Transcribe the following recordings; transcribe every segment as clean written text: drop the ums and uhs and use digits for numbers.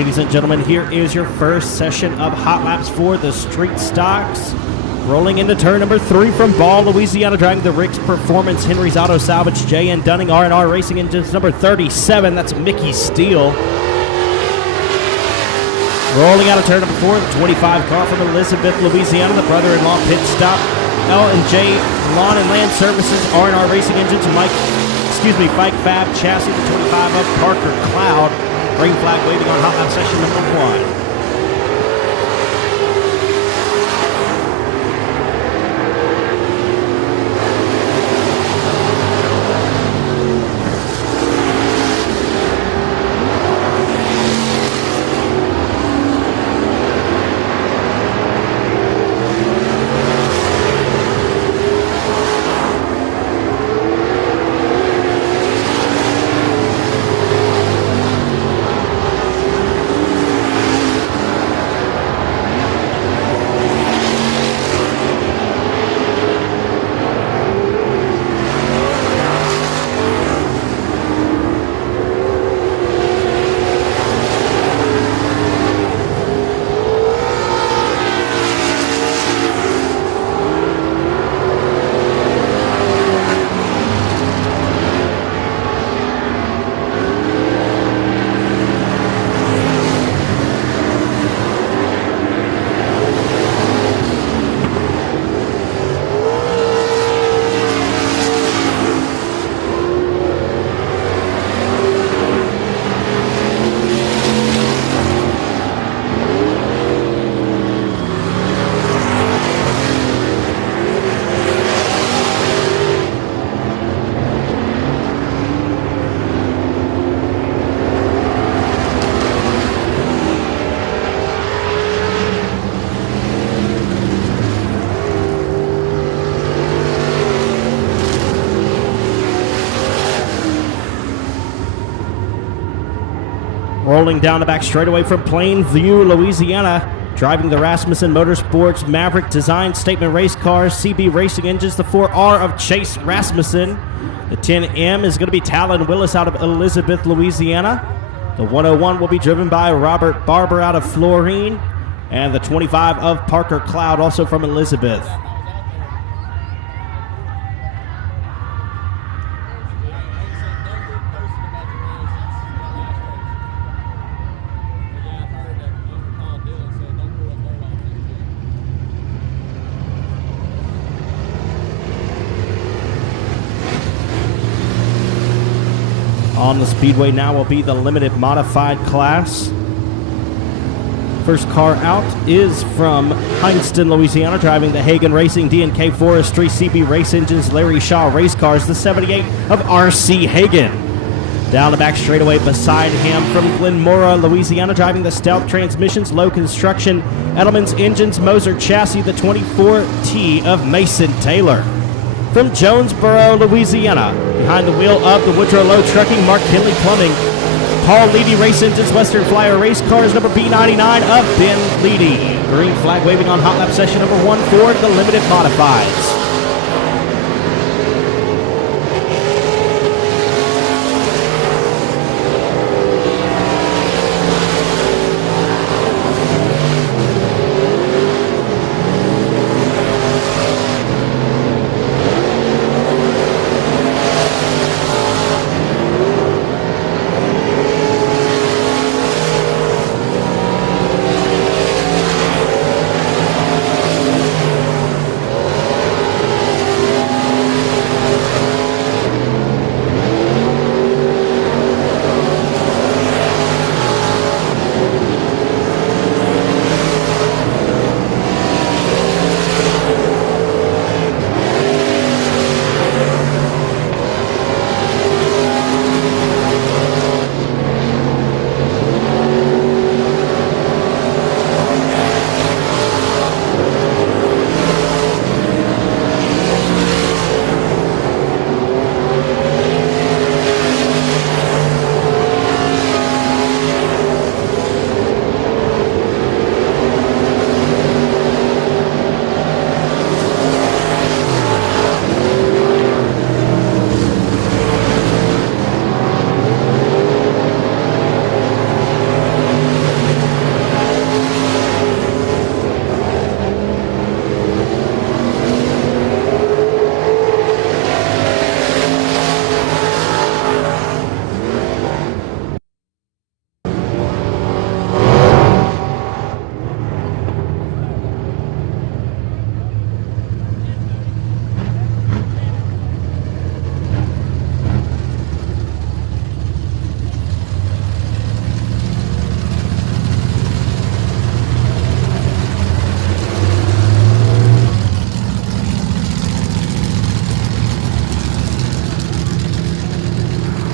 Ladies and gentlemen, here is your first session of hot laps for the street stocks. Rolling into turn number 3 from Ball, Louisiana, driving the Rick's Performance, Henry's Auto Salvage, J.N. Dunning, R&R Racing Engines, number 37. That's Mickey Steele. Rolling out of turn number 4, the 25 car from Elizabeth, Louisiana, the brother-in-law pit stop. L&J Lawn and Land Services, R&R Racing Engines, Fike Fab Chassis, the 25 of Parker Cloud. Green flag waving on hot lap session number 1. Rolling down the back straightaway from Plainview, Louisiana, driving the Rasmussen Motorsports Maverick Design Statement Race Cars, CB Racing Engines, the 4R of Chase Rasmussen. The 10M is going to be Talon Willis out of Elizabeth, Louisiana. The 101 will be driven by Robert Barber out of Florine. And the 25 of Parker Cloud, also from Elizabeth. On the Speedway now will be the limited modified class. First car out is from Hineston, Louisiana, driving the Hagen Racing D&K Forestry CB Race Engines Larry Shaw Race Cars, the 78 of RC Hagen. Down the back straightaway beside him from Glenmora, Louisiana, driving the Stealth Transmissions Low Construction Edelman's Engines Moser Chassis, the 24T of Mason Taylor. From Jonesboro, Louisiana, behind the wheel of the Woodrow Low Trucking, Mark Kinley Plumbing. Paul Leedy Race Engines Western Flyer Race Cars, number B99 of Ben Leedy. Green flag waving on hot lap session number 1 for the limited modifieds.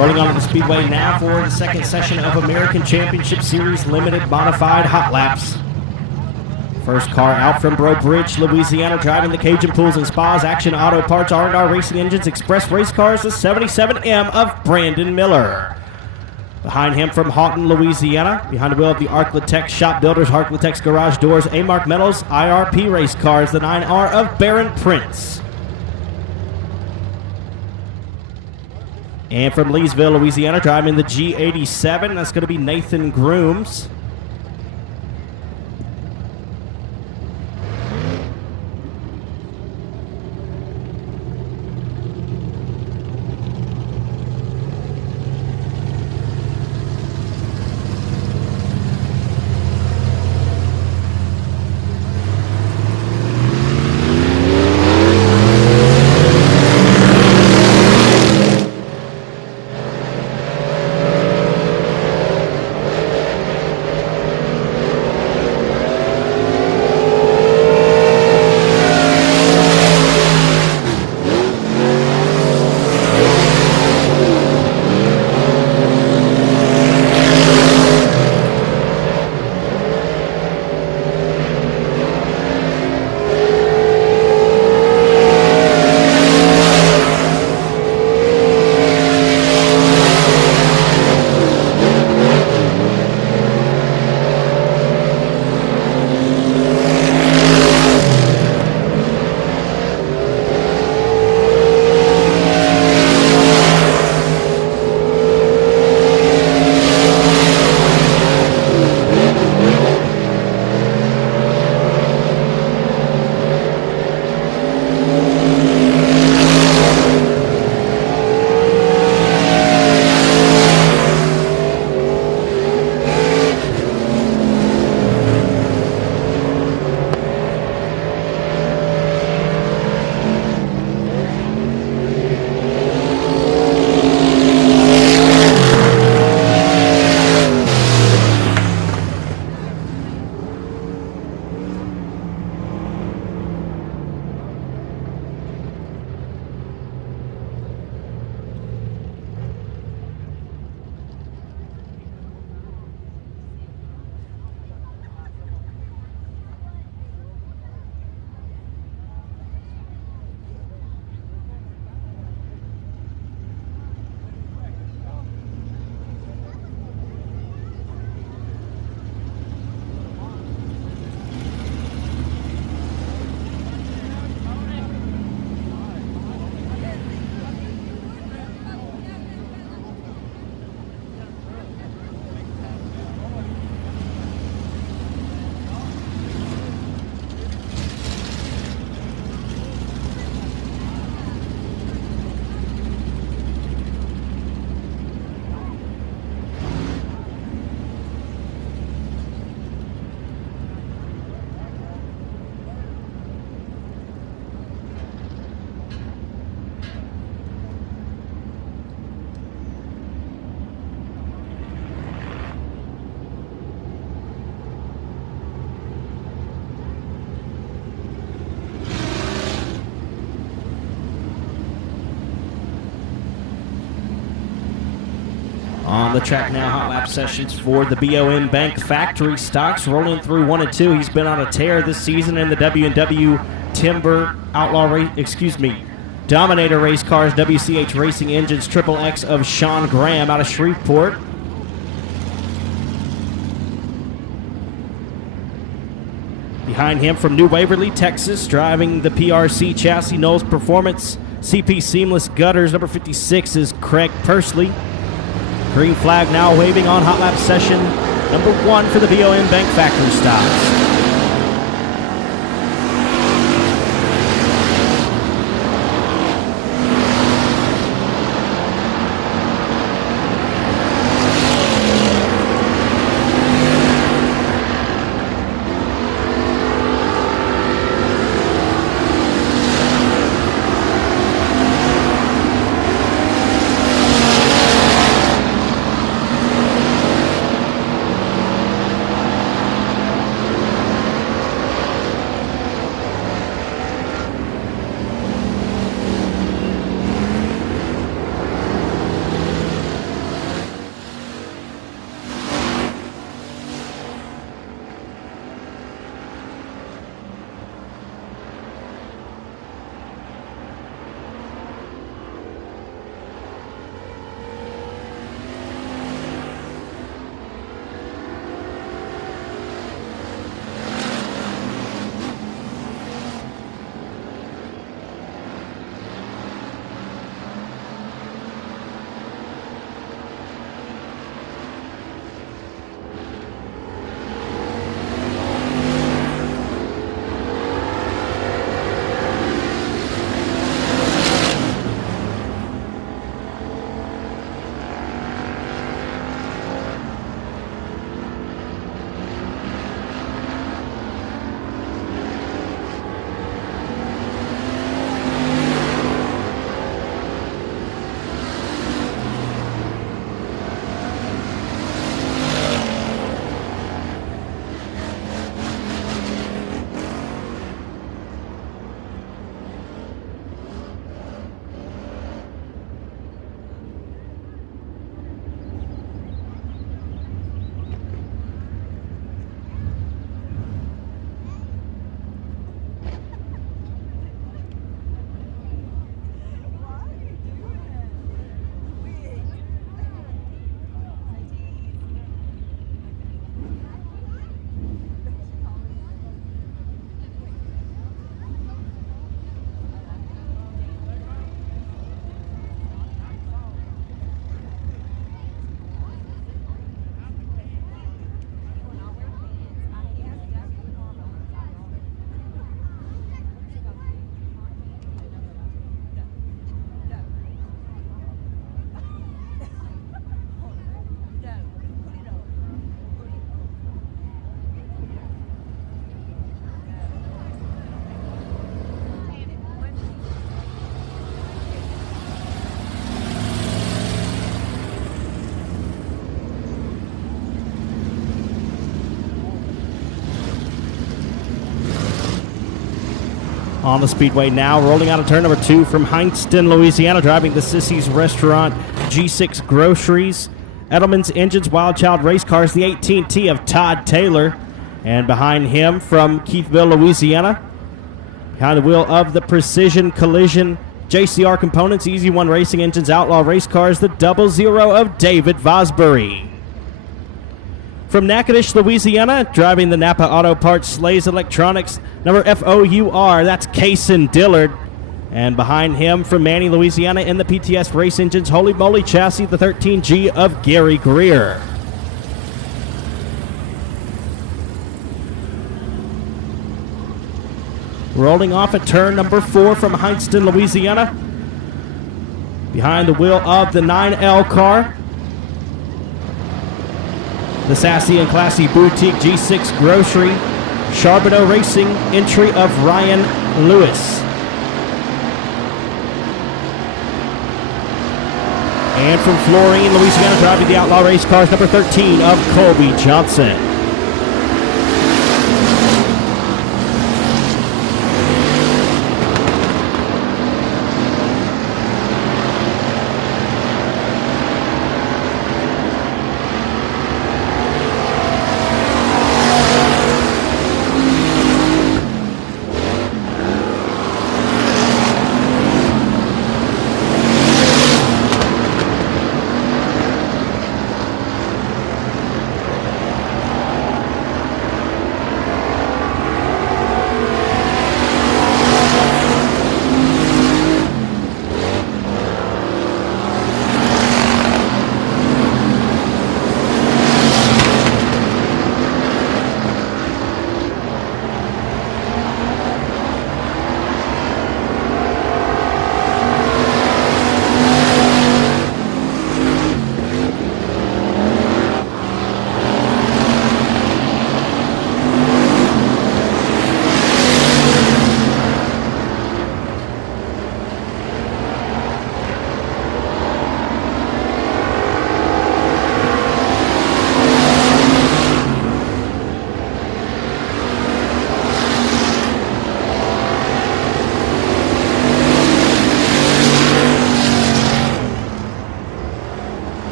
Rolling on to the Speedway now for the second session of American Championship Series Limited Modified Hot Laps. First car out from Breaux Bridge, Louisiana, driving the Cajun Pools and Spas Action Auto Parts R&R Racing Engines Express Race Cars, the 77M of Brandon Miller. Behind him from Houghton, Louisiana, behind the wheel of the Arclitect Shop Builders, Arclitect's Garage Doors, A-Mark Metals, IRP Race Cars, the 9R of Baron Prince. And from Leesville, Louisiana, driving the G87, that's going to be Nathan Grooms. On the track now, hot lap sessions for the BOM Bank Factory stocks, rolling through 1 and 2. He's been on a tear this season in the W&W Timber Dominator race cars, WCH Racing Engines, Triple X of Sean Graham out of Shreveport. Behind him from New Waverly, Texas, driving the PRC chassis, Knowles Performance, CP Seamless Gutters, number 56 is Craig Pursley. Green flag now waving on hot lap session number 1 for the BOM Bank Factory stocks. On the Speedway now, rolling out of turn number 2 from Hineston, Louisiana, driving the Sissy's Restaurant, G6 Groceries, Edelman's Engines, Wild Child Race Cars, the 18T of Todd Taylor. And behind him from Keithville, Louisiana, behind the wheel of the Precision Collision, JCR Components, Easy One Racing Engines, Outlaw Race Cars, the 00 of David Vosbury. From Natchitoches, Louisiana, driving the Napa Auto Parts, Slays Electronics, number FOUR, that's Kaysen Dillard. And behind him from Manny, Louisiana, in the PTS Race Engines, Holy Moly Chassis, the 13G of Gary Greer. Rolling off at turn number 4 from Hineston, Louisiana. Behind the wheel of the 9L car, the Sassy and Classy Boutique G6 Grocery, Charbonneau Racing, entry of Ryan Lewis. And from Florine, Louisiana, driving the Outlaw Race Cars, number 13 of Colby Johnson.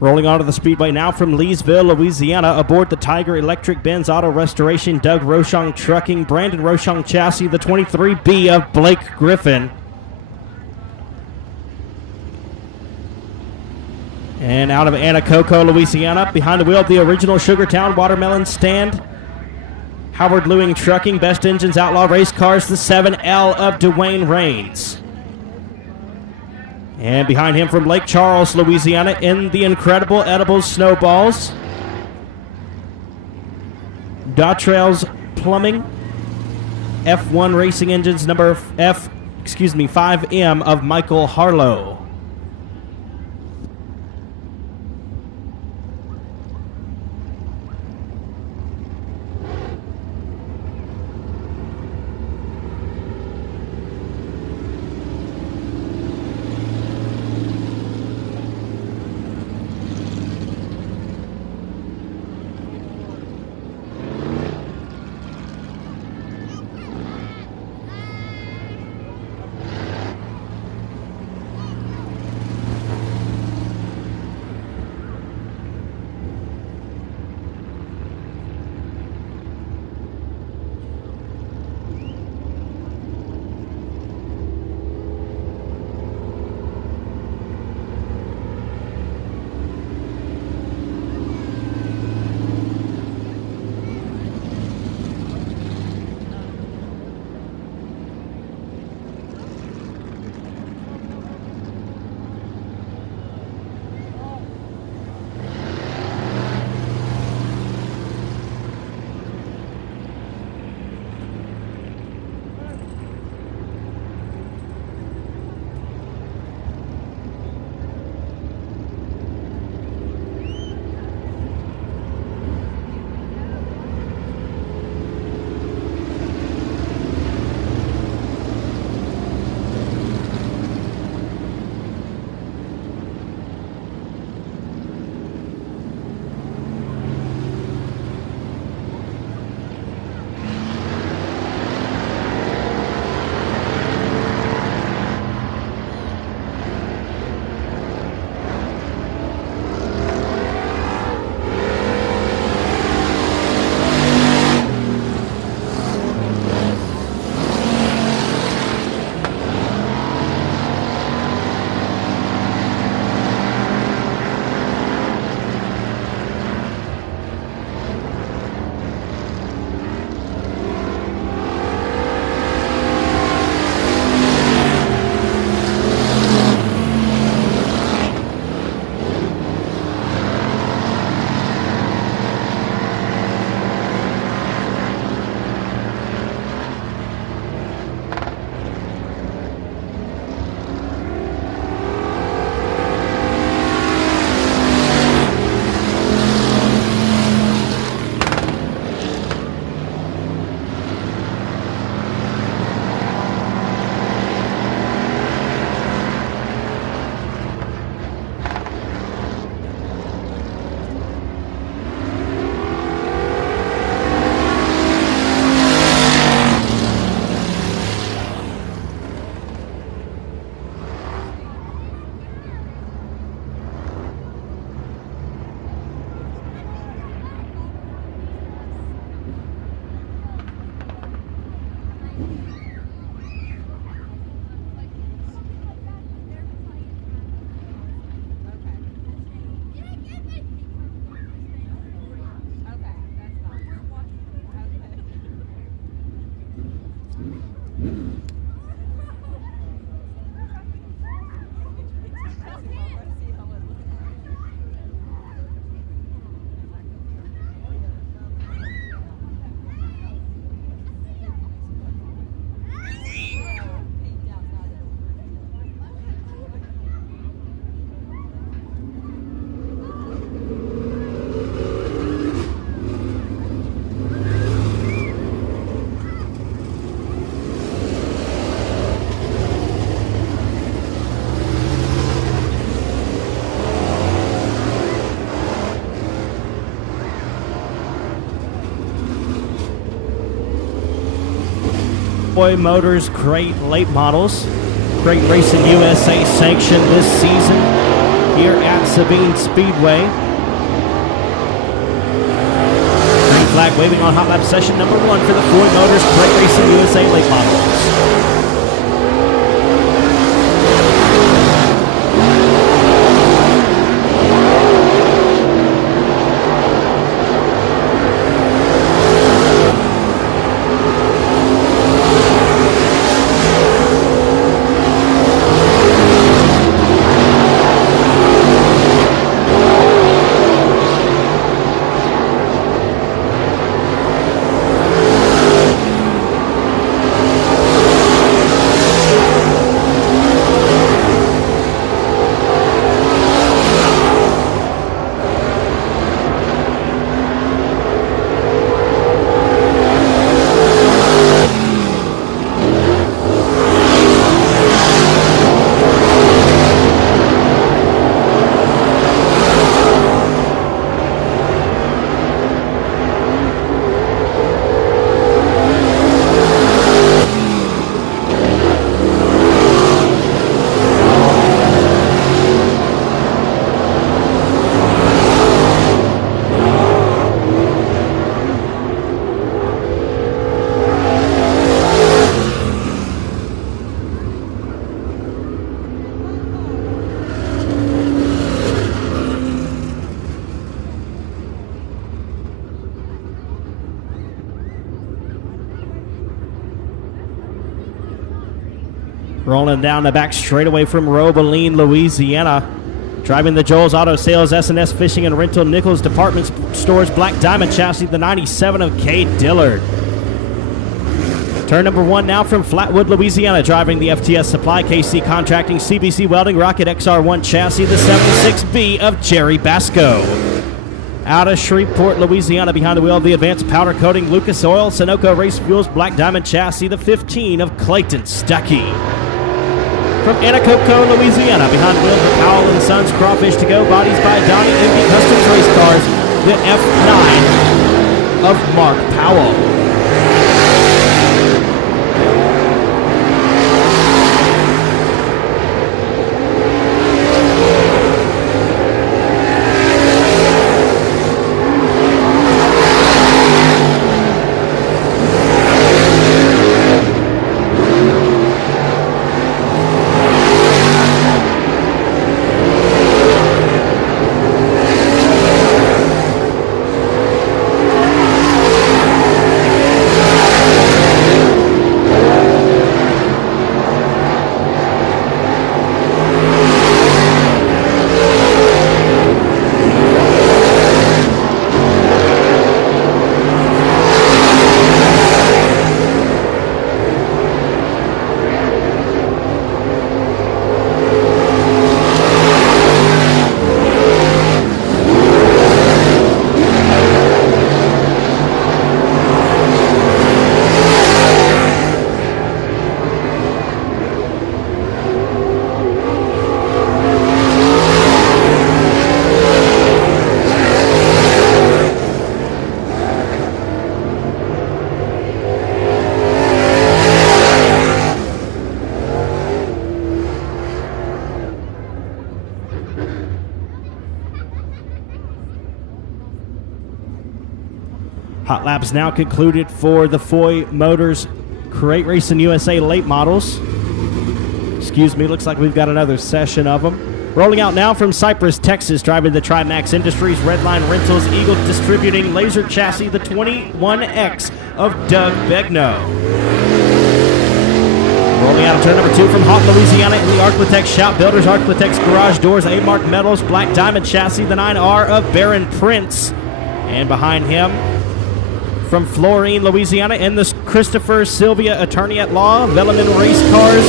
Rolling onto the Speedway now from Leesville, Louisiana, aboard the Tiger Electric Benz Auto Restoration, Doug Rochon Trucking, Brandon Rochon Chassis, the 23B of Blake Griffin. And out of Anacoco, Louisiana, behind the wheel of the original Sugartown Watermelon Stand, Howard Lewing Trucking, Best Engines Outlaw Race Cars, the 7L of Dwayne Raines. And behind him from Lake Charles, Louisiana, in the incredible Edibles Snowballs, Dawtrails Plumbing, F1 Racing Engines number 5M of Michael Harlow. Speedway Motors Crate Late Models. Crate Racing USA sanctioned this season. here at Sabine Speedway. Green flag waving on hot lap session number 1 for the Ford Motors Crate Racing USA late models. Rolling down the back straightaway from Robeline, Louisiana. Driving the Joel's Auto Sales, S&S Fishing and Rental, Nichols Department Stores, Black Diamond Chassis, the 97 of Kay Dillard. Turn number 1 now from Flatwood, Louisiana. Driving the FTS Supply, KC Contracting, CBC Welding, Rocket XR1 Chassis, the 76B of Jerry Basco. Out of Shreveport, Louisiana, behind the wheel of the Advanced Powder Coating, Lucas Oil, Sunoco Race Fuels, Black Diamond Chassis, the 15 of Clayton Stuckey. From Anacoco, Louisiana, behind the wheel of the Powell and Sons Crawfish to Go, bodies by Donnie MB Customs Race Cars, the F9 of Mark Powell. Hot laps now concluded for the Foy Motors Crate Racing USA late models. Excuse me, looks like we've got another session of them. Rolling out now from Cypress, Texas, driving the Trimax Industries, Redline Rentals, Eagle Distributing, Laser Chassis, the 21X of Doug Begno. Rolling out of turn number 2 from Haught, Louisiana, in the Arclitex Shout Builders, Arclitex Garage Doors, A-Mark Metals, Black Diamond Chassis, the 9R of Baron Prince. And behind him, from Florine, Louisiana, in the Christopher Sylvia Attorney at Law, Velleman Race Cars,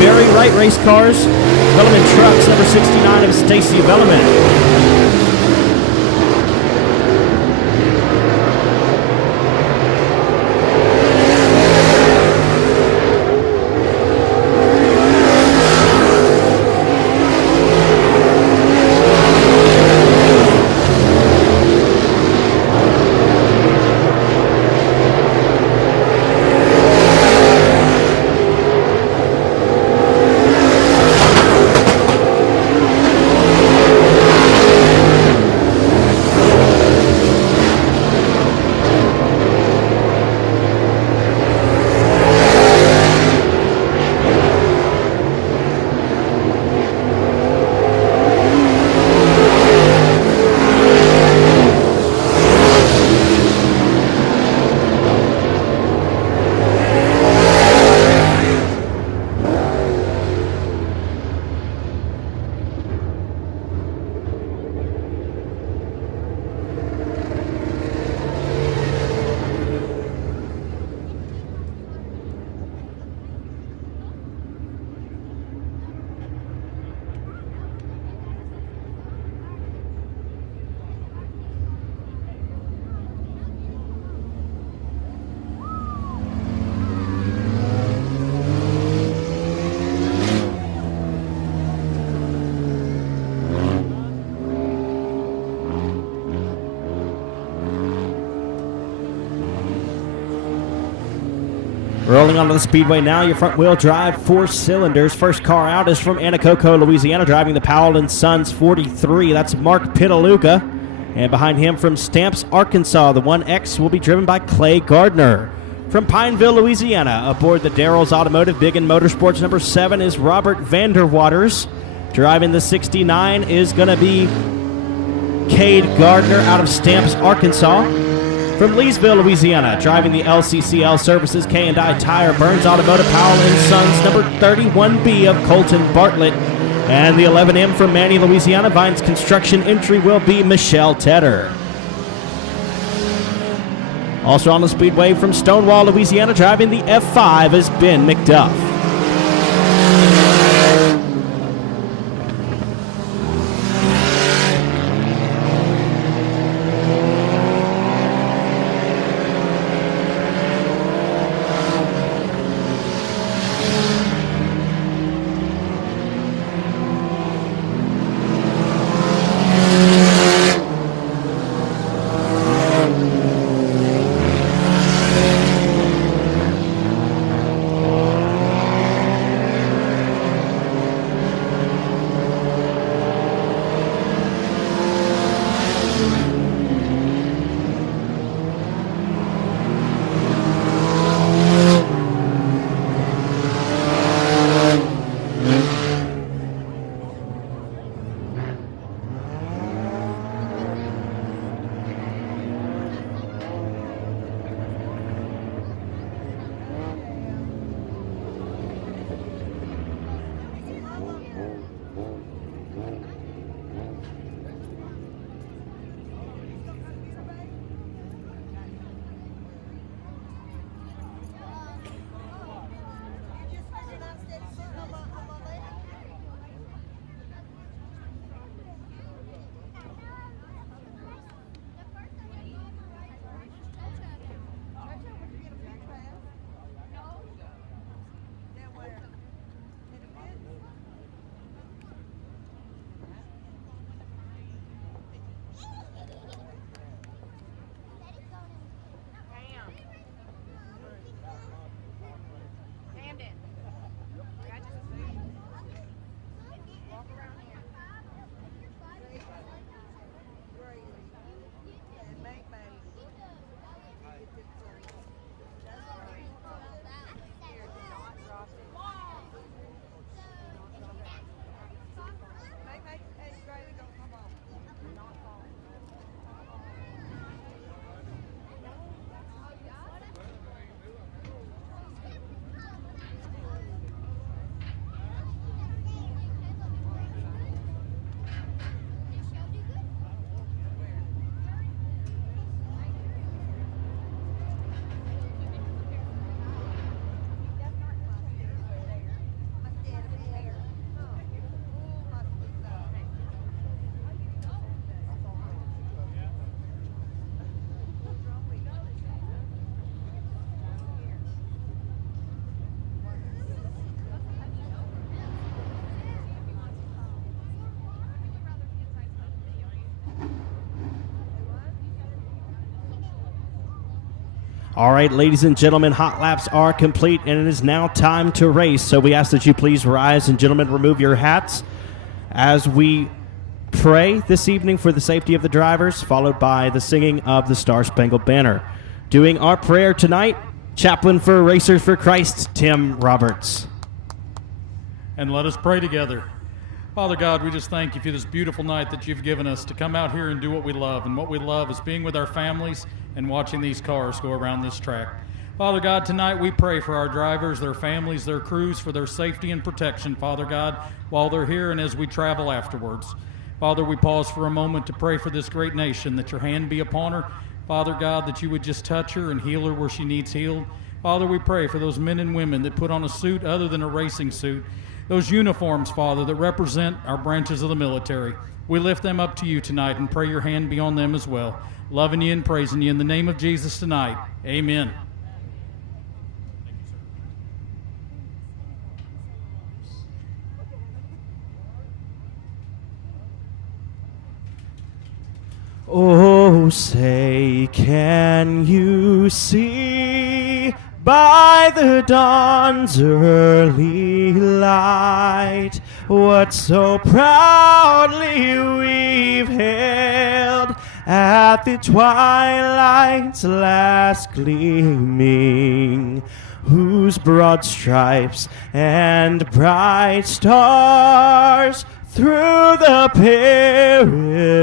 Barry Wright Race Cars, Velleman Trucks, number 69 of Stacy Velleman. Rolling onto the Speedway now, your front-wheel drive, 4 cylinders. First car out is from Anacoco, Louisiana, driving the Powell & Sons 43. That's Mark Pitaluga. And behind him from Stamps, Arkansas, the 1X will be driven by Clay Gardner. From Pineville, Louisiana, aboard the Darrell's Automotive Big and Motorsports number 7 is Robert Vanderwaters. Driving the 69 is going to be Cade Gardner out of Stamps, Arkansas. From Leesville, Louisiana, driving the LCCL Services K&I Tire Burns Automotive Powell & Sons number 31B of Colton Bartlett. And the 11M from Manny, Louisiana, Vines Construction entry will be Michelle Tedder. Also on the Speedway from Stonewall, Louisiana, driving the F5 is Ben McDuff. All right, ladies and gentlemen, hot laps are complete, and it is now time to race. So we ask that you please rise, and gentlemen, remove your hats as we pray this evening for the safety of the drivers, followed by the singing of the Star-Spangled Banner. Doing our prayer tonight, Chaplain for Racers for Christ, Tim Roberts. And let us pray together. Father God, we just thank you for this beautiful night that you've given us to come out here and do what we love. And what we love is being with our families and watching these cars go around this track. Father God, tonight we pray for our drivers, their families, their crews, for their safety and protection, Father God, while they're here and as we travel afterwards. Father, we pause for a moment to pray for this great nation, that your hand be upon her. Father God, that you would just touch her and heal her where she needs healed. Father, we pray for those men and women that put on a suit other than a racing suit, those uniforms, Father, that represent our branches of the military. We lift them up to you tonight and pray your hand be on them as well. Loving you and praising you in the name of Jesus tonight. Amen. Oh, say, can you see by the dawn's early light, what so proudly we've hailed at the twilight's last gleaming, whose broad stripes and bright stars through the perilous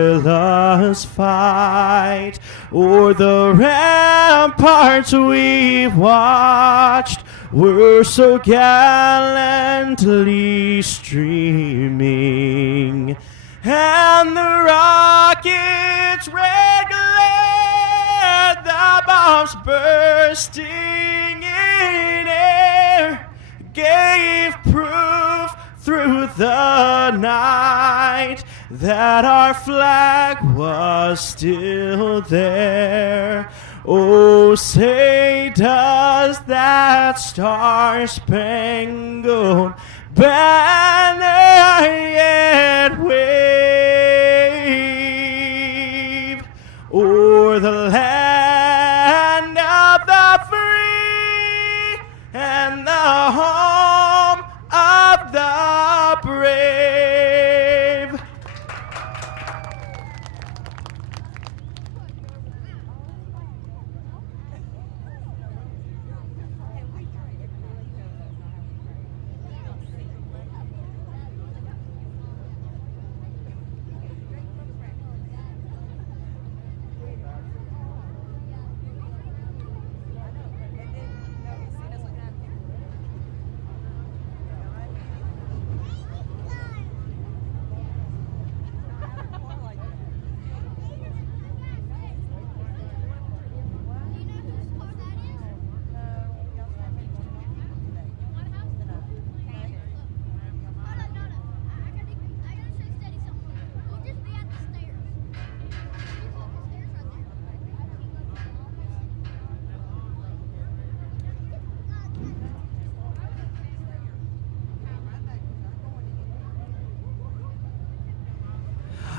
fight o'er the ramparts we've watched were so gallantly streaming, and the rocket's red glare, the bombs bursting in air, gave proof through the night that our flag was still there. Oh, say does that star-spangled banner yet wave o'er the land of the free and the home of the brave?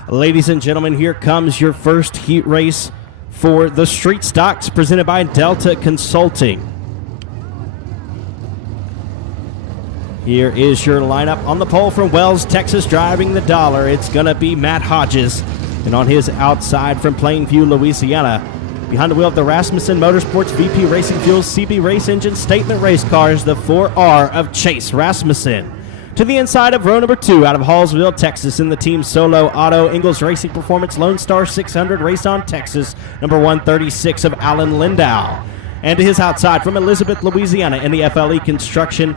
Ladies and gentlemen, here comes your first heat race for the Street Stocks presented by Delta Consulting. Here is your lineup on the pole from Wells, Texas, driving the dollar. It's going to be Matt Hodges. And on his outside from Plainview, Louisiana, behind the wheel of the Rasmussen Motorsports VP Racing Fuels CB Race Engine Statement Race Cars, the 4R of Chase Rasmussen. To the inside of row number 2 out of Hallsville, Texas, in the Team Solo Auto Ingles Racing Performance Lone Star 600 Race on Texas, number 136 of Alan Lindau. And to his outside from Elizabeth, Louisiana, in the FLE Construction,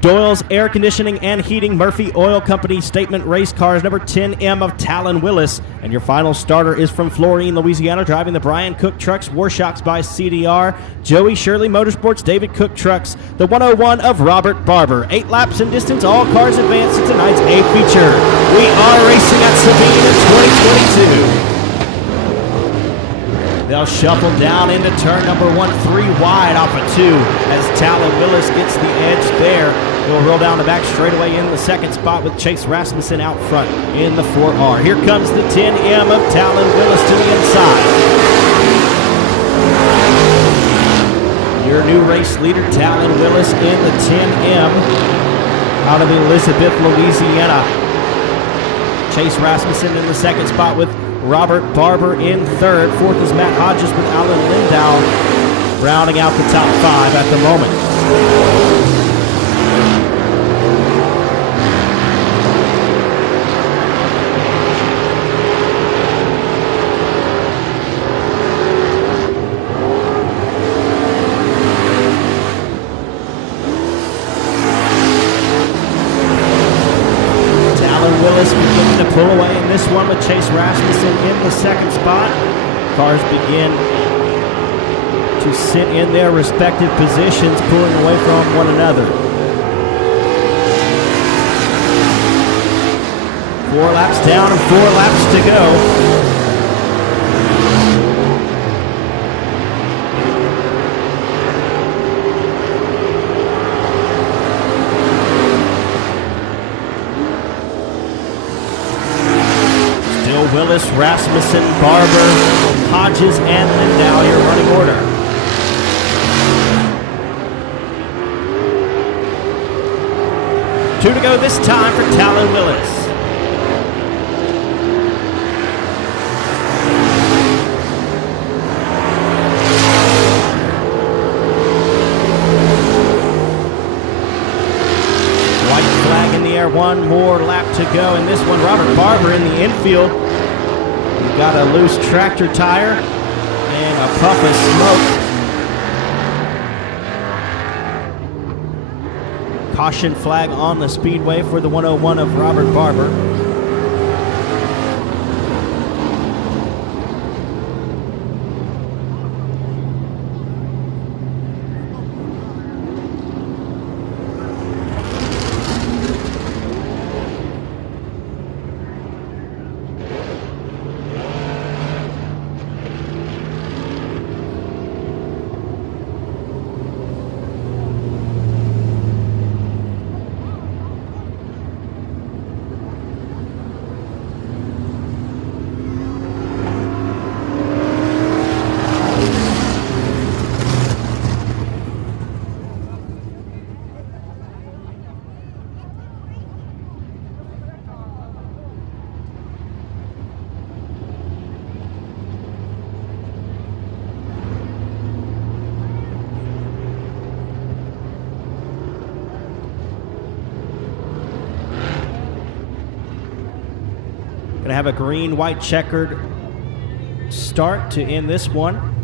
Doyle's Air Conditioning and Heating Murphy Oil Company Statement Race Cars, number 10M of Talon Willis. And your final starter is from Florine, Louisiana, driving the Brian Cook Trucks, Warshocks by CDR, Joey Shirley Motorsports, David Cook Trucks, the 101 of Robert Barber. 8 laps in distance, all cars advance to tonight's A feature. We are racing at Sabine in 2022. They'll shuffle down into turn number 1, 3 wide off of 2 as Talon Willis gets the edge there. He'll roll down the back straightaway in the second spot with Chase Rasmussen out front in the 4R. Here comes the 10M of Talon Willis to the inside. Your new race leader, Talon Willis, in the 10M out of Elizabeth, Louisiana. Chase Rasmussen in the second spot with Robert Barber in third. Fourth is Matt Hodges with Alan Lindau rounding out the top 5 at the moment. Willis beginning to pull away in this one with Chase Rasmussen in the second spot. Cars begin to sit in their respective positions, pulling away from one another. 4 laps down and 4 laps to go. Willis, Rasmussen, Barber, Hodges, and Lindau, your running order. 2 to go this time for Talon Willis. White flag in the air, one more lap to go. In this one, Robert Barber in the infield. He got a loose tractor tire and a puff of smoke. Caution flag on the Speedway for the 101 of Robert Barber. Going to have a green-white checkered start to end this one.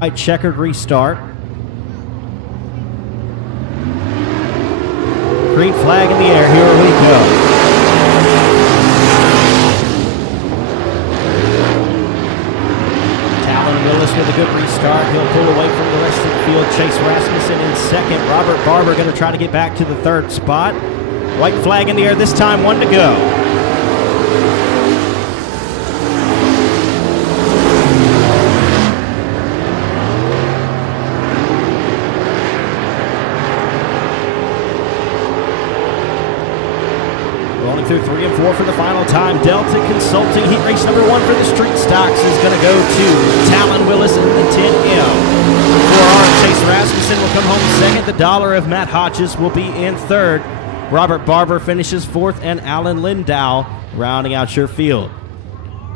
White checkered restart. Green flag in the air. Here we go. Talon Willis with a good restart. He'll pull away from the rest of the field. Chase Rasmussen in second. Robert Barber going to try to get back to the third spot. White flag in the air this time. 1 to go. Through 3 and 4 for the final time. Delta Consulting, heat race number 1 for the street stocks is going to go to Talon Willis in the 10M. 4R Chase Rasmussen will come home second. The dollar of Matt Hodges will be in third. Robert Barber finishes fourth, and Alan Lindow rounding out your field.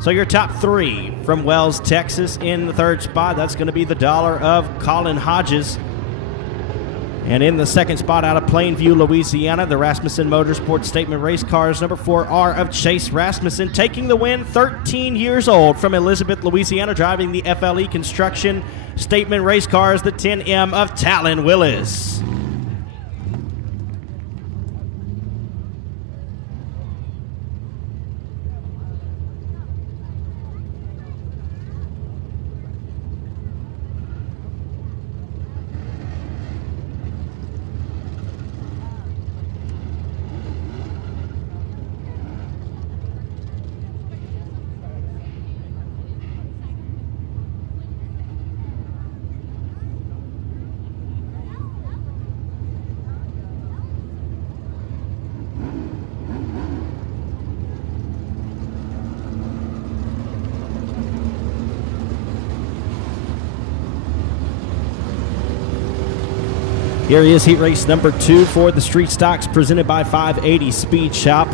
So your top 3 from Wells, Texas in the third spot. That's going to be the dollar of Colin Hodges. And in the second spot out of Plainview, Louisiana, the Rasmussen Motorsports Statement Race Cars, number 4R of Chase Rasmussen, taking the win, 13 years old, from Elizabeth, Louisiana, driving the FLE Construction Statement Race Cars, the 10M of Talon Willis. Here he is, heat race number 2 for the street stocks, presented by 580 Speed Shop.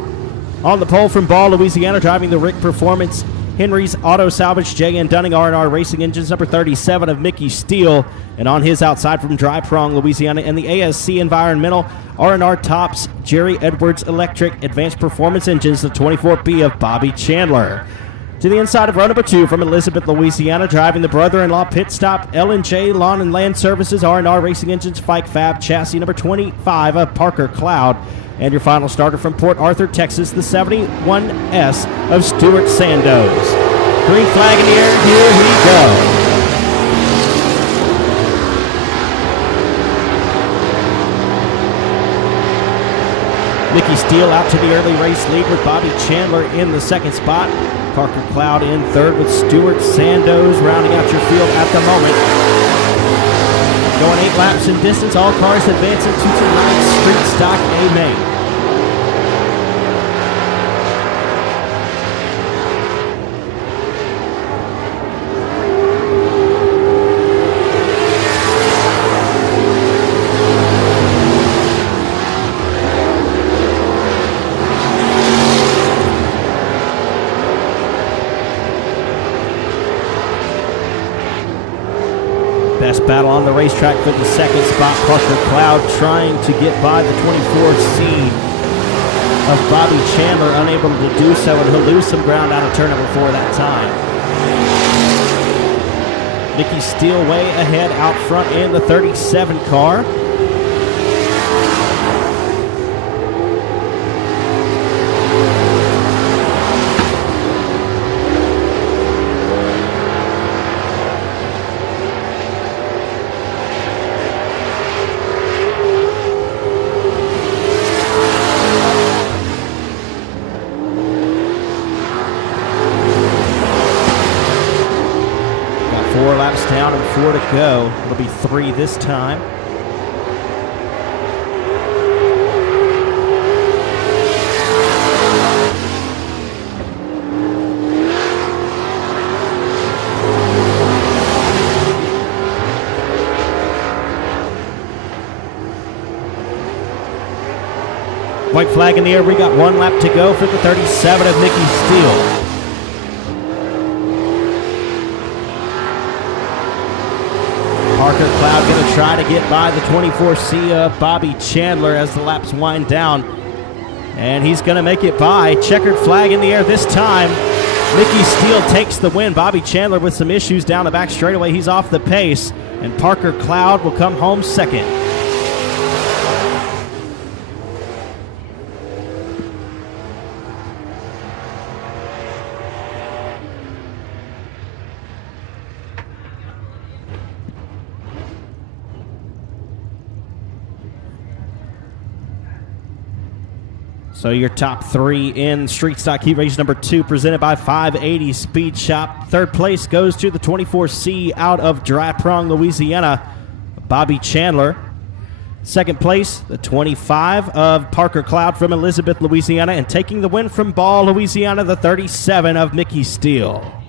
On the pole from Ball, Louisiana, driving the Rick Performance Henry's Auto Salvage J.N. Dunning R&R Racing Engines, number 37 of Mickey Steele. And on his outside from Dry Prong, Louisiana, and the ASC Environmental R&R Tops Jerry Edwards Electric Advanced Performance Engines, the 24B of Bobby Chandler. To the inside of row number 2 from Elizabeth, Louisiana, driving the brother-in-law pit stop, L&J Lawn and Land Services, R&R Racing Engines, Fike Fab Chassis, number 25 of Parker Cloud. And your final starter from Port Arthur, Texas, the 71S of Stuart Sandoz. Green flag in the air, here we go. Mickey Steele out to the early race lead with Bobby Chandler in the second spot. Parker Cloud in third with Stuart Sandoz rounding out your field at the moment. Going 8 laps in distance, all cars advancing to tonight's Street Stock A main. Best battle on the racetrack for the second spot. Parker Cloud trying to get by the 24 seed of Bobby Chandler, unable to do so, and he'll lose some ground out of turn number 4 that time. Mickey Steele way ahead out front in the 37 car. Down and 4 to go. It'll be 3 this time. White flag in the air. We got 1 lap to go for the 37 of Mickey Steele. Parker Cloud going to try to get by the 24C of Bobby Chandler as the laps wind down. And he's going to make it by. Checkered flag in the air this time. Mickey Steele takes the win. Bobby Chandler with some issues down the back straightaway. He's off the pace. And Parker Cloud will come home second. So your top 3 in Street Stock Heat Race number 2, presented by 580 Speed Shop. Third place goes to the 24C out of Dry Prong, Louisiana, Bobby Chandler. Second place, the 25 of Parker Cloud from Elizabeth, Louisiana. And taking the win from Ball, Louisiana, the 37 of Mickey Steele.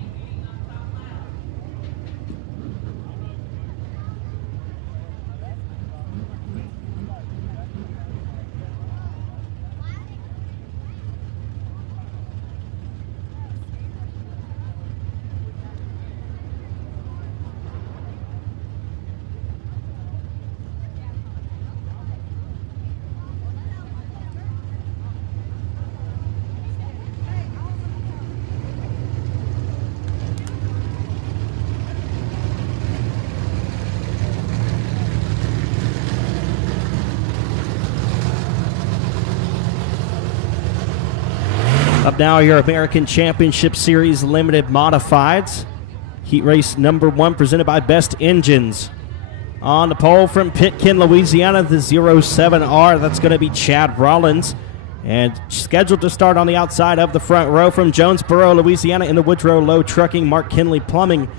Up now, your American Championship Series Limited Modifieds. Heat race number 1 presented by Best Engines. On the pole from Pitkin, Louisiana, the 07R. That's going to be Chad Rollins. And scheduled to start on the outside of the front row from Jonesboro, Louisiana, in the Woodrow Low Trucking, Mark Kinley Plumbing,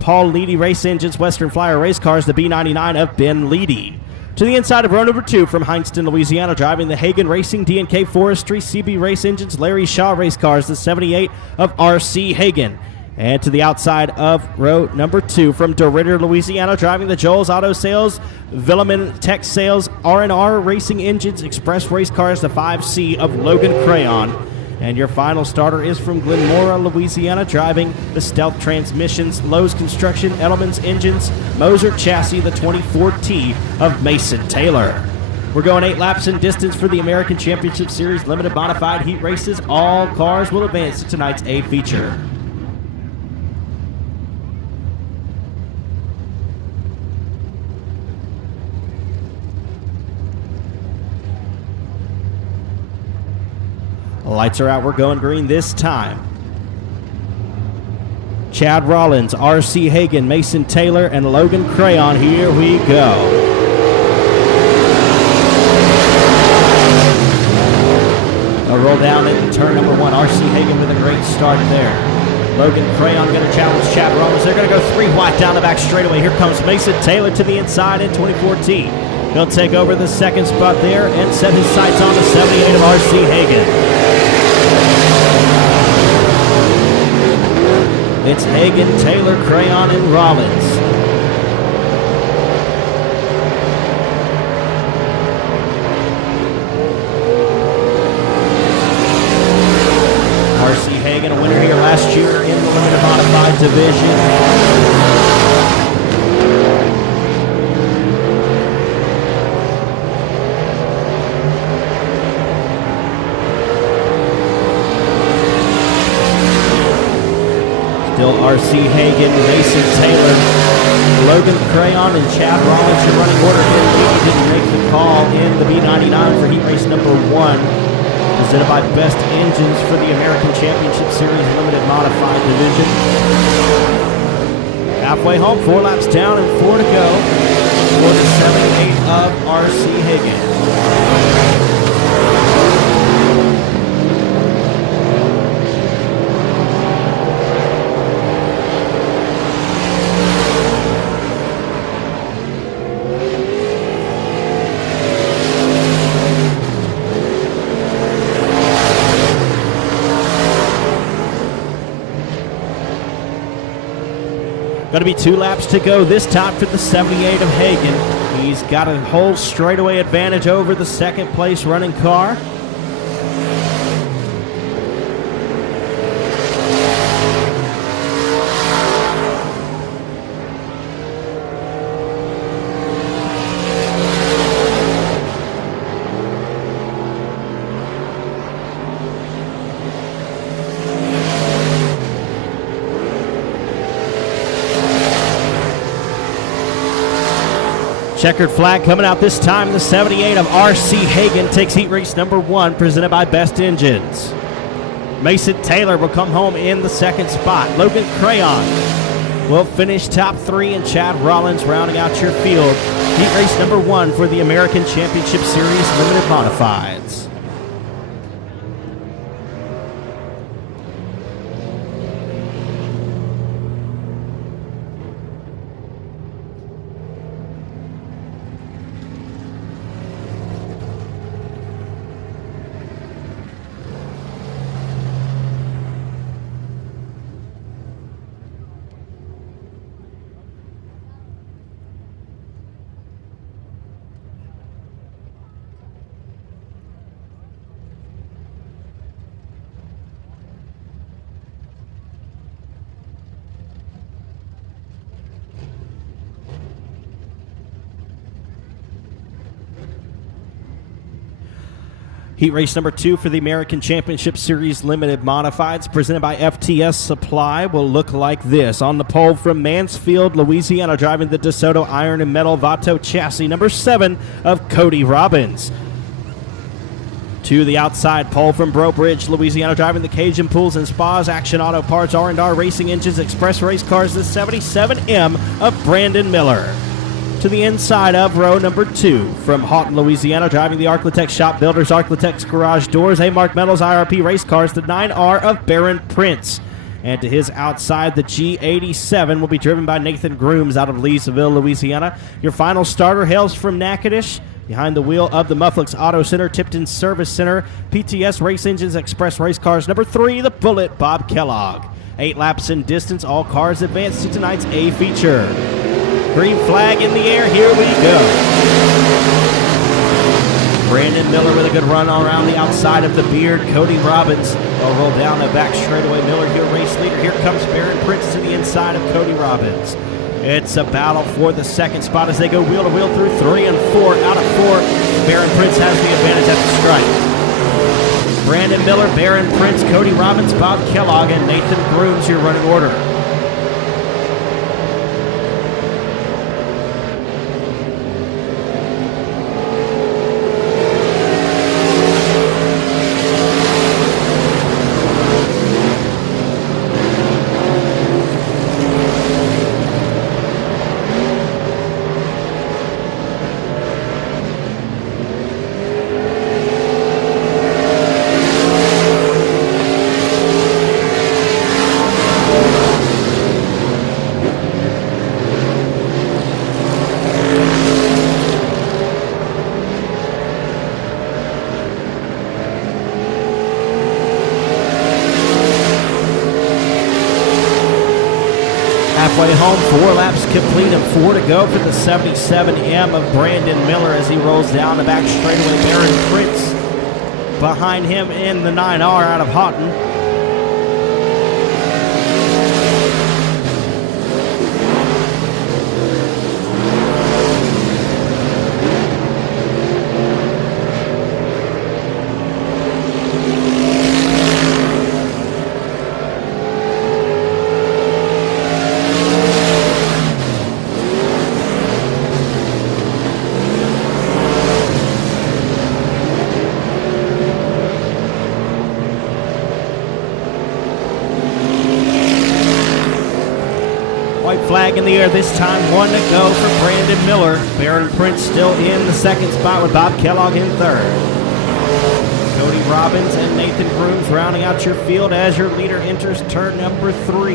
Paul Leedy Race Engines, Western Flyer Race Cars, the B99 of Ben Leedy. To the inside of row number 2 from Hineston, Louisiana, driving the Hagen Racing, D&K Forestry, CB Race Engines, Larry Shaw Race Cars, the 78 of R.C. Hagen. And to the outside of row number 2 from DeRidder, Louisiana, driving the Joel's Auto Sales, Villeman Tech Sales, R&R Racing Engines, Express Race Cars, the 5C of Logan Crayon. And your final starter is from Glenmora, Louisiana, driving the Stealth Transmissions, Lowe's Construction, Edelman's Engines, Moser Chassis, the 24T of Mason Taylor. We're going 8 laps in distance for the American Championship Series Limited Modified Heat Races. All cars will advance to tonight's A feature. Lights are out. We're going green this time. Chad Rollins, R.C. Hagen, Mason Taylor, and Logan Crayon. Here we go. They'll roll down into turn number 1. R.C. Hagen with a great start there. Logan Crayon going to challenge Chad Rollins. They're going to go 3 wide down the back straightaway. Here comes Mason Taylor to the inside in 2014. He'll take over the second spot there and set his sights on the 78 of R.C. Hagen. It's Hagen, Taylor, Crayon, and Rollins. R.C. Hagen, a winner here last year in the limited modified division. Still R.C. Hagen, Mason Taylor, Logan Crayon, and Chad Rollins in running order. He didn't make the call in the B99 for heat race number 1. Presented by Best Engines for the American Championship Series Limited Modified Division. Halfway home, 4 laps down and 4 to go for the 78 of R.C. Hagen. Going to be 2 laps to go this time for the 78 of Hagen. He's got a whole straightaway advantage over the second place running car. Checkered flag coming out this time. The 78 of R.C. Hagen takes heat race number 1, presented by Best Engines. Mason Taylor will come home in the second spot. Logan Crayon will finish top 3, and Chad Rollins rounding out your field. Heat race number 1 for the American Championship Series Limited Modifieds. Heat race number 2 for the American Championship Series Limited Modifieds, presented by FTS Supply, will look like this. On the pole from Mansfield, Louisiana, driving the DeSoto Iron and Metal Vato chassis, number 7 of Cody Robbins. To the outside pole from Breaux Bridge, Louisiana, driving the Cajun Pools and Spas, Action Auto Parts, R&R Racing Engines, Express Race Cars, the 77M of Brandon Miller. To the inside of row number 2 from Houghton, Louisiana, driving the Arclitex Shop Builders, Arclitex Garage Doors, A-Mark Metals, IRP Race Cars, the 9R of Baron Prince. And to his outside, the G87 will be driven by Nathan Grooms out of Leesville, Louisiana. Your final starter hails from Natchitoches. Behind the wheel of the Mufflix Auto Center, Tipton Service Center, PTS Race Engines, Express Race Cars, number 3, the Bullet, Bob Kellogg. 8 laps in distance, all cars advance to tonight's A feature. Green flag in the air, here we go. Brandon Miller with a good run around the outside of the Beard. Cody Robbins will roll down the back straightaway. Miller here, race leader. Here comes Baron Prince to the inside of Cody Robbins. It's a battle for the second spot as they go wheel to wheel through 3 and 4. Out of 4, Baron Prince has the advantage at the stripe. Brandon Miller, Baron Prince, Cody Robbins, Bob Kellogg, and Nathan Grooms your running order. way home. 4 laps complete and 4 to go for the 77M of Brandon Miller as he rolls down the back straightaway. Baron Prince behind him in the 9R out of Houghton. White flag in the air this time, 1 to go for Brandon Miller. Baron Prince still in the second spot with Bob Kellogg in third. Cody Robbins and Nathan Grooms rounding out your field as your leader enters turn number 3.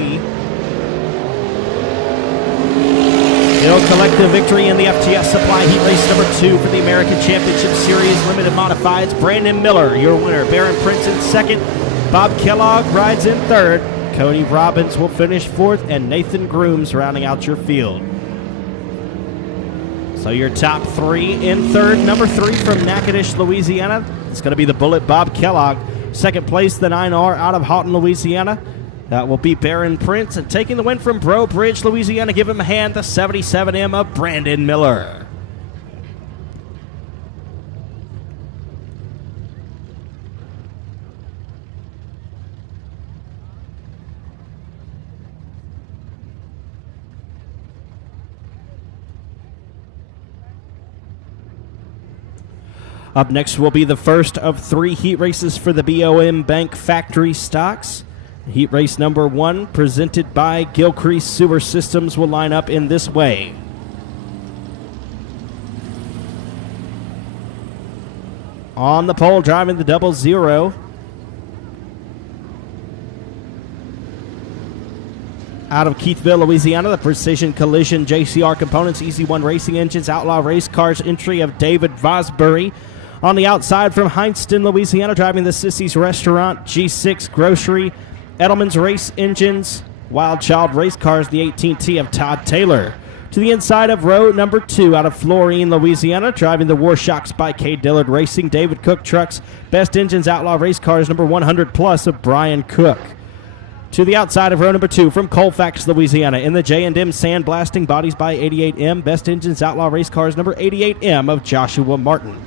He'll collect the victory in the FTS Supply Heat Race number 2 for the American Championship Series Limited Modifieds. Brandon Miller, your winner. Baron Prince in second. Bob Kellogg rides in third. Cody Robbins will finish fourth, and Nathan Grooms rounding out your field. So your top 3 in third. Number 3 from Natchitoches, Louisiana. It's going to be the Bullet, Bob Kellogg. Second place, the 9R out of Houghton, Louisiana. That will be Baron Prince. And taking the win from Breaux Bridge, Louisiana, give him a hand, the 77M of Brandon Miller. Up next will be the first of 3 heat races for the BOM Bank Factory Stocks. Heat race number 1, presented by Gilcrease Sewer Systems, will line up in this way. On the pole, driving the 00. Out of Keithville, Louisiana, the Precision Collision JCR Components, Easy One Racing Engines, Outlaw Race Cars entry of David Vosbury. On the outside from Hindston, Louisiana, driving the Sissy's Restaurant, G6 Grocery, Edelman's Race Engines, Wild Child Race Cars, the 18T of Todd Taylor. To the inside of row number 2 out of Florine, Louisiana, driving the Warshocks by K. Dillard Racing, David Cook Trucks, Best Engines Outlaw Race Cars, number 100 plus of Brian Cook. To the outside of row number 2 from Colfax, Louisiana, in the J&M Sandblasting, Bodies by 88M, Best Engines Outlaw Race Cars, number 88M of Joshua Martin.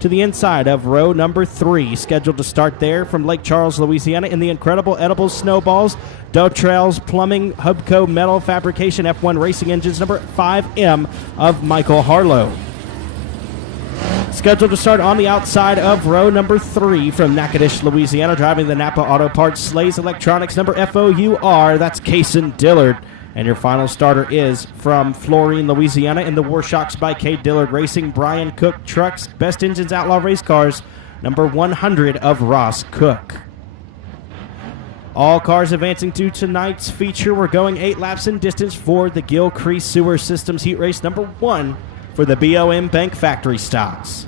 To the inside of row number 3, scheduled to start there from Lake Charles, Louisiana, in the Incredible Edibles Snowballs, Doe Trails Plumbing, Hubco Metal Fabrication, F1 Racing Engines, number 5M of Michael Harlow. Scheduled to start on the outside of row number 3 from Natchitoches, Louisiana, driving the Napa Auto Parts Slays Electronics, number FOUR, that's Kason Dillard. And your final starter is from Florine, Louisiana, in the Warshocks by K. Dillard Racing, Brian Cook Trucks, Best Engines Outlaw Race Cars, number 100 of Ross Cook. All cars advancing to tonight's feature. We're going 8 laps in distance for the Gilcrease Sewer Systems Heat Race number 1 for the BOM Bank Factory Stocks.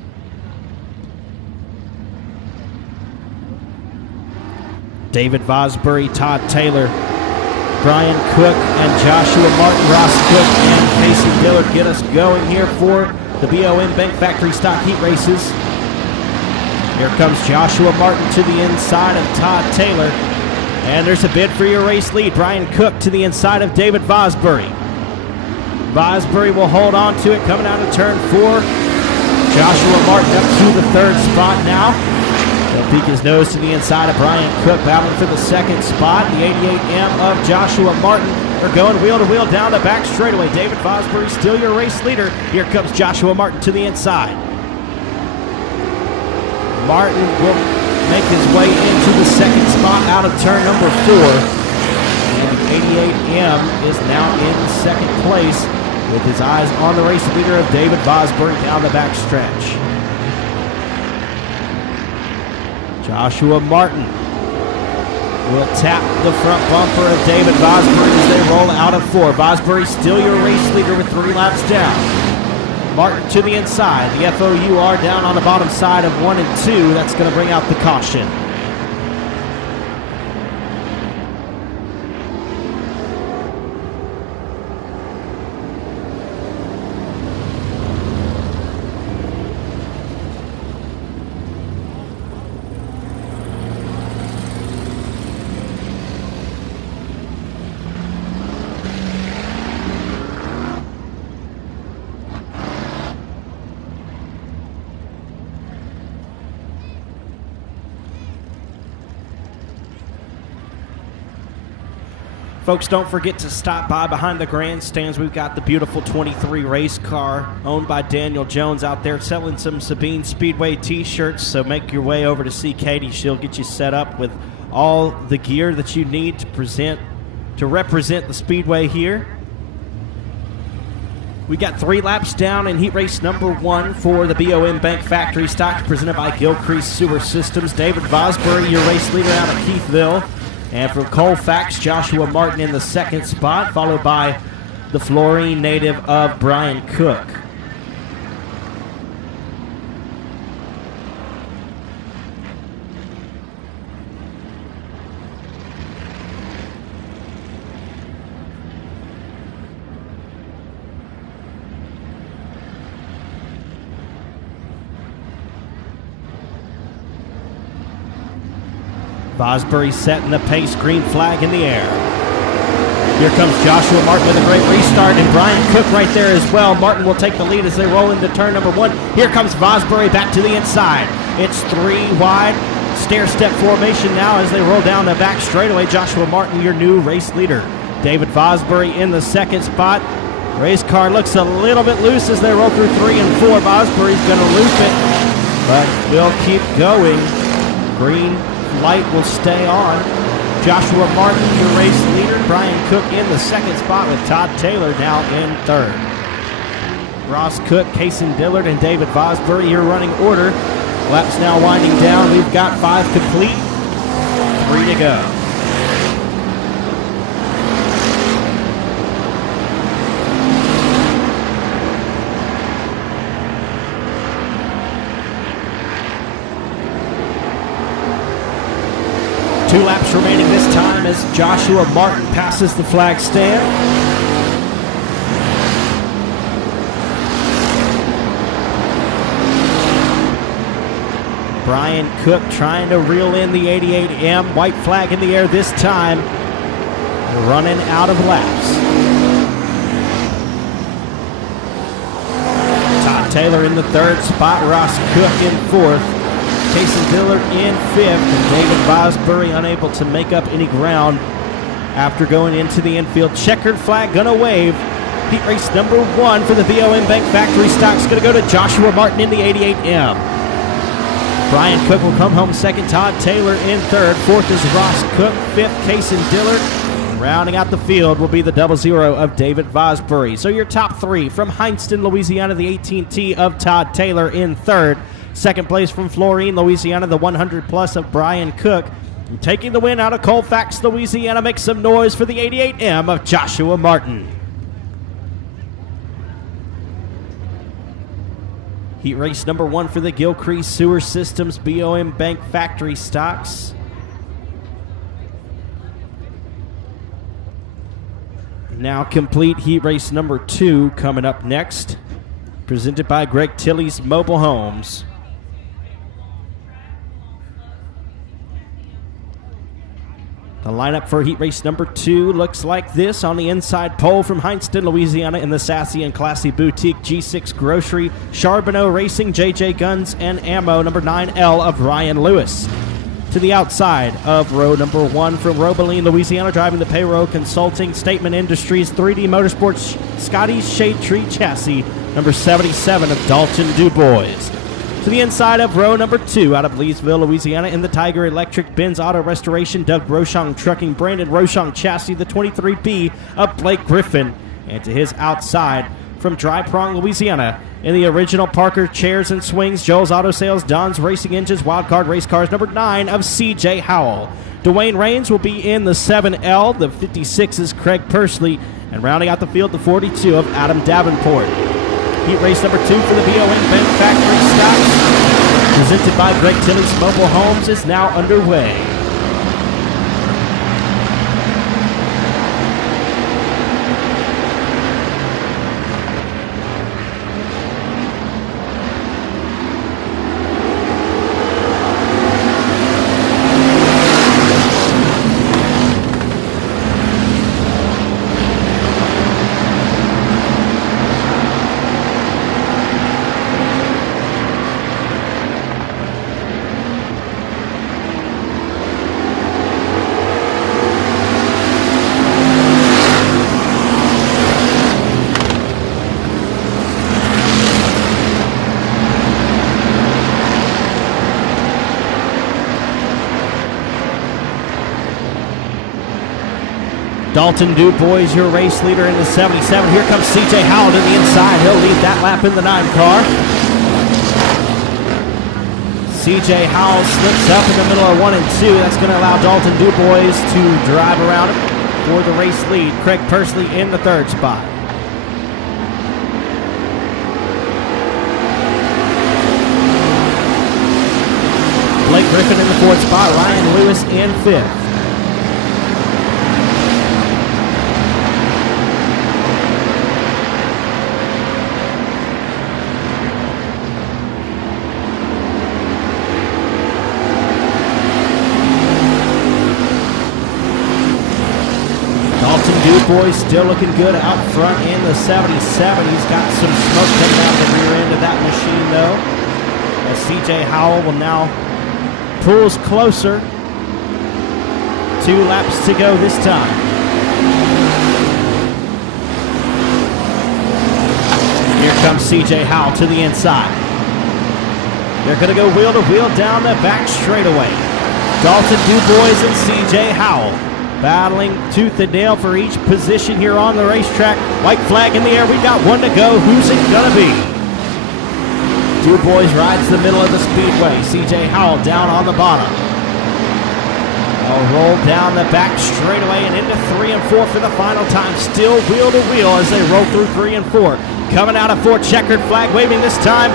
David Vosbury, Todd Taylor, Brian Cook and Joshua Martin, Ross Cook and Casey Dillard get us going here for the BOM Bank Factory Stock Heat Races. Here comes Joshua Martin to the inside of Todd Taylor. And there's a bid for your race lead. Brian Cook to the inside of David Vosbury. Vosbury will hold on to it coming out of turn 4. Joshua Martin up to the 3rd spot now. He'll peek his nose to the inside of Brian Cook, battling for the 2nd spot. The 88M of Joshua Martin are going wheel to wheel down the back straightaway. David Vosbury still your race leader. Here comes Joshua Martin to the inside. Martin will make his way into the 2nd spot out of turn number 4. And 88M is now in 2nd place with his eyes on the race leader of David Vosbury down the back stretch. Joshua Martin will tap the front bumper of David Vosbury as they roll out of 4. Vosbury still your race leader with 3 laps down. Martin to the inside. The FOUR down on the bottom side of 1 and 2. That's going to bring out the caution. Folks, don't forget to stop by behind the grandstands. We've got the beautiful 23 race car owned by Daniel Jones out there selling some Sabine Speedway t-shirts. So make your way over to see Katie. She'll get you set up with all the gear that you need to represent the Speedway here. We got 3 laps down in heat race number 1 for the BOM Bank Factory Stock, presented by Gilcrease Sewer Systems. David Vosbury, your race leader out of Keithville. And from Colfax, Joshua Martin in the 2nd spot, followed by the Florine native of Brian Cook. Vosbury setting the pace, green flag in the air. Here comes Joshua Martin with a great restart, and Brian Cook right there as well. Martin will take the lead as they roll into turn number 1. Here comes Vosbury back to the inside. It's 3 wide, stair-step formation now as they roll down the back straightaway. Joshua Martin, your new race leader. David Vosbury in the 2nd spot. Race car looks a little bit loose as they roll through 3 and 4. Vosbury's going to loop it, but will keep going. Green light will stay on. Joshua Martin, your race leader. Brian Cook in the 2nd spot with Todd Taylor now in 3rd. Ross Cook, Kason Dillard, and David Vosbury, your running order. Laps now winding down. We've got 5 complete, 3 to go. Two laps remaining this time as Joshua Martin passes the flag stand. Brian Cook trying to reel in the 88M. White flag in the air this time. Running out of laps. Todd Taylor in the 3rd spot. Ross Cook in 4th. Kason Dillard in 5th, and David Vosbury unable to make up any ground after going into the infield. Checkered flag gonna wave. Heat race number 1 for the BOM Bank Factory Stock's gonna go to Joshua Martin in the 88M. Brian Cook will come home 2nd, Todd Taylor in 3rd. 4th is Ross Cook, 5th Kason Dillard. Rounding out the field will be the 00 of David Vosbury. So your top 3 from Hineston, Louisiana, the 18T of Todd Taylor in 3rd. 2nd place from Florine, Louisiana, the 100 plus of Brian Cook. And taking the win out of Colfax, Louisiana, make some noise for the 88M of Joshua Martin. Heat race number 1 for the Gilcrease Sewer Systems BOM Bank Factory Stocks. Now complete heat race number 2 coming up next. Presented by Greg Tilley's Mobile Homes. The lineup for heat race number 2 looks like this. On the inside pole from Hineston, Louisiana, in the sassy and classy boutique G6 Grocery, Charbonneau Racing, JJ Guns and Ammo, number 9L of Ryan Lewis. To the outside of row number 1 from Robeline, Louisiana, driving the payroll consulting, Statement Industries, 3D Motorsports, Scotty's Shade Tree Chassis, number 77 of Dalton DuBois. To the inside of row number 2 out of Leesville, Louisiana, in the Tiger Electric, Benz Auto Restoration, Doug Rochon Trucking, Brandon Rochon Chassis, the 23B of Blake Griffin. And to his outside from Dry Prong, Louisiana, in the original Parker Chairs and Swings, Joel's Auto Sales, Don's Racing Engines, Wildcard Race Cars, number 9 of CJ Howell. Dwayne Raines will be in the 7L, the 56 is Craig Pursley, and rounding out the field, the 42 of Adam Davenport. Heat race number 2 for the BOM Bank Factory Stocks, presented by Greg Tilley's Mobile Homes, is now underway. Dalton DuBois, your race leader in the 77. Here comes CJ Howell to the inside. He'll lead that lap in the 9 car. CJ Howell slips up in the middle of 1 and 2. That's going to allow Dalton DuBois to drive around him for the race lead. Craig Persley in the 3rd spot. Blake Griffin in the 4th spot. Ryan Lewis in 5th. DuBois still looking good out front in the 77. He's got some smoke coming out the rear end of that machine, though. As CJ Howell will now pulls closer. 2 laps to go this time. Here comes CJ Howell to the inside. They're going to go wheel to wheel down the back straightaway. Dalton DuBois and CJ Howell battling tooth and nail for each position here on the racetrack. White flag in the air. We got 1 to go. Who's it gonna be? DuBois rides the middle of the speedway. CJ Howell down on the bottom. They'll roll down the back straightaway and into 3 and 4 for the final time. Still wheel to wheel as they roll through 3 and 4. Coming out of 4, checkered flag waving this time,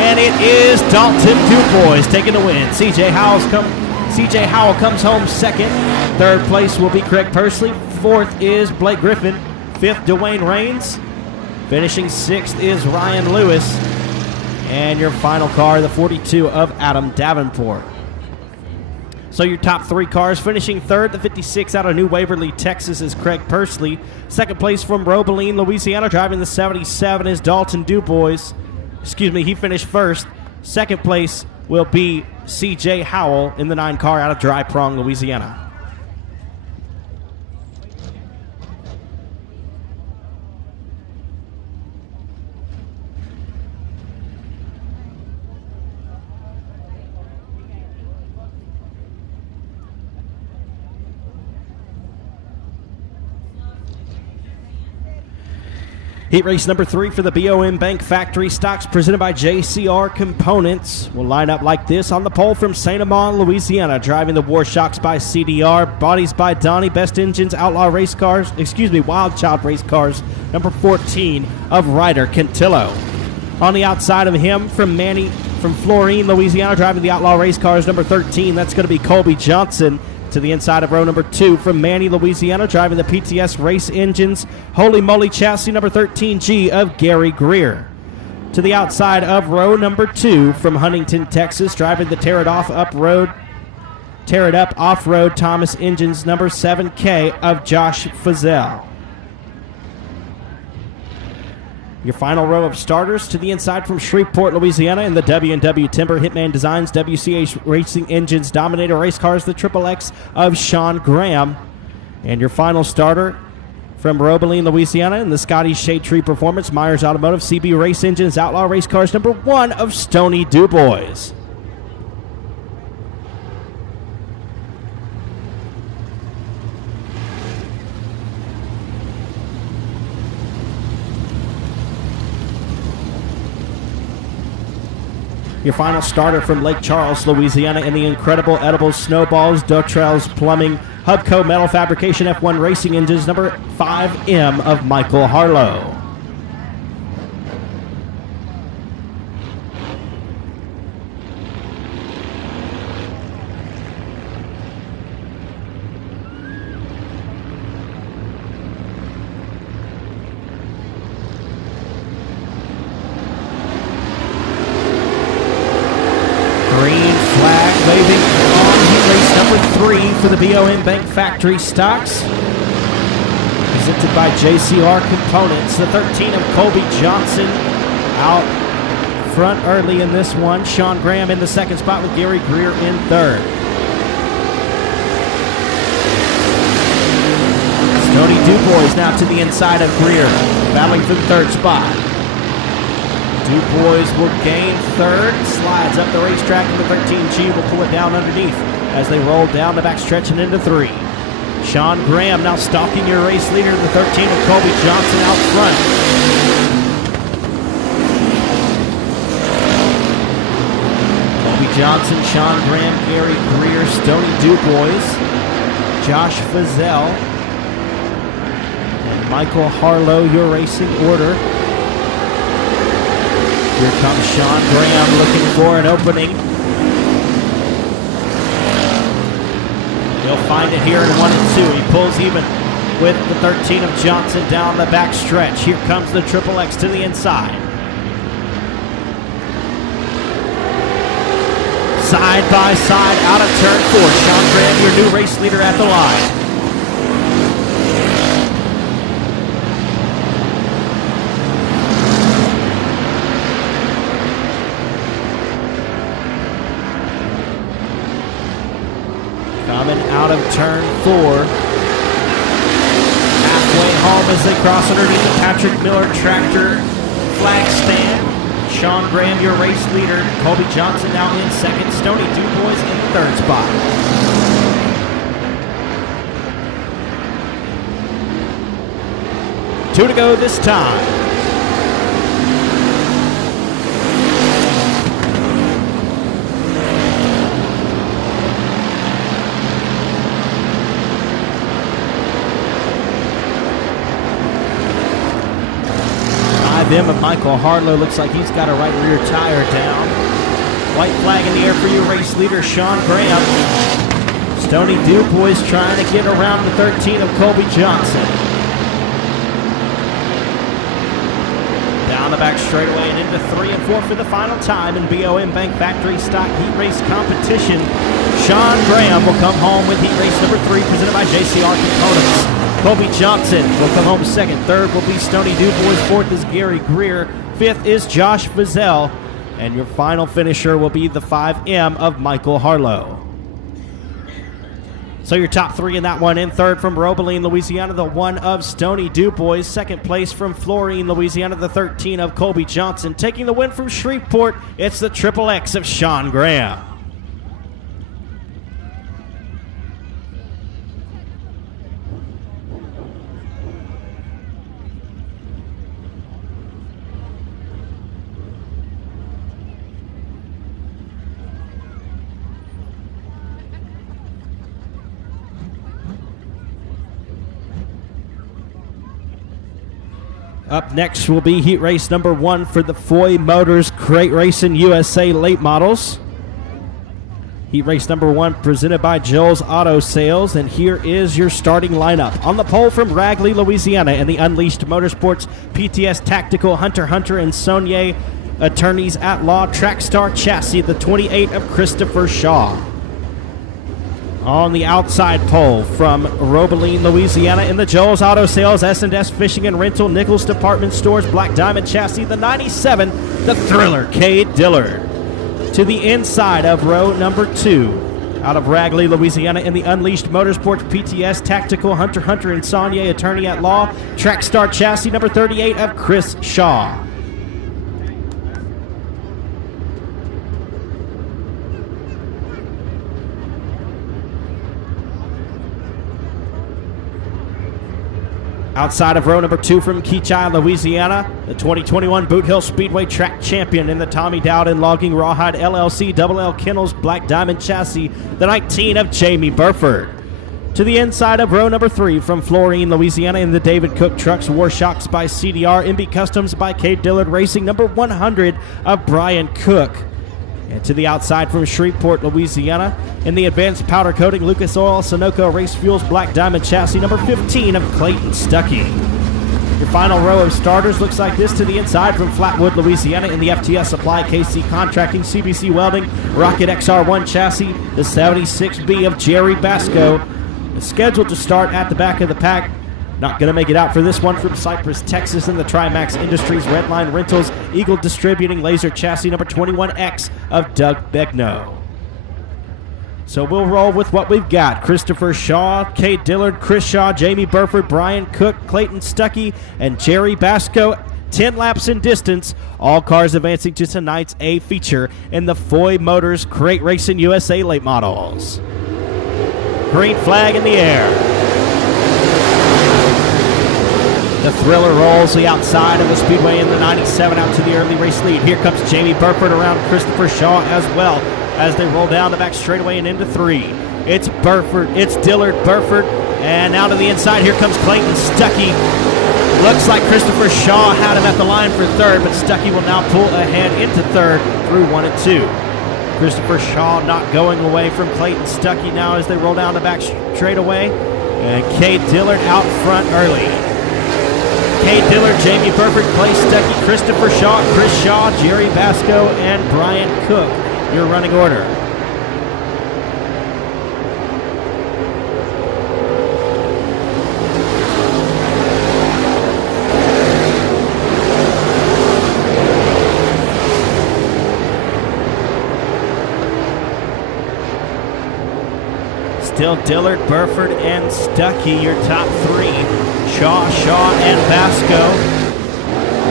and it is Dalton DuBois taking the win. CJ Howell comes home 2nd. 3rd place will be Craig Persley. 4th is Blake Griffin. 5th, Dwayne Raines. Finishing 6th is Ryan Lewis. And your final car, the 42 of Adam Davenport. So your top 3 cars finishing 3rd, the 56 out of New Waverly, Texas is Craig Persley. 2nd place from Robeline, Louisiana, driving the 77 is Dalton DuBois. He finished 1st. 2nd place will be CJ Howell in the 9 car out of Dry Prong, Louisiana. Heat race number 3 for the BOM Bank Factory Stocks presented by JCR Components will line up like this on the pole from St. Amand, Louisiana. Driving the War Shocks by CDR, Bodies by Donnie, Best Engines, Outlaw Race Cars, Wild Child Race Cars, number 14 of Ryder Cantillo. On the outside of him from Florine, Louisiana, driving the Outlaw Race Cars, number 13, that's going to be Colby Johnson. To the inside of row number 2 from Manny, Louisiana, driving the PTS Race Engines, Holy Moly Chassis, number 13G of Gary Greer. To the outside of row number 2 from Huntington, Texas, driving the Tear It Up Off-Road Thomas Engines, number 7K of Josh Fazell. Your final row of starters to the inside from Shreveport, Louisiana, in the W&W Timber Hitman Designs, WCH Racing Engines, Dominator Race Cars, the Triple X of Sean Graham. And your final starter from Robeline, Louisiana, in the Scotty Shade Tree Performance, Myers Automotive, CB Race Engines, Outlaw Race Cars, number 1 of Stoney DuBois. Your final starter from Lake Charles, Louisiana, in the incredible edible snowballs, Dotrell's Plumbing, Hubco Metal Fabrication F1 Racing Engines, number 5M of Michael Harlow. Waving on heat race number 3 for the BOM Bank Factory Stocks. Presented by JCR Components. The 13 of Colby Johnson out front early in this one. Sean Graham in the 2nd spot with Gary Greer in 3rd. Stoney DuBois now to the inside of Greer, battling for the 3rd spot. DuBois will gain 3rd, slides up the racetrack, and the 13G will pull it down underneath as they roll down the backstretch and into 3. Sean Graham now stalking your race leader, the 13 of Colby Johnson out front. Colby Johnson, Sean Graham, Gary Greer, Stoney Dubois, Josh Fazell, and Michael Harlow, your racing order. Here comes Sean Graham looking for an opening. He'll find it here in 1 and 2. He pulls even with the 13 of Johnson down the back stretch. Here comes the Triple X to the inside. Side by side out of turn 4. Sean Graham, your new race leader at the line. Coming out of turn 4. Halfway home as they cross underneath the Patrick Miller tractor flag stand. Sean Graham, your race leader. Colby Johnson now in second. Stoney Dubois in the third spot. Two to go this time. Them and Michael Harlow looks like he's got a right rear tire down. White flag in the air for your race leader, Sean Graham. Stoney Dubois trying to get around the 13 of Colby Johnson. Down the back straightaway and into 3 and 4 for the final time in BOM Bank Factory Stock Heat Race competition. Sean Graham will come home with heat race number 3 presented by JCR Components. Colby Johnson will come home second. Third will be Stoney Dubois. Fourth is Gary Greer. Fifth is Josh Fazell. And your final finisher will be the 5M of Michael Harlow. So your top 3 in that one. In third from Robeline, Louisiana, the 1 of Stoney Dubois. Second place from Florine, Louisiana, the 13 of Colby Johnson. Taking the win from Shreveport, it's the Triple X of Sean Graham. Up next will be heat race number 1 for the Foy Motors Crate Racing USA Late Models. Heat race number 1 presented by Joel's Auto Sales, and here is your starting lineup. On the pole from Ragley, Louisiana, and the Unleashed Motorsports PTS Tactical Hunter and Saunier Attorneys at Law Trackstar Chassis, the 28 of Christopher Shaw. On the outside pole from Robeline, Louisiana, in the Joel's Auto Sales, S&S Fishing and Rental, Nichols Department Stores, Black Diamond Chassis, the 97, the Thriller, Cade Dillard. To the inside of row number 2, out of Ragley, Louisiana, in the Unleashed Motorsports PTS Tactical Hunter and Saunier Attorney at Law, Trackstar Chassis, number 38 of Chris Shaw. Outside of row number 2 from Keachai, Louisiana, the 2021 Boot Hill Speedway track champion in the Tommy Dowden Logging Rawhide LLC Double L Kennels Black Diamond Chassis, the 19 of Jamie Burford. To the inside of row number 3 from Florine, Louisiana, in the David Cook Trucks War Shocks by CDR, MB Customs by Cade Dillard Racing, number 100 of Brian Cook. And to the outside from Shreveport, Louisiana, in the Advanced Powder Coating Lucas Oil Sunoco Race Fuels Black Diamond Chassis, number 15 of Clayton Stuckey. Your final row of starters looks like this. To the inside from Flatwood, Louisiana, in the FTS Supply, KC Contracting, CBC Welding, Rocket XR1 Chassis, the 76B of Jerry Basco. Is scheduled to start at the back of the pack. Not going to make it out for this one from Cypress, Texas, in the Trimax Industries Redline Rentals Eagle Distributing Laser Chassis, number 21X of Doug Begno. So we'll roll with what we've got. Christopher Shaw, Cade Dillard, Chris Shaw, Jamie Burford, Brian Cook, Clayton Stuckey, and Jerry Basco. 10 laps in distance. All cars advancing to tonight's A feature in the Foy Motors Crate Racing USA Late Models. Green flag in the air. The Thriller rolls the outside of the Speedway in the 97 out to the early race lead. Here comes Jamie Burford around Christopher Shaw as well as they roll down the back straightaway and into 3. It's Dillard, Burford, and now to the inside. Here comes Clayton Stuckey. Looks like Christopher Shaw had him at the line for 3rd, but Stuckey will now pull ahead into 3rd through 1 and 2. Christopher Shaw not going away from Clayton Stuckey now as they roll down the back straightaway. And Cade Dillard out front early. Cade Dillard, Jamie Burford, Clay Stuckey, Christopher Shaw, Chris Shaw, Jerry Basco, and Brian Cook. Your running order. Still Dillard, Burford, and Stuckey, your top 3. Shaw, and Basco,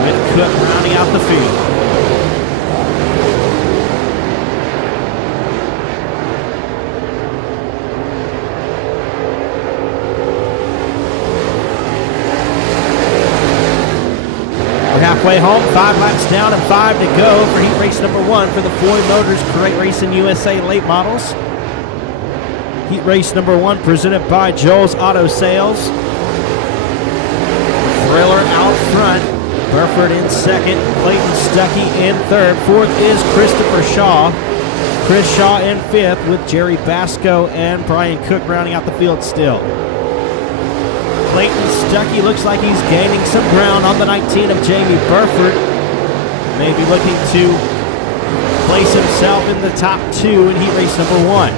with Cook rounding out the field. We're halfway home, 5 laps down and 5 to go for heat race number 1 for the Foy Motors Crate Racing USA Late Models. Heat race number 1 presented by Joel's Auto Sales. Thriller out front. Burford in 2nd. Clayton Stuckey in 3rd. 4th is Christopher Shaw. Chris Shaw in 5th with Jerry Basco and Brian Cook rounding out the field still. Clayton Stuckey looks like he's gaining some ground on the 19 of Jamie Burford. Maybe looking to place himself in the top 2 in heat race number 1.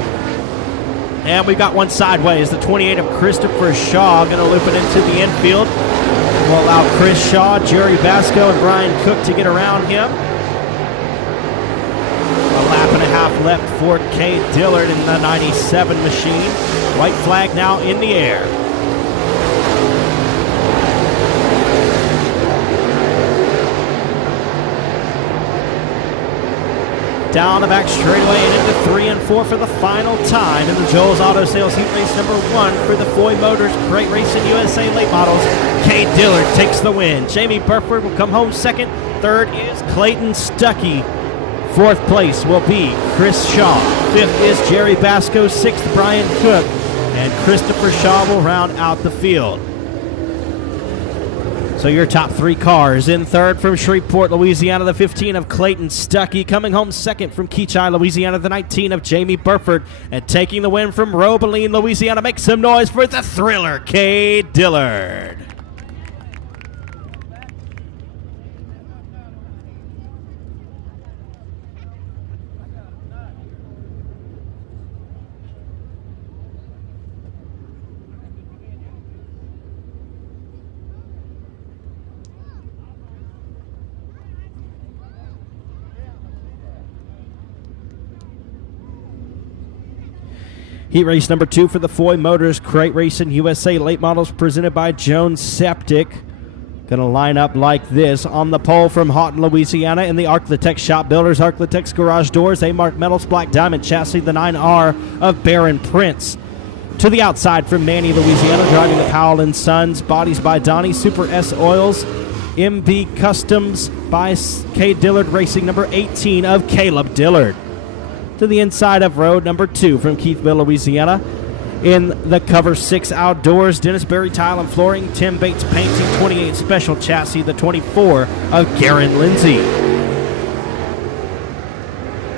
And we've got one sideways. The 28 of Christopher Shaw going to loop it into the infield. Will allow Chris Shaw, Jerry Basco, and Brian Cook to get around him. A lap and a half left for Cade Dillard in the 97 machine. White flag now in the air. Down the back straightaway and into 3 and 4 for the final time in the Joel's Auto Sales Heat Race number 1 for the Foy Motors Crate Racing USA Late Models. Cade Dillard takes the win. Jamie Burford will come home 2nd. 3rd is Clayton Stuckey. 4th place will be Chris Shaw. 5th is Jerry Basco. 6th, Brian Cook. And Christopher Shaw will round out the field. So your top 3 cars. In 3rd from Shreveport, Louisiana, the 15 of Clayton Stuckey. Coming home 2nd from Keachai, Louisiana, the 19 of Jamie Burford. And taking the win from Robeline, Louisiana. Make some noise for the Thriller, Cade Dillard. Heat race number 2 for the Foy Motors Crate Racing USA Late Models presented by Jones Septic. Going to line up like this. On the pole from Houghton, Louisiana, in the Arclitex Shop Builders, Arclitex Garage Doors, A-Mark Metals, Black Diamond Chassis, the 9R of Baron Prince. To the outside from Manny, Louisiana, driving the Powell & Sons, Bodies by Donnie, Super S Oils, MB Customs by Cade Dillard, Racing number 18 of Caleb Dillard. To the inside of road number 2 from Keithville, Louisiana. In the Cover 6 Outdoors, Dennis Berry Tile and Flooring, Tim Bates Painting, 28 Special Chassis, the 24 of Garen Lindsay.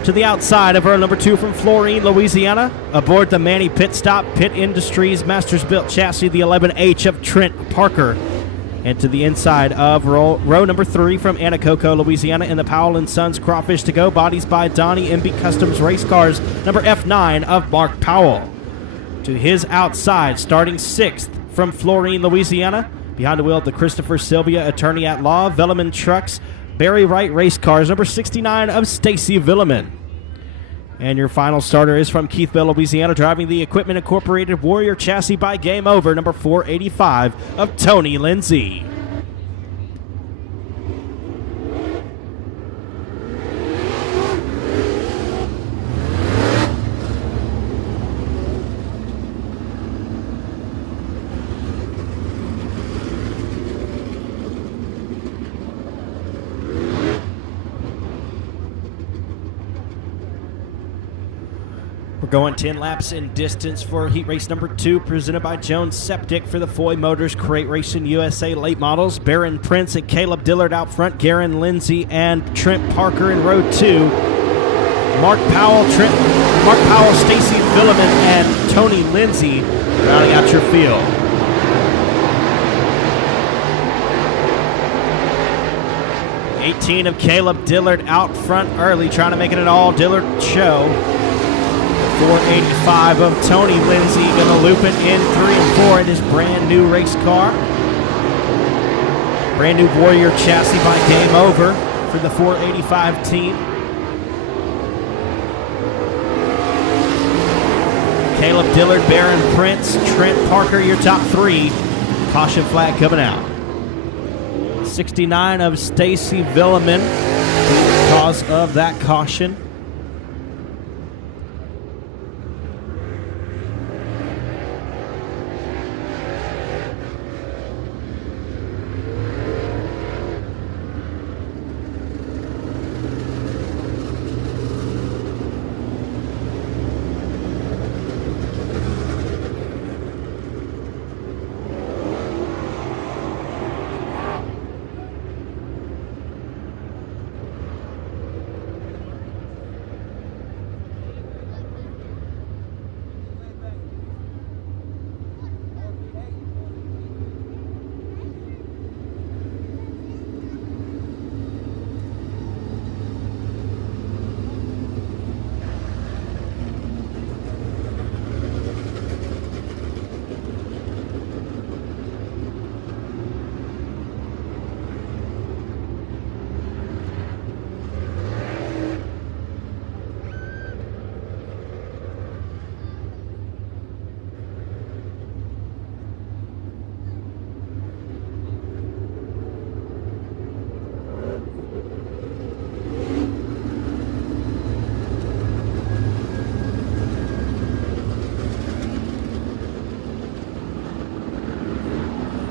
To the outside of row number 2 from Florine, Louisiana. Aboard the Manny Pit Stop, Pit Industries, Masters Built Chassis, the 11H of Trent Parker. And to the inside of row number 3 from Anacoco, Louisiana, in the Powell & Sons Crawfish to Go, Bodies by Donnie, MB Customs Race Cars, number F9 of Mark Powell. To his outside, starting 6th from Florine, Louisiana, behind the wheel of the Christopher Sylvia Attorney at Law, Velleman Trucks, Barry Wright Race Cars, number 69 of Stacy Velleman. And your final starter is from Keithville, Louisiana, driving the Equipment Incorporated Warrior Chassis by Game Over, number 485 of Tony Lindsay. going 10 laps in distance for heat race number 2, presented by Jones Septic for the Foy Motors Crate Racing USA late models. Baron Prince and Caleb Dillard out front. Garen Lindsay and Trent Parker in row 2. Mark Powell, Stacy Villeman, and Tony Lindsay rounding out your field. Of Caleb Dillard out front early, trying to make it an all Dillard show. 485 of Tony Lindsay, going to loop it in 3 and 4 in his brand new race car. Brand new Warrior chassis by Game Over for the 485 team. Caleb Dillard, Baron Prince, Trent Parker, your top 3. Caution flag coming out. 69 of Stacy Villeman because of that caution.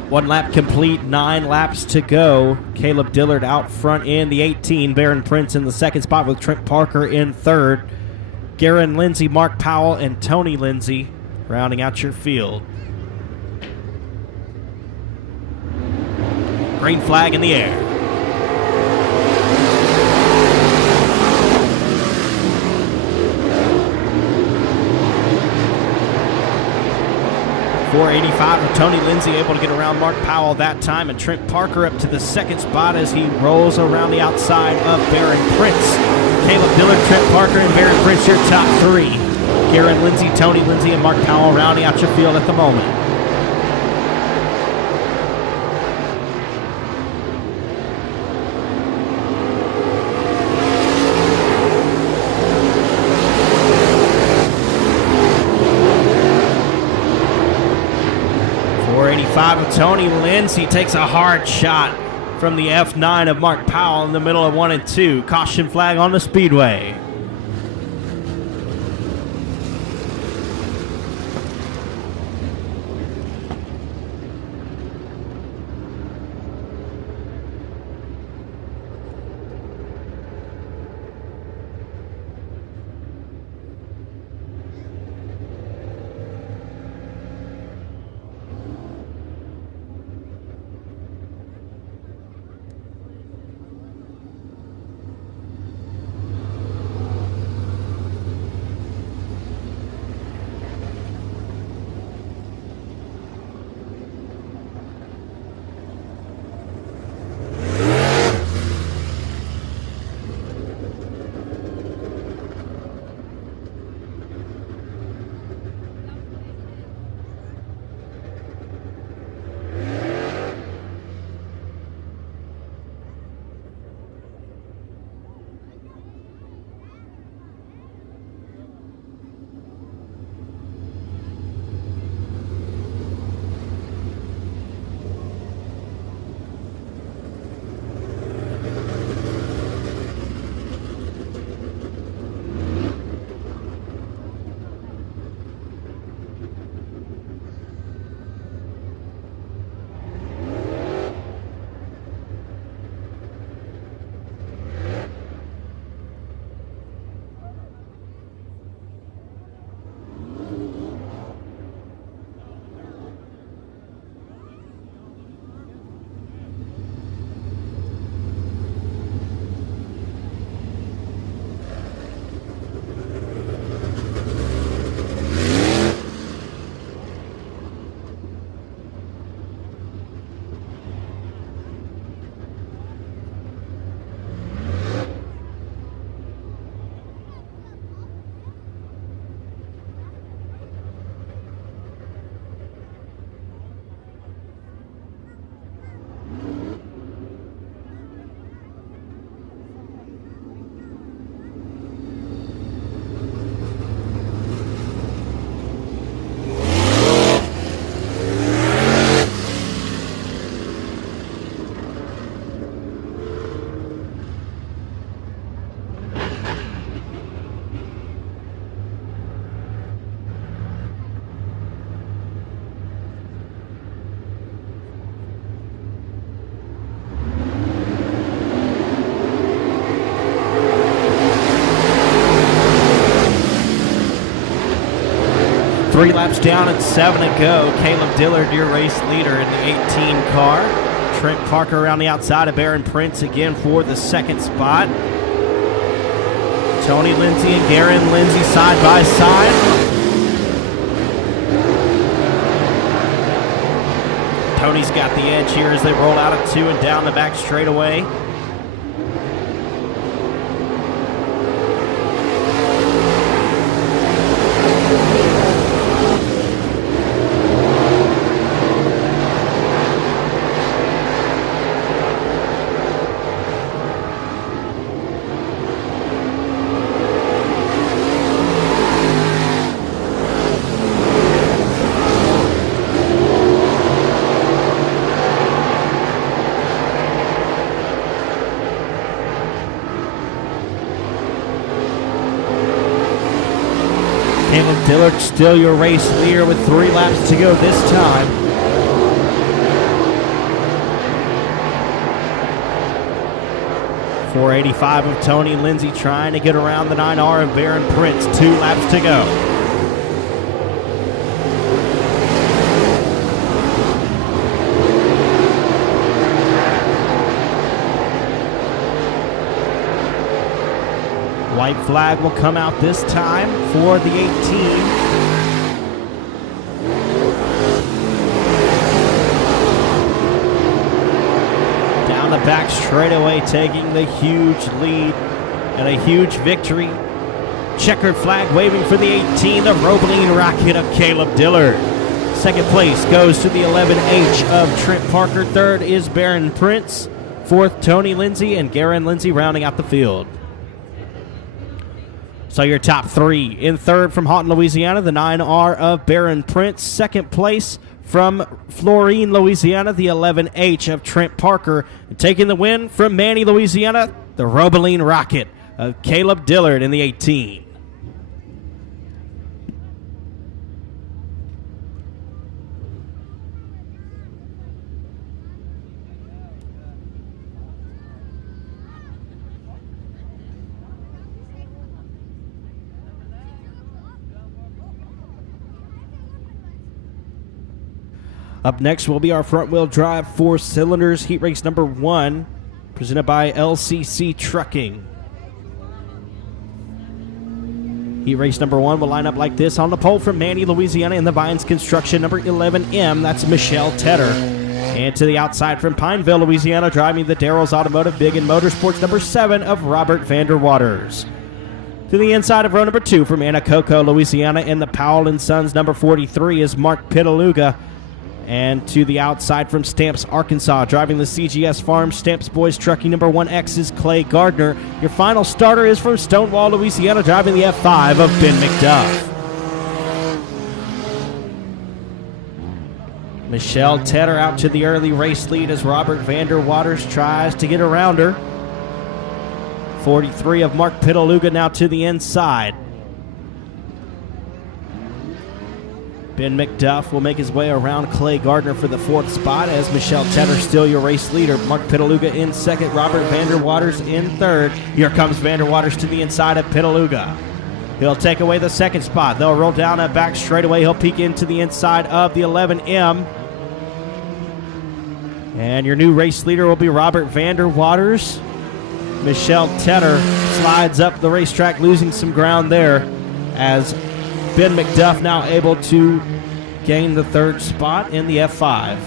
One lap complete, 9 laps to go. Caleb Dillard out front in the 18. Baron Prince in the second spot with Trent Parker in third. Garen Lindsay, Mark Powell, and Tony Lindsay rounding out your field. Green flag in the air. .485 of Tony Lindsay able to get around Mark Powell that time, and Trent Parker up to the second spot as he rolls around the outside of Baron Prince. Caleb Dillard, Trent Parker, and Baron Prince your top 3. Garen Lindsay, Tony Lindsay, and Mark Powell rounding out your field at the moment. Of Tony Lindsay takes a hard shot from the F9 of Mark Powell in the middle of 1 and 2. Caution flag on the Speedway. 3 laps down and 7 to go. Caleb Dillard, your race leader in the 18 car. Trent Parker around the outside of Baron Prince again for the second spot. Tony Lindsay and Garen Lindsay side by side. Tony's got the edge here as they roll out at 2 and down the back straightaway. Caleb Dillard still your race leader with 3 laps to go this time. .485 of Tony Lindsay trying to get around the 9R of Baron Prince. 2 laps to go. White flag will come out this time for the 18. Down the back straightaway, taking the huge lead and a huge victory. Checkered flag waving for the 18, the Roebling Rocket of Caleb Dillard. Second place goes to the 11H of Trent Parker. Third is Baron Prince. Fourth, Tony Lindsay, and Garen Lindsay rounding out the field. So your top 3. In third from Houghton, Louisiana, the 9R of Baron Prince. Second place from Florine, Louisiana, the 11H of Trent Parker. And taking the win from Manny, Louisiana, the Roebling Rocket of Caleb Dillard in the 18. Up next will be our front-wheel drive 4 cylinders heat race number 1, presented by LCC Trucking. Heat race number 1 will line up like this. On the pole from Manny, Louisiana, in the Vines Construction, number 11M, that's Michelle Tedder. And to the outside from Pineville, Louisiana, driving the Darrell's Automotive Big and Motorsports, number 7 of Robert Vander Waters. To the inside of row number 2 from Anacoco, Louisiana, in the Powell & Sons, number 43 is Mark Pitaluga. And to the outside from Stamps, Arkansas, driving the CGS Farm Stamps Boys Trucking, number 1X is Clay Gardner. Your final starter is from Stonewall, Louisiana, driving the F5 of Ben McDuff. Michelle Tedder out to the early race lead as Robert Vander Waters tries to get around her. 43 of Mark Pitaluga now to the inside. Ben McDuff will make his way around Clay Gardner for the 4th spot as Michelle Tedder still your race leader. Mark Pitaluga in 2nd, Robert Vander Waters in 3rd. Here comes Vander Waters to the inside of Pitaluga. He'll take away the 2nd spot. They'll roll down a back straightaway. He'll peek into the inside of the 11M. And your new race leader will be Robert Vander Waters. Michelle Tedder slides up the racetrack, losing some ground there as Ben McDuff now able to gain the 3rd spot in the F5.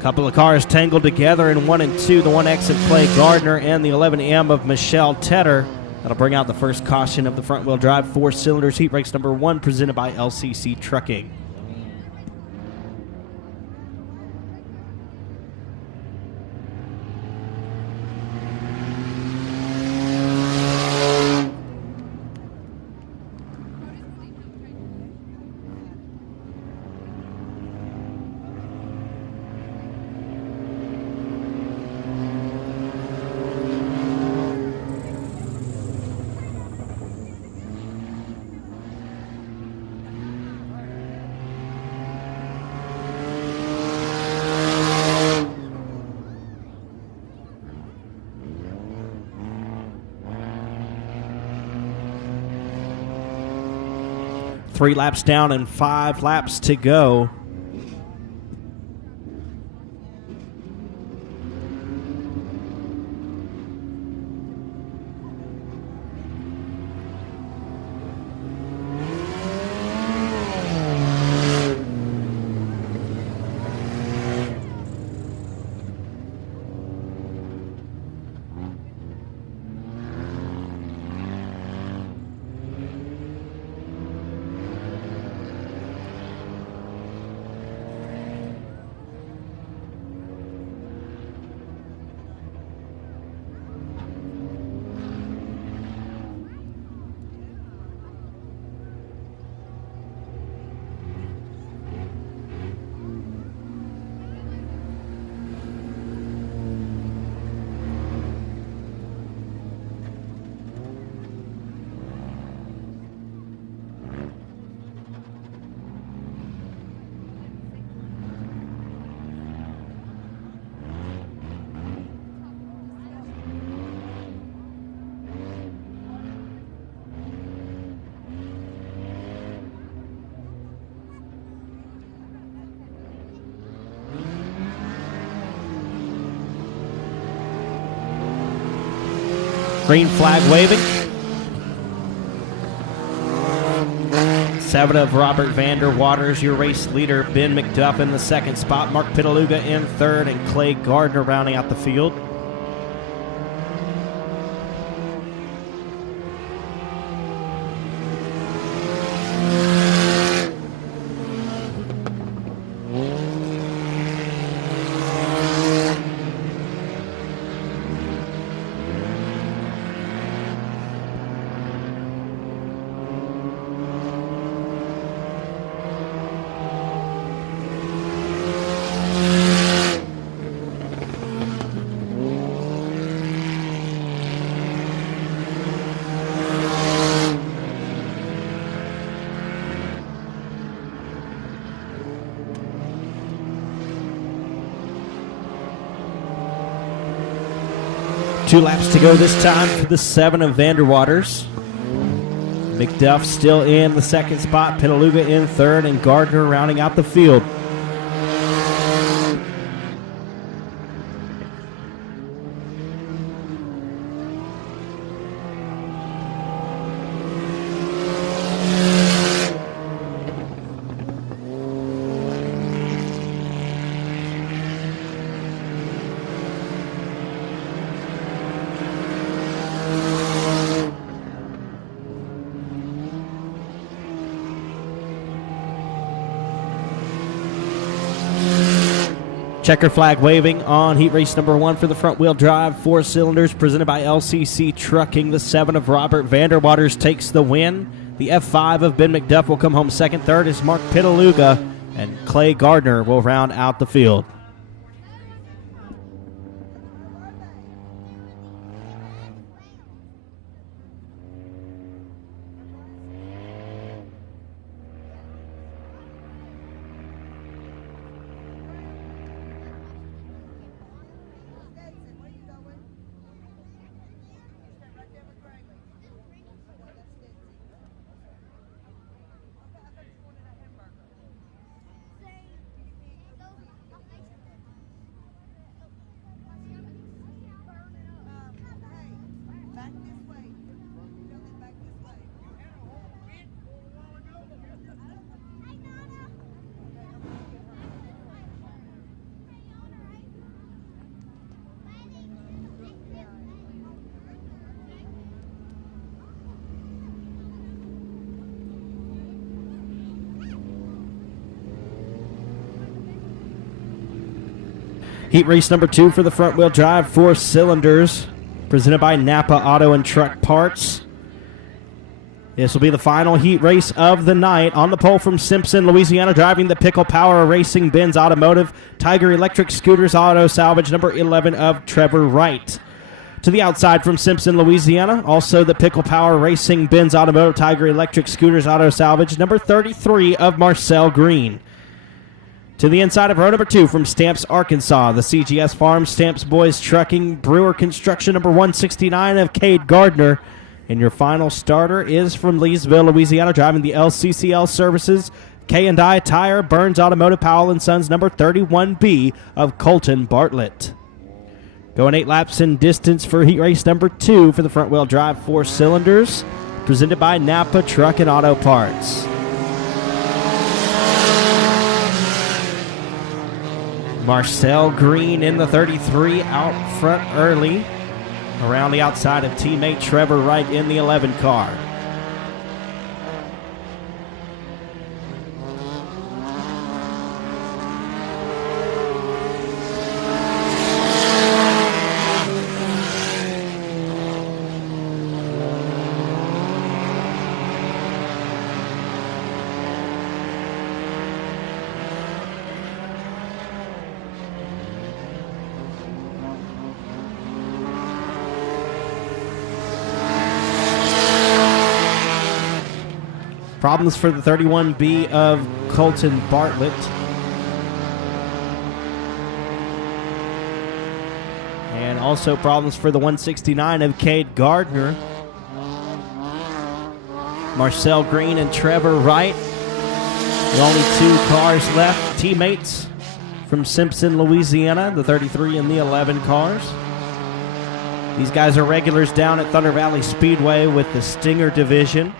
Couple of cars tangled together in 1 and 2. The 1X of Clay Gardner and the 11M of Michelle Tedder. That'll bring out the first caution of the front-wheel drive 4 cylinders heat race number 1, presented by LCC Trucking. 3 laps down and 5 laps to go. Green flag waving. 7 of Robert Vander Waters, your race leader. Ben McDuff in the 2nd spot. Mark Pitaluga in 3rd, and Clay Gardner rounding out the field. Two laps to go this time for the 7 of Vander Waters. McDuff still in the 2nd spot, Pitaluga in 3rd, and Gardner rounding out the field. Checker flag waving on heat race number 1 for the front wheel drive 4 cylinders presented by LCC Trucking. The 7 of Robert Vander Waters takes the win. The F5 of Ben McDuff will come home 2nd. 3rd is Mark Pitaluga, and Clay Gardner will round out the field. Heat race number 2 for the front wheel drive 4 cylinders presented by Napa Auto and Truck Parts. This will be the final heat race of the night. On the pole from Simpson, Louisiana, driving the Pickle Power Racing Benz Automotive, Tiger Electric Scooters Auto Salvage, number 11 of Trevor Wright. To the outside from Simpson, Louisiana, also the Pickle Power Racing Benz Automotive, Tiger Electric Scooters Auto Salvage, number 33 of Marcel Green. To the inside of row number 2 from Stamps, Arkansas, the CGS Farm Stamps Boys Trucking, Brewer Construction, number 169 of Cade Gardner. And your final starter is from Leesville, Louisiana, driving the LCCL Services K&I Tire, Burns Automotive, Powell & Sons, number 31B of Colton Bartlett. Going 8 laps in distance for heat race number 2 for the front-wheel drive 4 cylinders, presented by Napa Truck and Auto Parts. Marcel Green in the 33 out front early, around the outside of teammate Trevor Wright in the 11 car. Problems for the 31B of Colton Bartlett. And also problems for the 169 of Cade Gardner. Marcel Green and Trevor Wright. The only 2 cars left. Teammates from Simpson, Louisiana, the 33 and the 11 cars. These guys are regulars down at Thunder Valley Speedway with the Stinger division.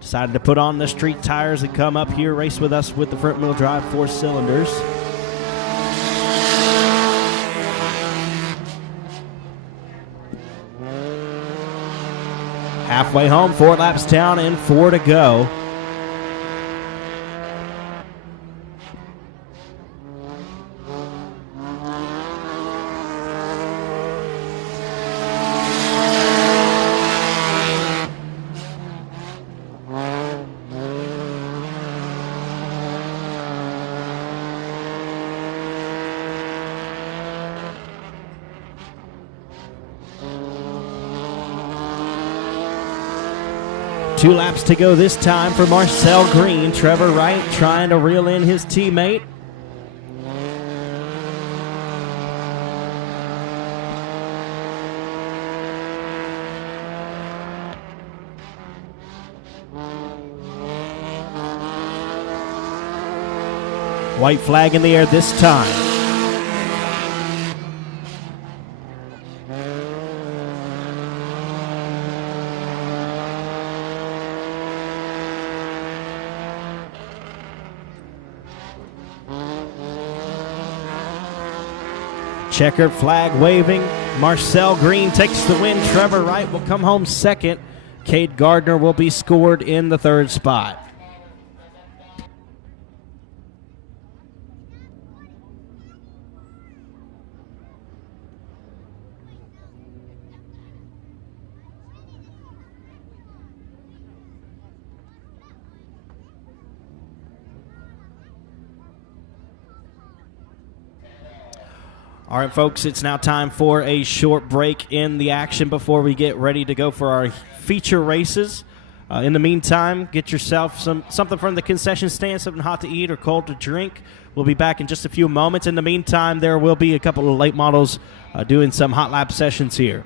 Decided to put on the street tires and come up here, race with us with the front-wheel drive 4 cylinders. Halfway home, 4 laps down and 4 to go. Two laps to go this time for Marcel Green. Trevor Wright trying to reel in his teammate. White flag in the air this time. Checkered flag waving. Marcel Green takes the win. Trevor Wright will come home second. Cade Gardner will be scored in the 3rd spot. All right, folks, it's now time for a short break in the action before we get ready to go for our feature races. In the meantime, get yourself something from the concession stand, something hot to eat or cold to drink. We'll be back in just a few moments. In the meantime, there will be a couple of late models doing some hot lap sessions here.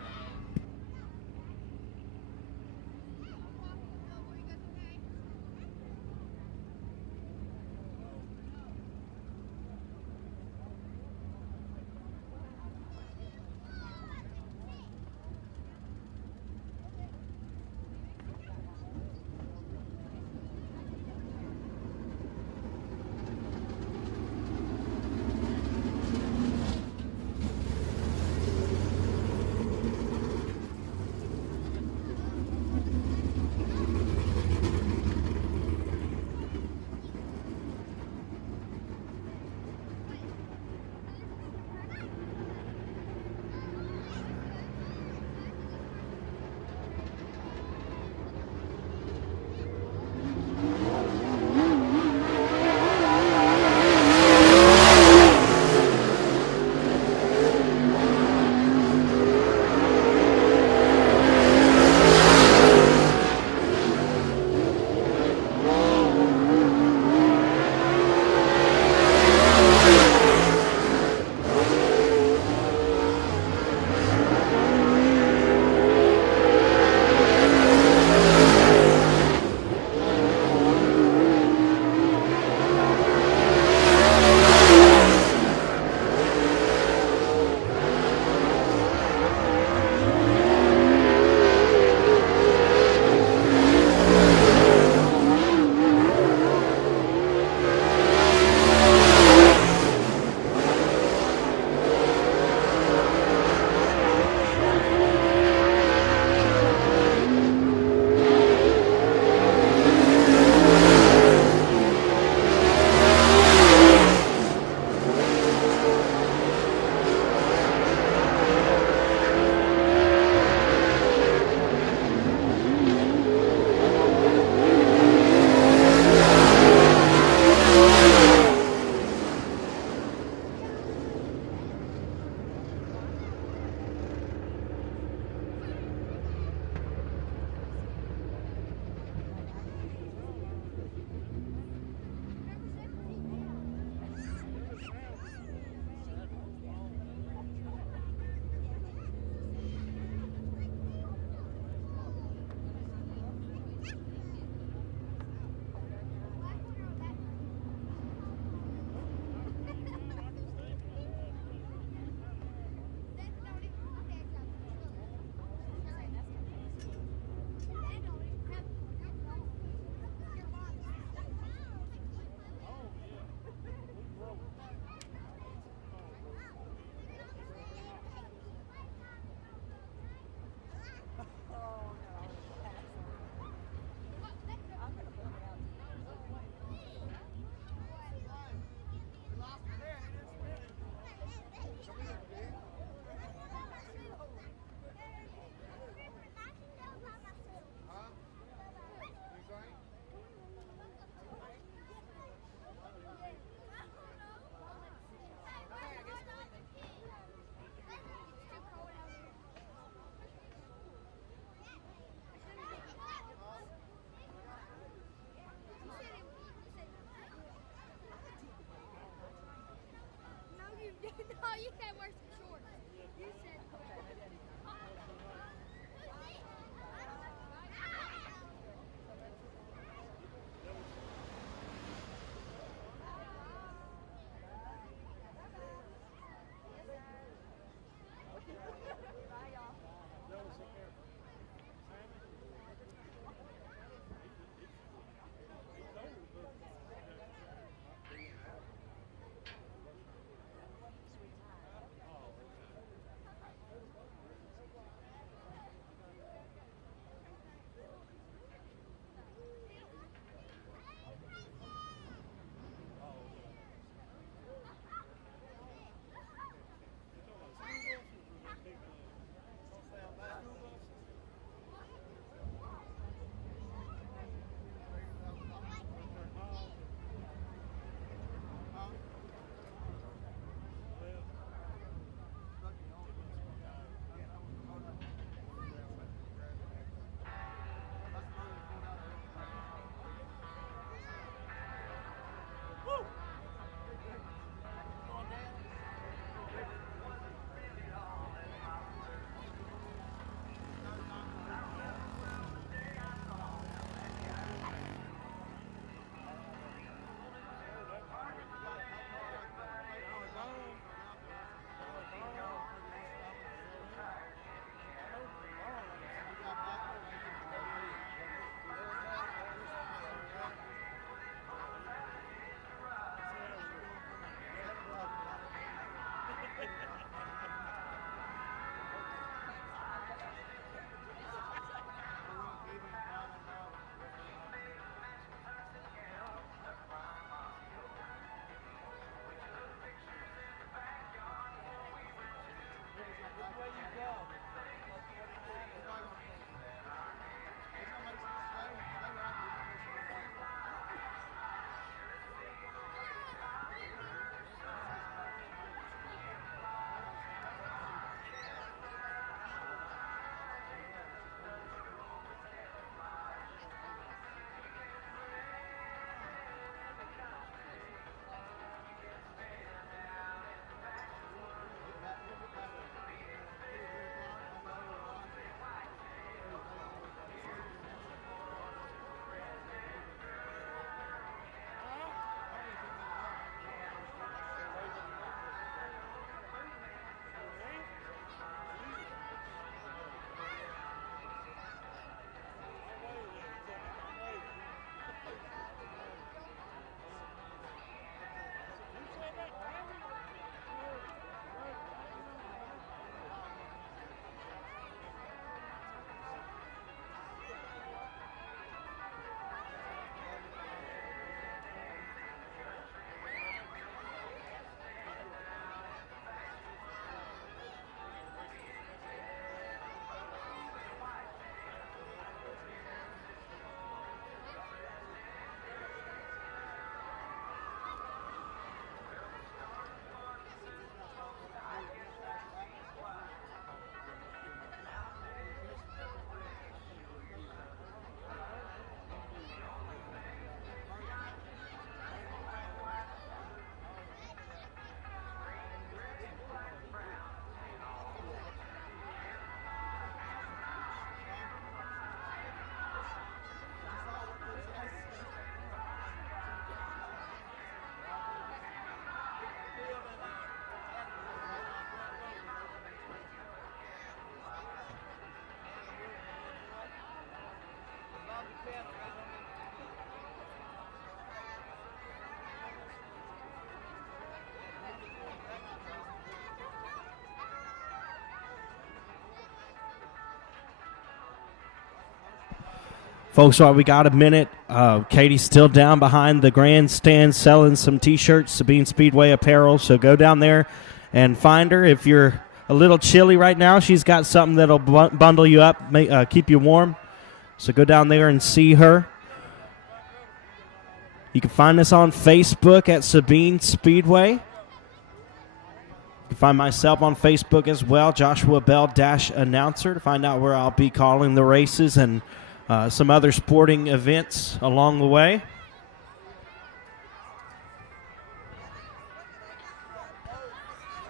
Folks, while we got a minute, Katie's still down behind the grandstand selling some T-shirts, Sabine Speedway apparel, so go down there and find her. If you're a little chilly right now, she's got something that'll bundle you up, keep you warm, so go down there and see her. You can find us on Facebook at Sabine Speedway. You can find myself on Facebook as well, Joshua Bell Announcer, to find out where I'll be calling the races and some other sporting events along the way.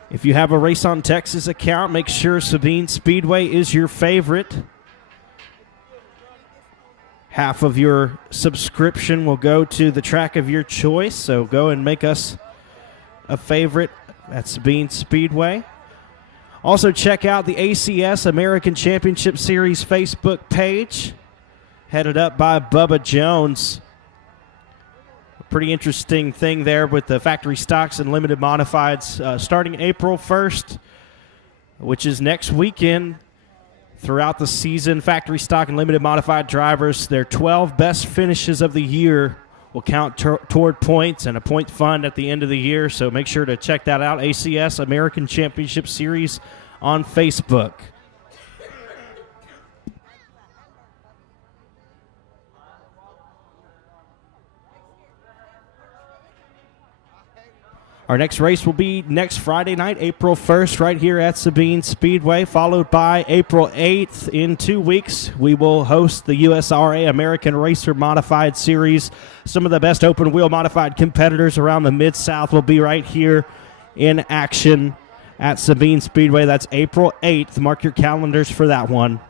If you have a Race on Texas account, make sure Sabine Speedway is your favorite. Half of your subscription will go to the track of your choice, so go and make us a favorite at Sabine Speedway. Also, check out the ACS American Championship Series Facebook page, headed up by Bubba Jones. A pretty interesting thing there with the factory stocks and limited modifieds starting April 1st, which is next weekend. Throughout the season, factory stock and limited modified drivers, their 12 best finishes of the year will count toward points and a point fund at the end of the year. So make sure to check that out, ACS American Championship Series on Facebook. Our next race will be next Friday night, April 1st, right here at Sabine Speedway, followed by April 8th. In 2 weeks, we will host the USRA American Racer Modified Series. Some of the best open-wheel modified competitors around the Mid-South will be right here in action at Sabine Speedway. That's April 8th. Mark your calendars for that one.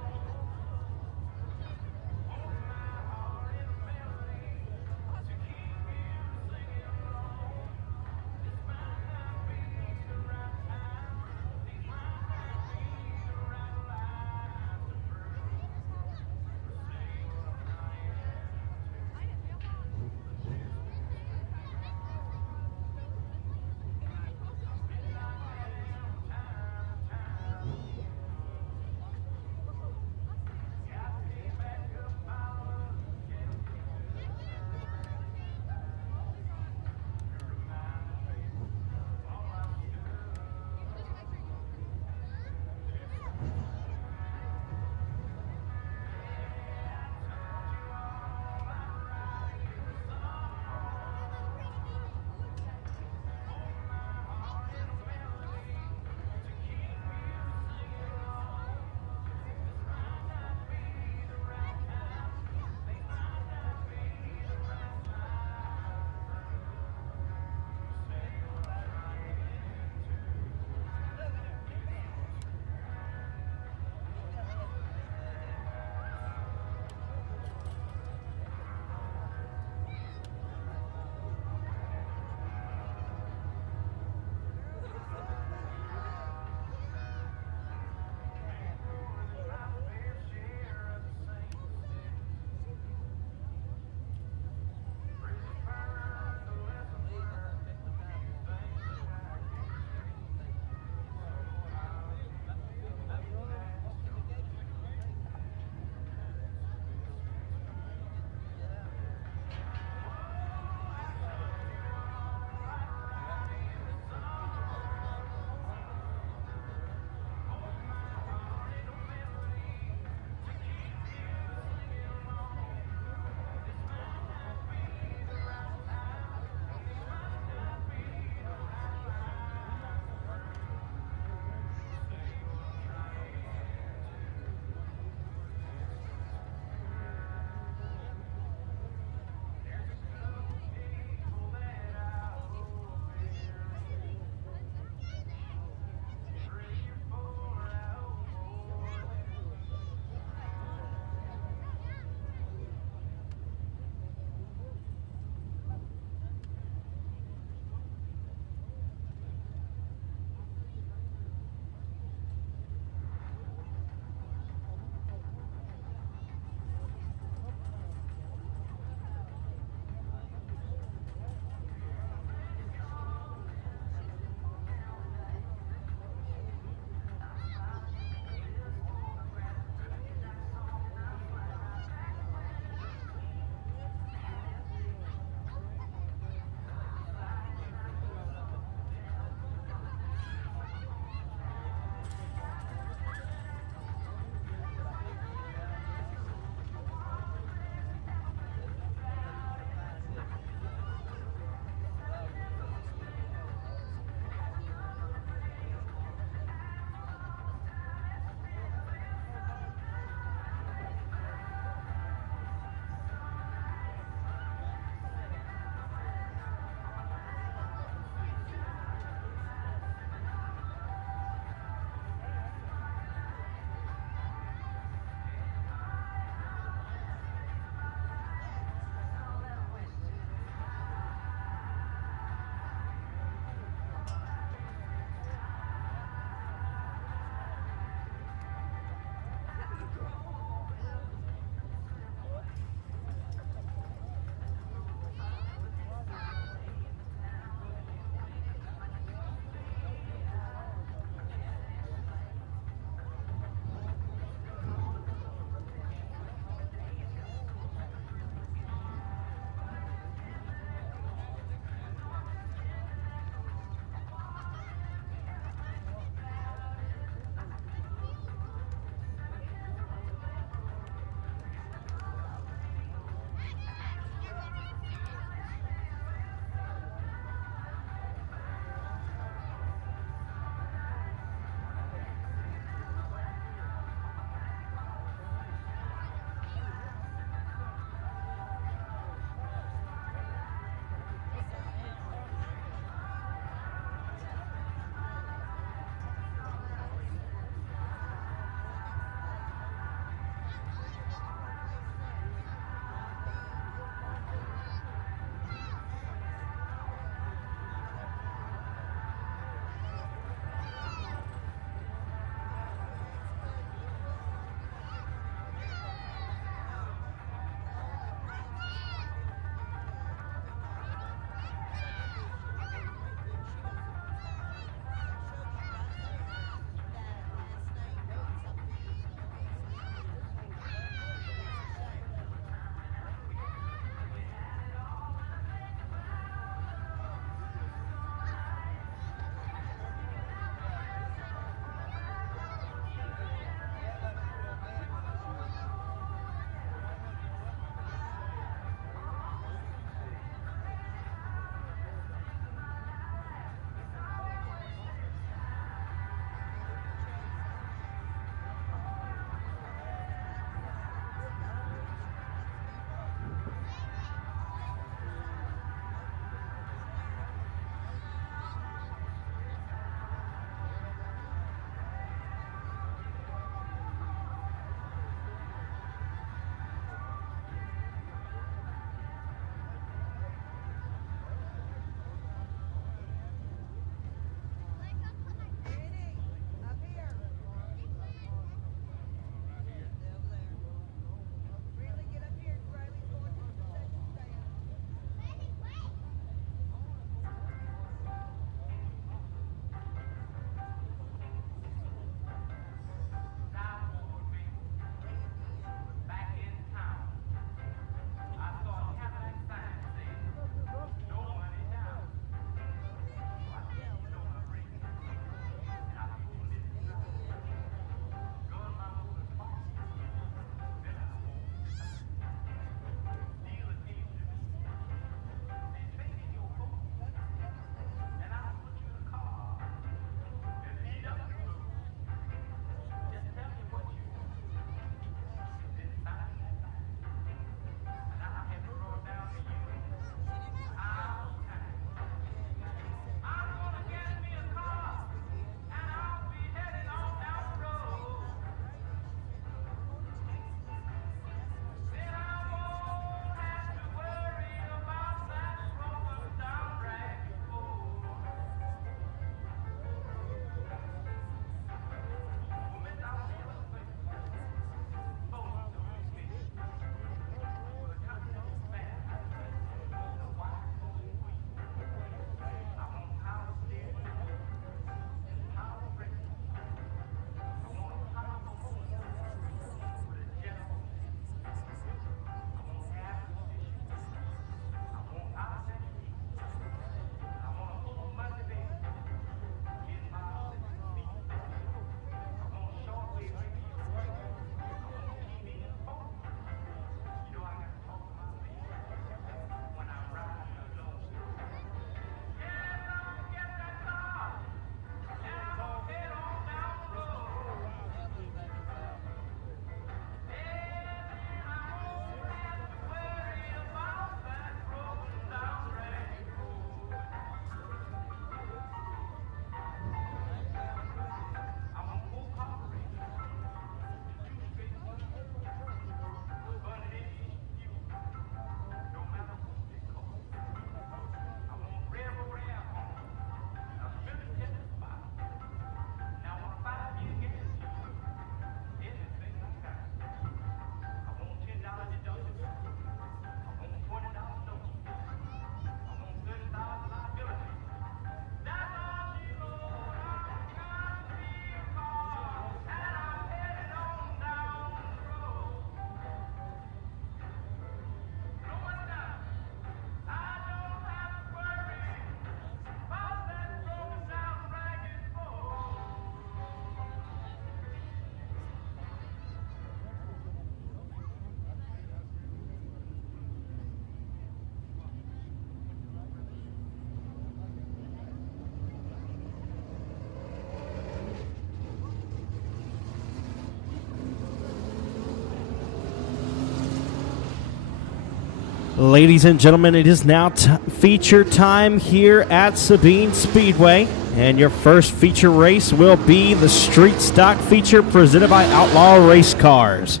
Ladies and gentlemen, it is now feature time here at Sabine Speedway. And your first feature race will be the Street Stock feature presented by Outlaw Race Cars.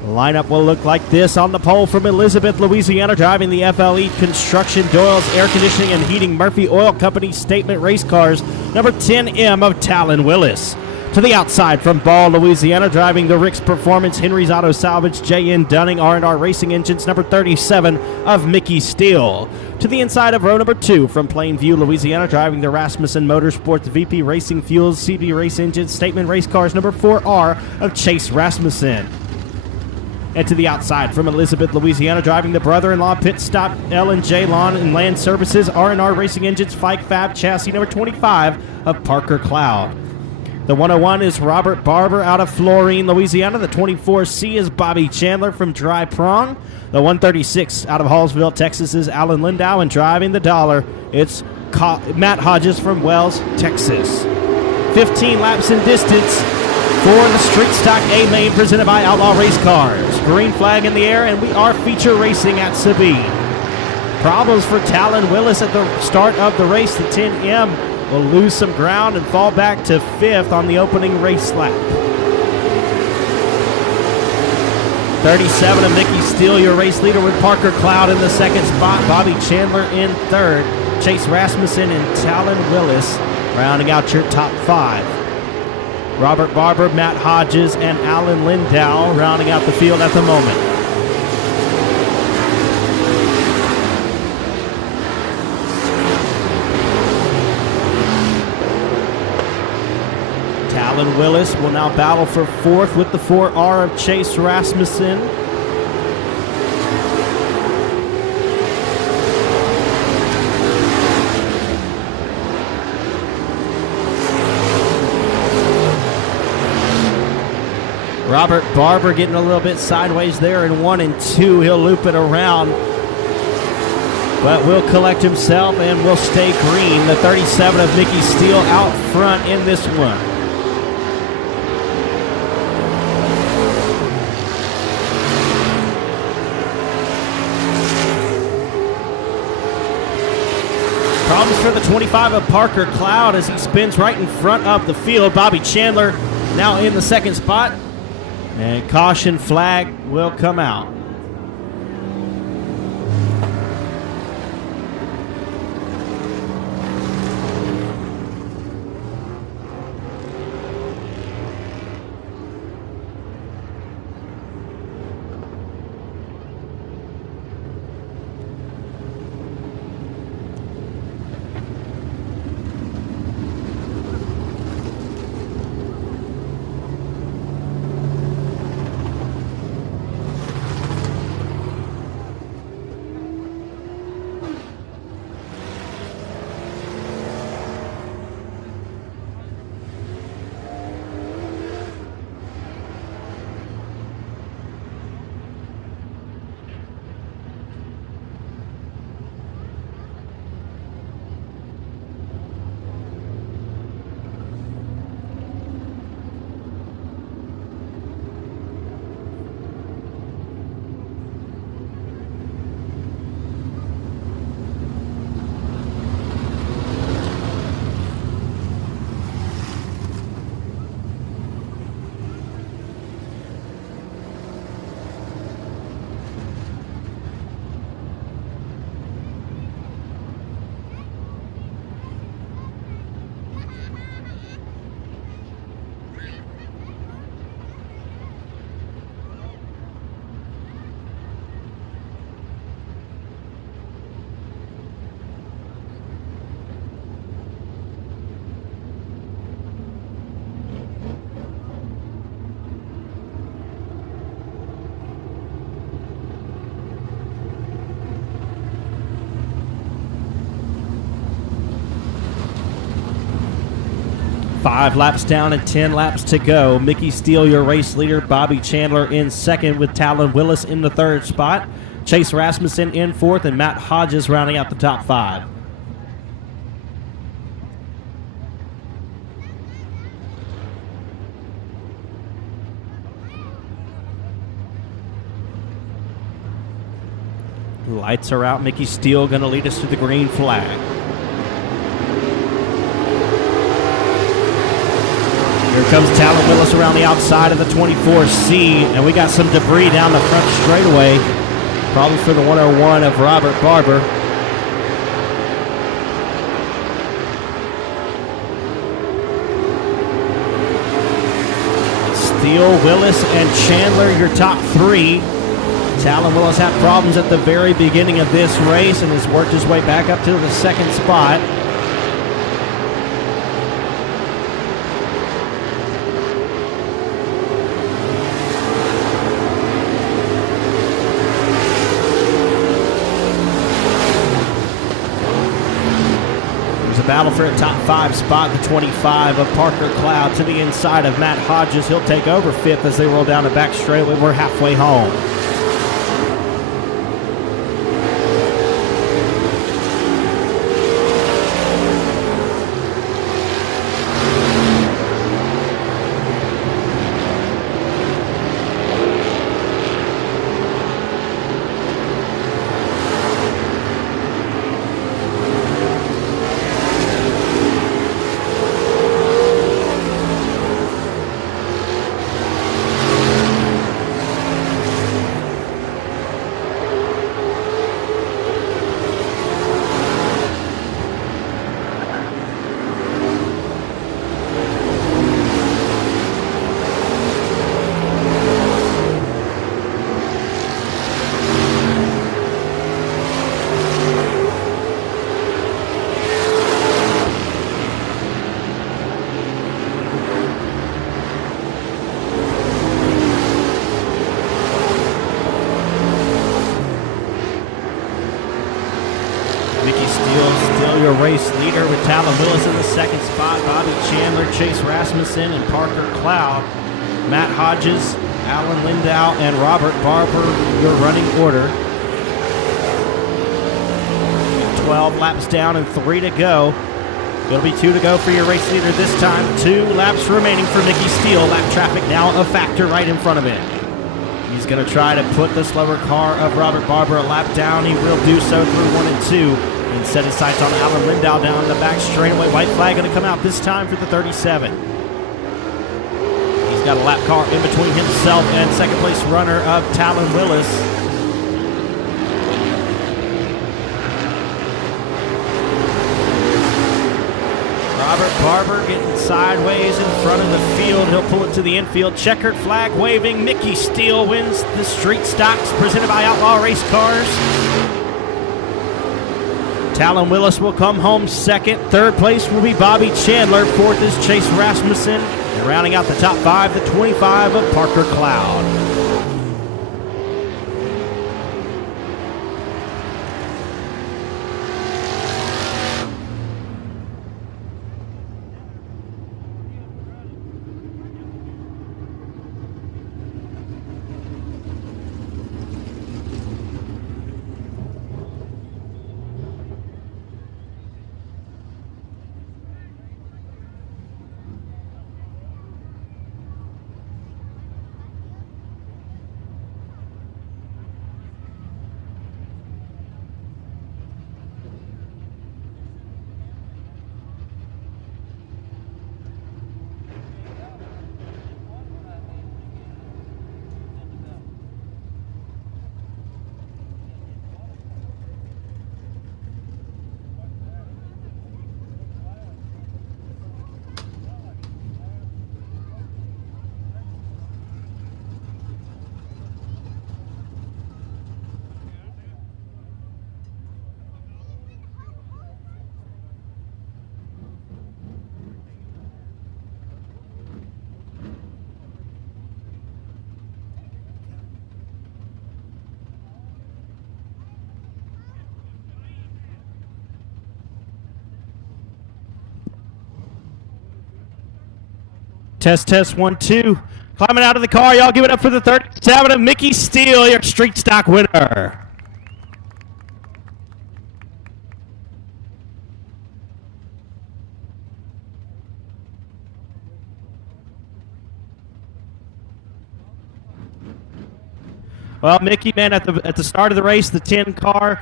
The lineup will look like this. On the pole from Elizabeth, Louisiana, driving the FLE Construction, Doyle's Air Conditioning and Heating, Murphy Oil Company Statement Race Cars, number 10M of Talon Willis. To the outside from Ball, Louisiana, driving the Rick's Performance, Henry's Auto Salvage, J.N. Dunning, R&R Racing Engines, number 37 of Mickey Steele. To the inside of row number 2 from Plainview, Louisiana, driving the Rasmussen Motorsports, VP Racing Fuels, CB Race Engines, Statement Race Cars, number 4R of Chase Rasmussen. And to the outside from Elizabeth, Louisiana, driving the brother-in-law Pit Stop, L&J Lawn and Land Services, R&R Racing Engines, Fike Fab Chassis, number 25 of Parker Cloud. The 101 is Robert Barber out of Florine, Louisiana. The 24C is Bobby Chandler from Dry Prong. The 136 out of Hallsville, Texas is Alan Lindau. And driving the dollar, it's Matt Hodges from Wells, Texas. 15 laps in distance for the Street Stock A-Main presented by Outlaw Race Cars. Green flag in the air, and we are feature racing at Sabine. Problems for Talon Willis at the start of the race. The 10M will lose some ground and fall back to 5th on the opening race lap. 37 of Mickey Steele, your race leader, with Parker Cloud in the second spot. Bobby Chandler in third. Chase Rasmussen and Talon Willis rounding out your top 5. Robert Barber, Matt Hodges, and Alan Lindau rounding out the field at the moment. Talon Willis will now battle for 4th with the 4R of Chase Rasmussen. Robert Barber getting a little bit sideways there in 1 and 2. He'll loop it around, but will collect himself and will stay green. The 37 of Mickey Steele out front in this one. Problems for the 25 of Parker Cloud as he spins right in front of the field. Bobby Chandler now in the second spot. And caution flag will come out. Five laps down and 10 laps to go. Mickey Steele, your race leader. Bobby Chandler in second with Talon Willis in the third spot. Chase Rasmussen in fourth, and Matt Hodges rounding out the top 5. Lights are out. Mickey Steele going to lead us to the green flag. Here comes Talon Willis around the outside of the 24C, and we got some debris down the front straightaway, probably for the 101 of Robert Barber. Steele, Willis, and Chandler, your top three. Talon Willis had problems at the very beginning of this race and has worked his way back up to the second spot. There's a battle for a top five spot, the 25 of Parker Cloud to the inside of Matt Hodges. He'll take over fifth as they roll down the back straightaway. We're halfway home. Your race leader with Talon Willis in the second spot, Bobby Chandler, Chase Rasmussen, and Parker Cloud. Matt Hodges, Alan Lindau, and Robert Barber, your running order. 12 laps down and 3 to go. It'll be 2 to go for your race leader this time. 2 laps remaining for Mickey Steele. Lap traffic now a factor right in front of him. He's going to try to put the slower car of Robert Barber a lap down. He will do so through 1 and 2. And set his sights on Alan Lindau down the back straightaway. White flag going to come out this time for the 37. He's got a lap car in between himself and second place runner of Talon Willis. Robert Barber getting sideways in front of the field. He'll pull it to the infield. Checkered flag waving. Mickey Steele wins the Street Stocks presented by Outlaw Race Cars. Talon Willis will come home second. Third place will be Bobby Chandler. Fourth is Chase Rasmussen. And rounding out the top five, the 25 of Parker Cloud. Test, test, 1, 2. Climbing out of the car, y'all give it up for the 37 of Mickey Steele, your street stock winner. Well, Mickey, man, at the start of the race, the 10 car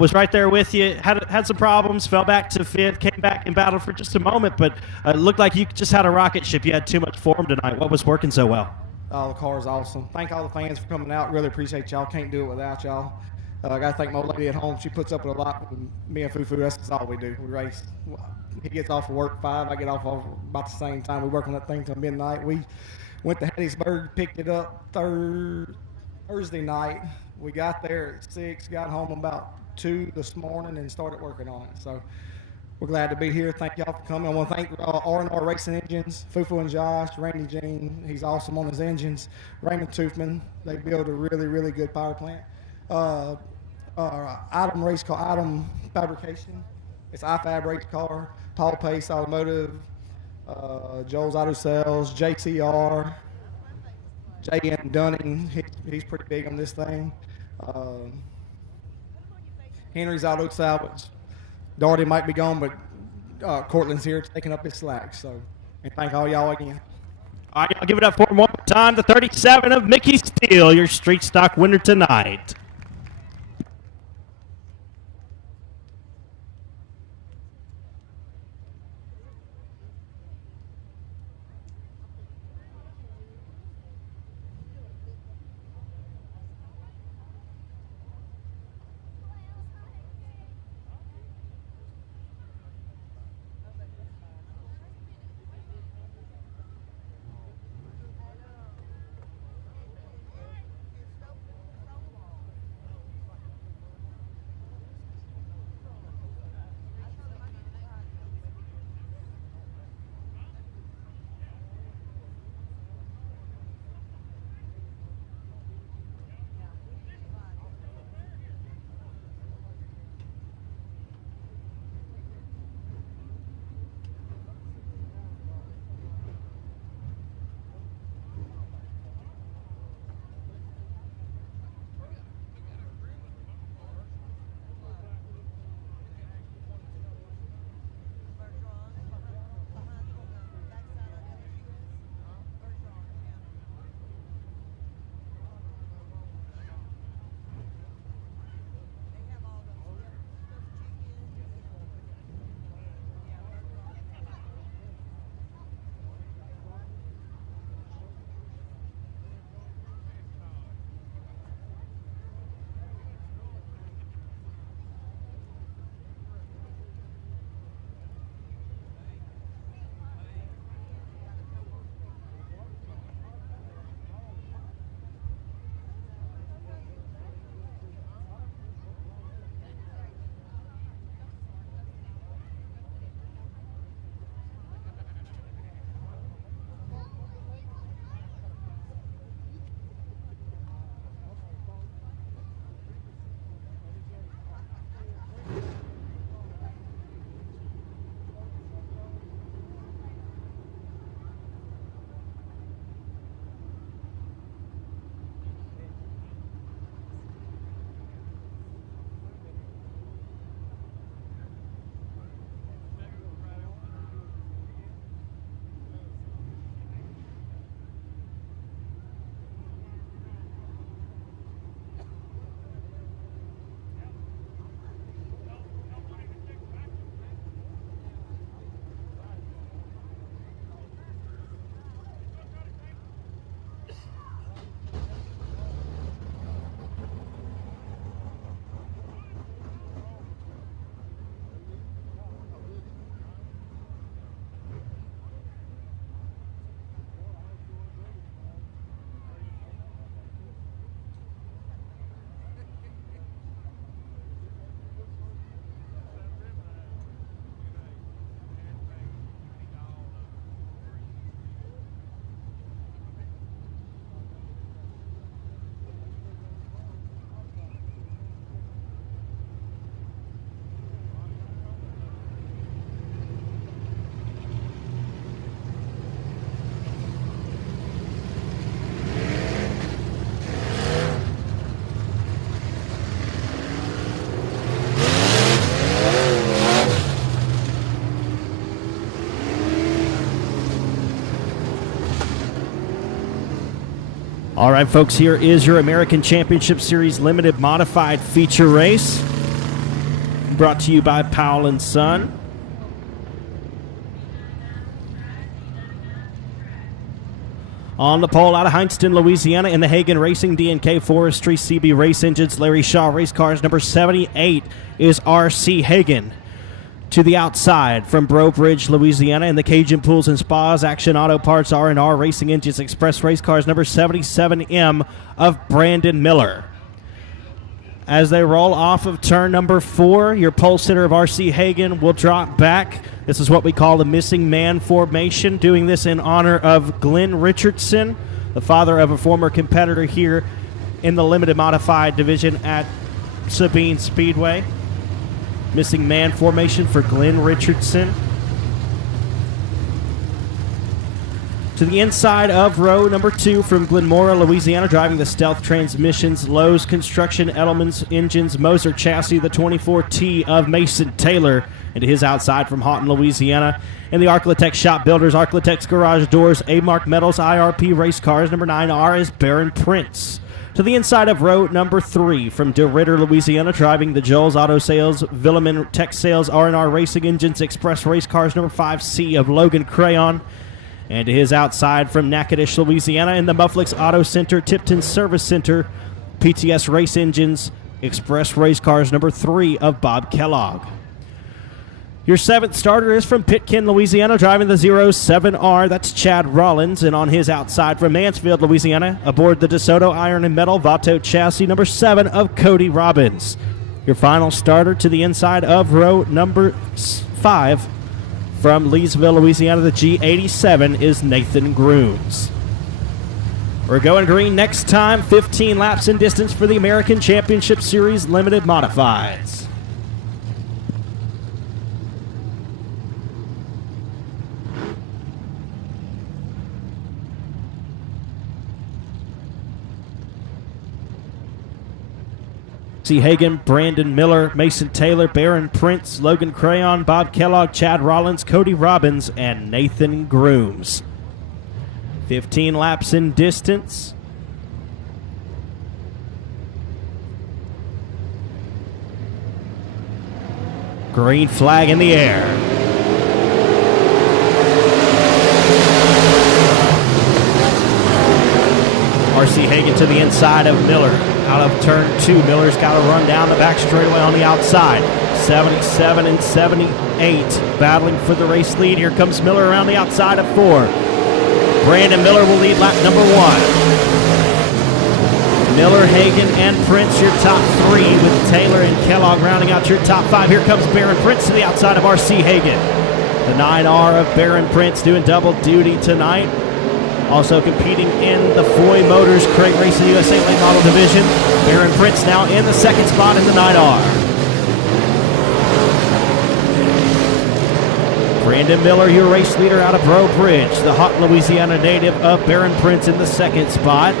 was right there with you. Had some problems, fell back to fifth, came back and battled for just a moment, but it looked like you just had a rocket ship. You had too much form tonight. What was working so well? Oh, the car is awesome. Thank all the fans for coming out. Really appreciate y'all. Can't do it without y'all. I got to thank my old lady at home. She puts up with a lot. With me and Fufu, that's just all we do. We race. He gets off of work at 5. I get off about the same time. We work on that thing till midnight. We went to Hattiesburg, picked it up Thursday night. We got there at 6, got home about 2 this morning, and started working on it. So we're glad to be here. Thank y'all for coming. I want to thank R&R Racing Engines, Fufu and Josh, Randy Jean. He's awesome on his engines. Raymond Toothman. They build a really, really good power plant. Item Race Car, Item Fabrication. It's IFAB Race Car. Tall Pace Automotive. Joel's Auto Sales. JTR. J.N. Dunning. He's pretty big on this thing. Henry's Auto Salvage. Doherty might be gone, but Cortland's here taking up his slack. So, and thank all y'all again. All right, I'll give it up for him one more time. The 37 of Mickey Steele, your street stock winner tonight. All right, folks, here is your American Championship Series Limited Modified Feature Race. Brought to you by Powell & Son. On the pole out of Hineston, Louisiana, in the Hagen Racing D&K Forestry CB Race Engines Larry Shaw Race Cars, number 78 is R.C. Hagen. To the outside from Breaux Bridge, Louisiana, in the Cajun Pools and Spas Action Auto Parts R&R Racing Engines Express Race Cars, number 77M of Brandon Miller. As they roll off of turn number 4, your pole sitter of R.C. Hagen will drop back. This is what we call the missing man formation, doing this in honor of Glenn Richardson, the father of a former competitor here in the limited modified division at Sabine Speedway. Missing man formation for Glenn Richardson. To the inside of row number 2 from Glenmora, Louisiana, driving the Stealth Transmissions, Lowe's Construction, Edelman's Engines, Moser Chassis, the 24T of Mason Taylor. And to his outside from Houghton, Louisiana, and the Arclitect Shop Builders, Arclitect's Garage Doors, A-Mark Metals, IRP Race Cars, number 9R is Baron Prince. To the inside of row number 3 from DeRitter, Louisiana, driving the Joel's Auto Sales, Villeman Tech Sales, R&R Racing Engines, Express Race Cars, number 5C of Logan Crayon. And to his outside from Natchitoches, Louisiana, in the Mufflix Auto Center, Tipton Service Center, PTS Race Engines, Express Race Cars, number 3 of Bob Kellogg. Your 7th starter is from Pitkin, Louisiana, driving the 07R. That's Chad Rollins. And on his outside from Mansfield, Louisiana, aboard the DeSoto Iron and Metal Vato Chassis, number 7 of Cody Robbins. Your final starter to the inside of row number 5 from Leesville, Louisiana, the G87 is Nathan Grooms. We're going green next time. 15 laps in distance for the American Championship Series Limited Modifieds. C. Hagen, Brandon Miller, Mason Taylor, Baron Prince, Logan Crayon, Bob Kellogg, Chad Rollins, Cody Robbins, and Nathan Grooms. 15 laps in distance. Green flag in the air. R.C. Hagen to the inside of Miller. Out of turn 2, Miller's got to run down the back straightaway on the outside. 77 and 78 battling for the race lead. Here comes Miller around the outside of 4. Brandon Miller will lead lap number 1. Miller, Hagen, and Prince, your top 3, with Taylor and Kellogg rounding out your top 5. Here comes Baron Prince to the outside of R.C. Hagen. The 9R of Baron Prince doing double duty tonight. Also competing in the Foy Motors Craig Racing USA Late Model Division. Baron Prince now in the 2nd spot in the 9R. Brandon Miller, your race leader out of Breaux Bridge. The Hot Louisiana native of Baron Prince in the 2nd spot.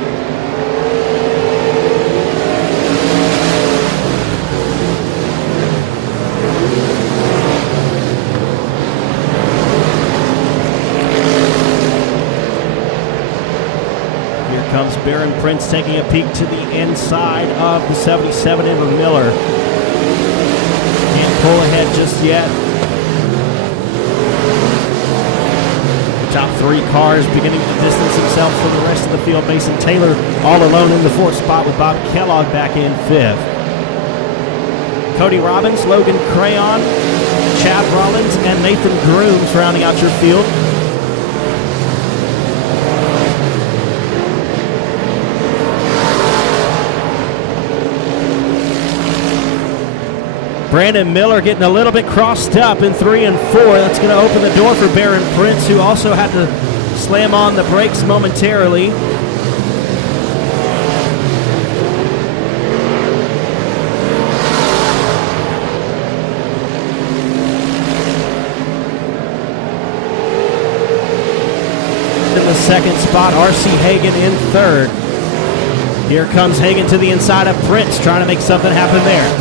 Comes Baron Prince taking a peek to the inside of the 77 of Miller. Can't pull ahead just yet. The top 3 cars beginning to distance himself from the rest of the field. Mason Taylor all alone in the 4th spot with Bob Kellogg back in 5th. Cody Robbins, Logan Crayon, Chad Rollins, and Nathan Grooms rounding out your field. Brandon Miller getting a little bit crossed up in 3 and 4. That's going to open the door for Baron Prince, who also had to slam on the brakes momentarily. In the 2nd spot, R.C. Hagen in 3rd. Here comes Hagen to the inside of Prince, trying to make something happen there.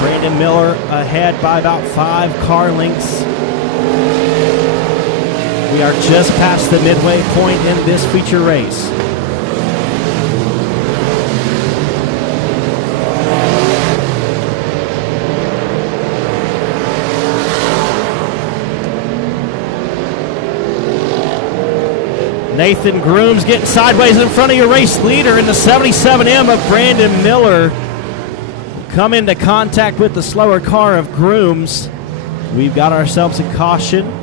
Brandon Miller ahead by about 5 car lengths. We are just past the midway point in this feature race. Nathan Grooms getting sideways in front of your race leader in the 77M of Brandon Miller. Come into contact with the slower car of Grooms. We've got ourselves a caution.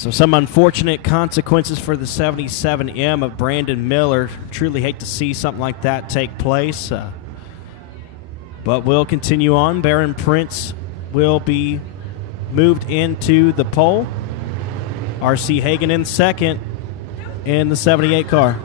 So some unfortunate consequences for the 77M of Brandon Miller. Truly hate to see something like that take place. But we'll continue on. Baron Prince will be moved into the pole. R.C. Hagan in second in the 78 car.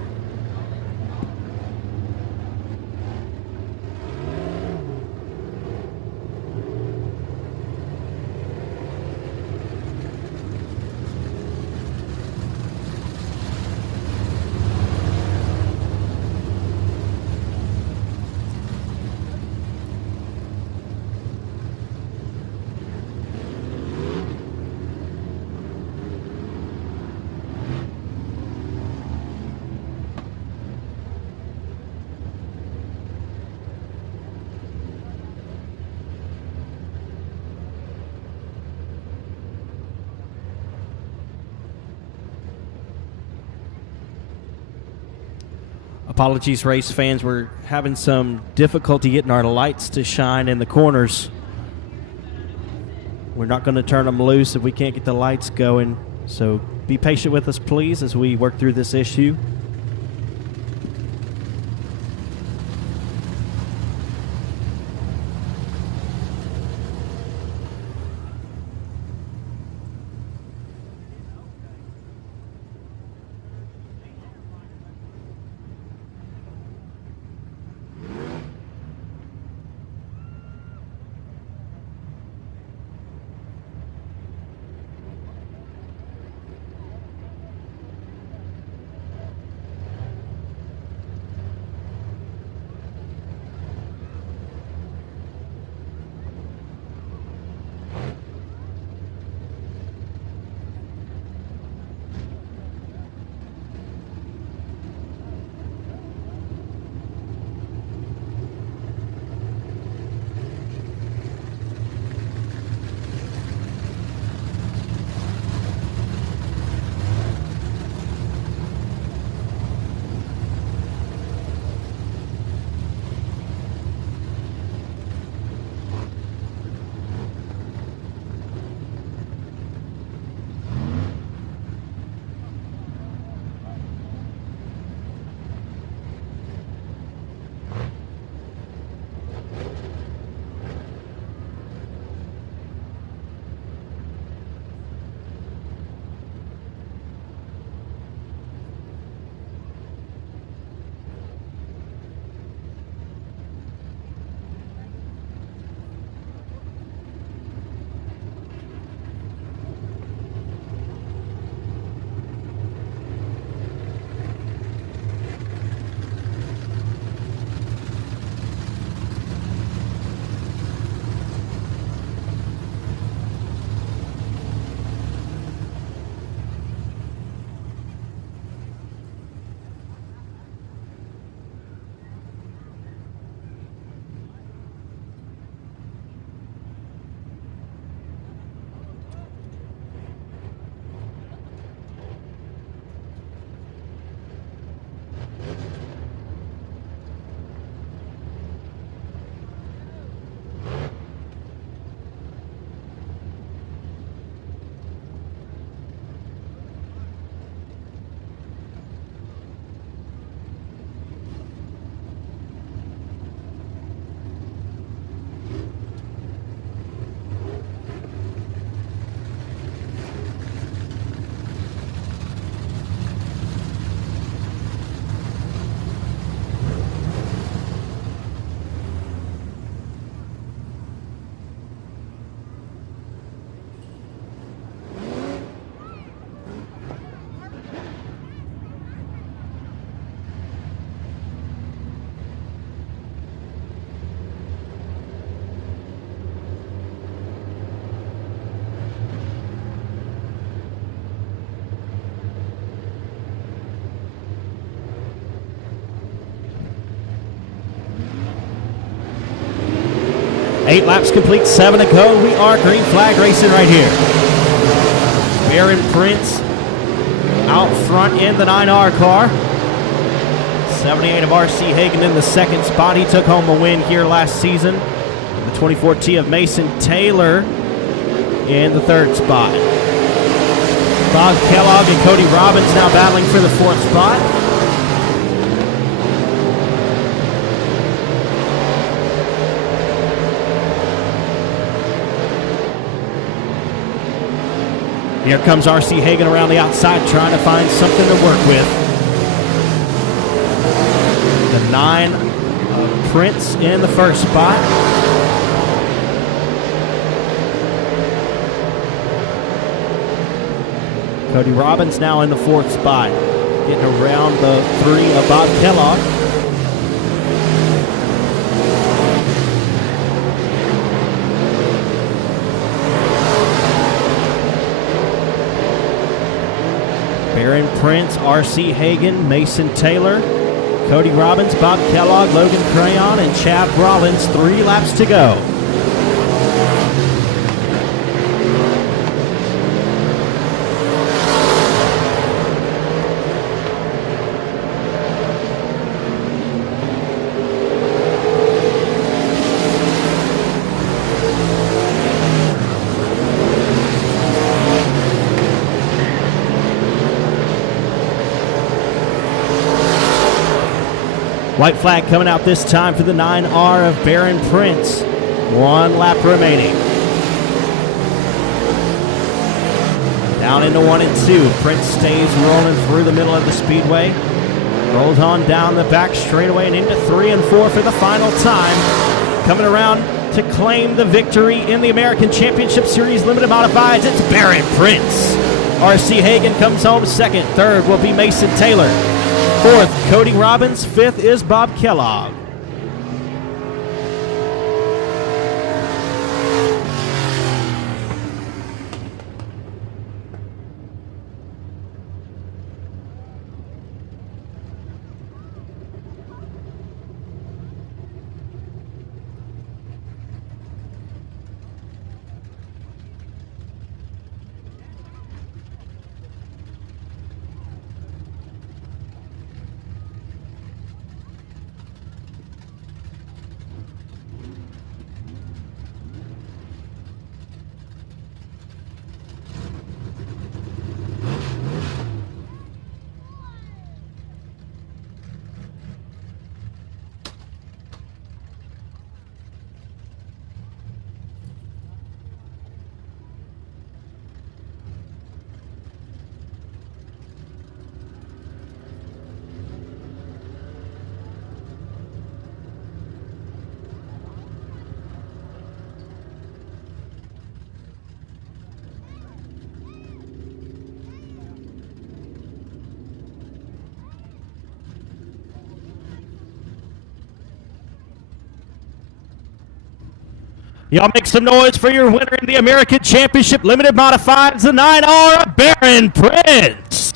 Apologies, race fans. We're having some difficulty getting our lights to shine in the corners. We're not going to turn them loose if we can't get the lights going. So be patient with us, please, as we work through this issue. 8 laps complete, 7 to go. We are green flag racing right here. Baron Prince out front in the 9R car. 78 of R.C. Hagan in the second spot. He took home a win here last season. The 24T of Mason Taylor in the third spot. Bob Kellogg and Cody Robbins now battling for the fourth spot. Here comes R.C. Hagan around the outside trying to find something to work with. The 9 Prince in the first spot. Cody Robbins now in the fourth spot. Getting around the 3 of Bob Kellogg. Baron Prince, R.C. Hagan, Mason Taylor, Cody Robbins, Bob Kellogg, Logan Crayon, and Chad Rollins. 3 laps to go. White flag coming out this time for the 9R of Baron Prince. 1 lap remaining. Down into 1 and 2. Prince stays rolling through the middle of the speedway. Rolls on down the back straightaway and into 3 and 4 for the final time. Coming around to claim the victory in the American Championship Series Limited Modifieds, it's Baron Prince. R.C. Hagan comes home second. Third will be Mason Taylor. Fourth, Cody Robbins. Fifth is Bob Kellogg. Y'all make some noise for your winner in the American Championship Limited Modifieds, the 9R of Baron Prince.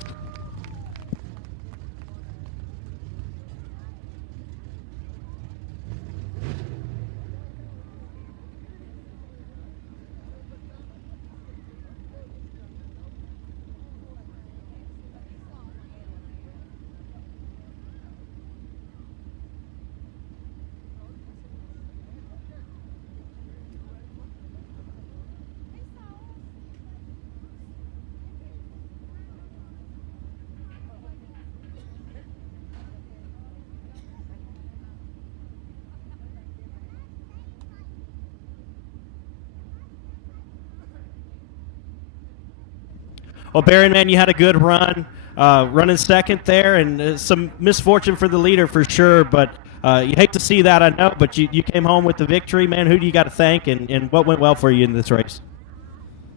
Well, Baron, man, you had a good run, running second there, and some misfortune for the leader for sure, but you hate to see that, I know, but you came home with the victory, man. Who do you got to thank, and what went well for you in this race?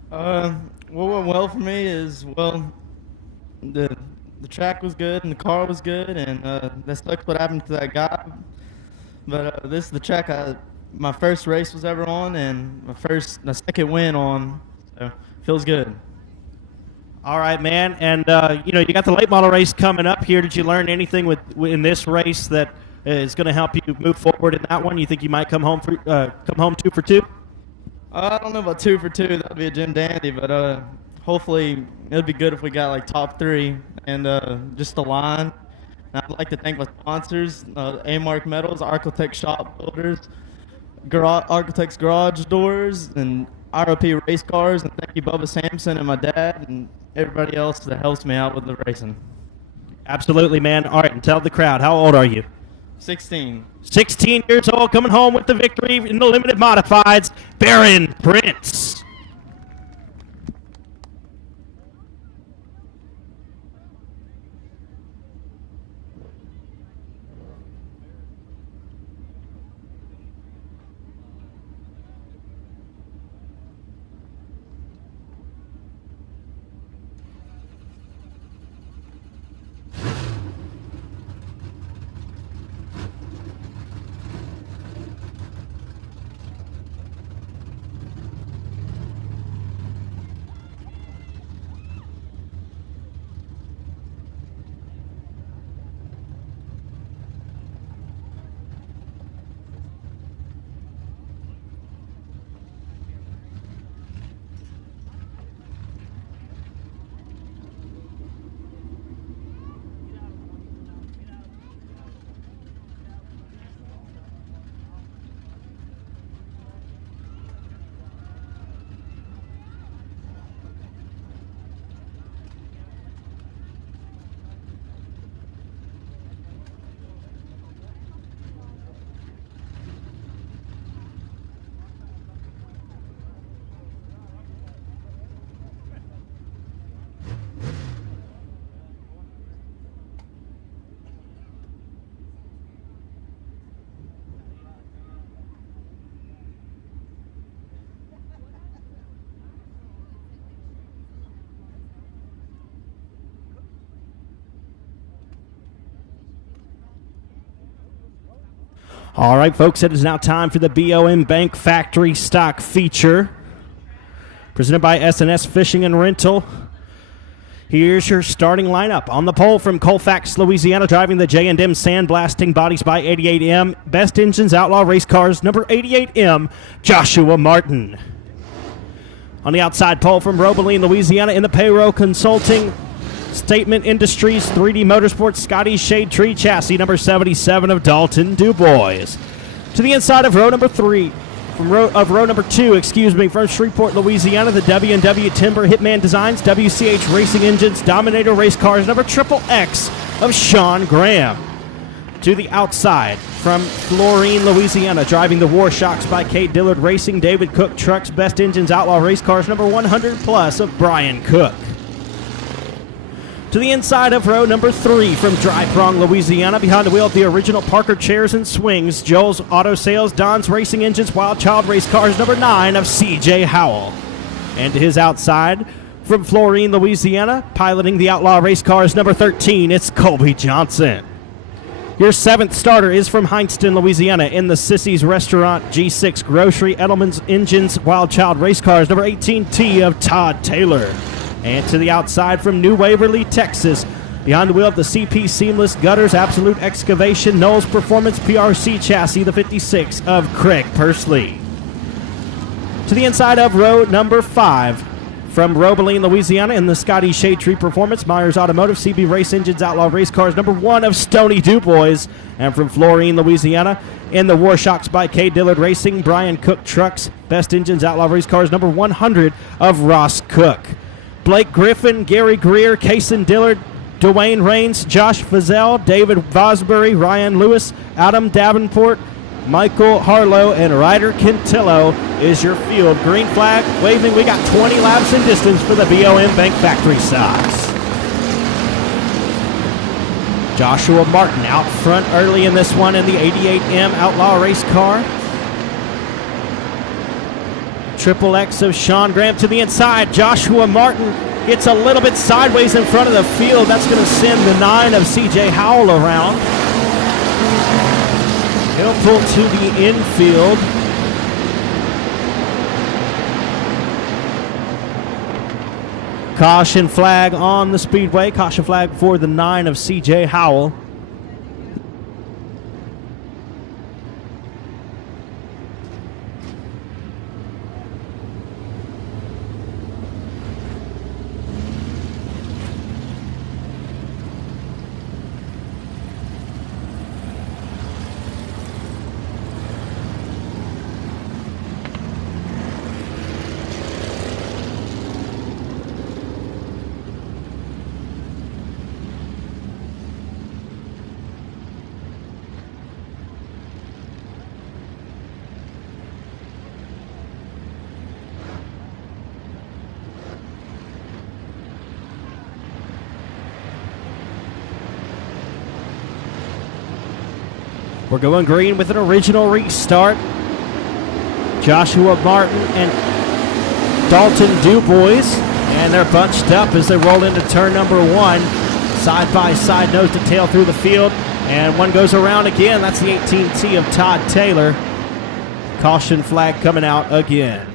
What went well for me is, well, the track was good, and the car was good, and that sucks what happened to that guy, but this is the track my first race was ever on, and my second win on, so feels good. All right, man, and you got the late model race coming up here. Did you learn anything in this race that is going to help you move forward in that one? You think you might come home 2 for 2? I don't know about 2 for 2. That would be a Jim Dandy, but hopefully it would be good if we got like top 3 and just the line. And I'd like to thank my sponsors, A-Mark Metals, Architect Shop Builders, Architects Garage Doors, and ROP Race Cars. And thank you, Bubba Sampson and my dad and everybody else that helps me out with the racing. Absolutely, man. All right, and tell the crowd, how old are you? 16. 16 years old, coming home with the victory in the limited modifieds, Baron Prince. All right, folks, it is now time for the BOM Bank Factory Stock Feature, presented by SNS Fishing and Rental. Here's your starting lineup. On the pole from Colfax, Louisiana, driving the J&M Sandblasting Bodies by 88M. Best Engines Outlaw Race Cars, number 88M, Joshua Martin. On the outside pole from Robeline, Louisiana, in the Payroll Consulting Statement Industries 3D Motorsports Scotty Shade Tree Chassis, number 77 of Dalton Dubois. To the inside of row number 2, from Shreveport, Louisiana, the W&W Timber Hitman Designs, WCH Racing Engines, Dominator Race Cars, number XXX of Sean Graham. To the outside, from Florine, Louisiana, driving the War Shocks by Kate Dillard Racing, David Cook Trucks, Best Engines Outlaw Race Cars, number 100 plus of Brian Cook. To the inside of row number 3, from Dry Prong, Louisiana, behind the wheel of the original Parker Chairs and Swings, Joel's Auto Sales, Don's Racing Engines, Wild Child Race Cars, number 9 of CJ Howell. And to his outside, from Florine, Louisiana, piloting the Outlaw Race Cars, number 13, it's Colby Johnson. Your 7th starter is from Hindston, Louisiana, in the Sissy's Restaurant, G6 Grocery, Edelman's Engines, Wild Child Race Cars, number 18T of Todd Taylor. And to the outside from New Waverly, Texas, behind the wheel of the CP Seamless Gutters, Absolute Excavation, Knowles Performance PRC Chassis, the 56 of Craig Pursley. To the inside of row number 5, from Robeline, Louisiana, in the Scotty Shade Tree Performance, Myers Automotive, CB Race Engines, Outlaw Race Cars, number 1 of Stony Dubois. And from Florine, Louisiana, in the War Shocks by K. Dillard Racing, Brian Cook Trucks, Best Engines, Outlaw Race Cars, number 100 of Ross Cook. Blake Griffin, Gary Greer, Kason Dillard, Dwayne Rains, Josh Fazell, David Vosbury, Ryan Lewis, Adam Davenport, Michael Harlow, and Ryder Quintillo is your field. Green flag waving. We got 20 laps in distance for the BOM Bank Factory stocks. Joshua Martin out front early in this one in the 88M Outlaw Race Car. XXX of Sean Graham to the inside. Joshua Martin gets a little bit sideways in front of the field. That's going to send the 9 of CJ Howell around. He'll pull to the infield. Caution flag on the Speedway. Caution flag for the 9 of CJ Howell. We're going green with an original restart. Joshua Martin and Dalton Dubois, and they're bunched up as they roll into turn number 1. Side by side, nose to tail through the field, and one goes around again. That's the 18T of Todd Taylor. Caution flag coming out again.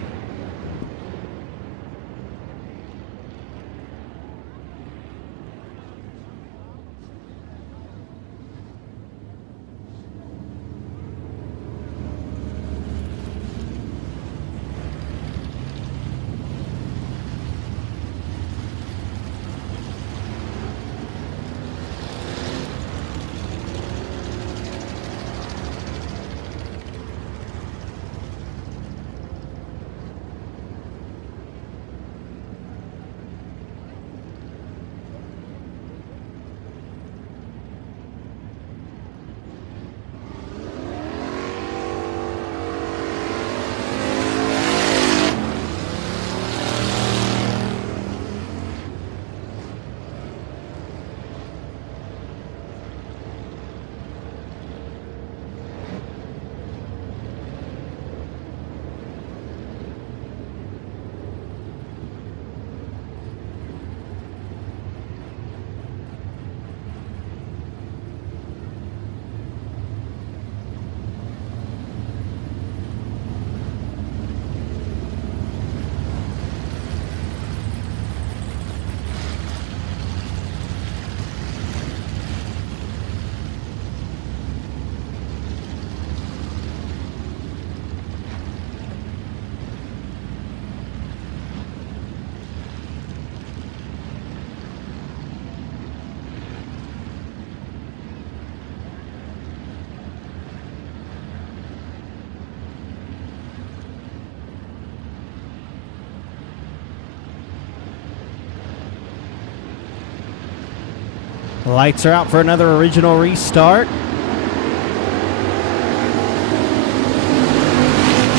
Lights are out for another original restart.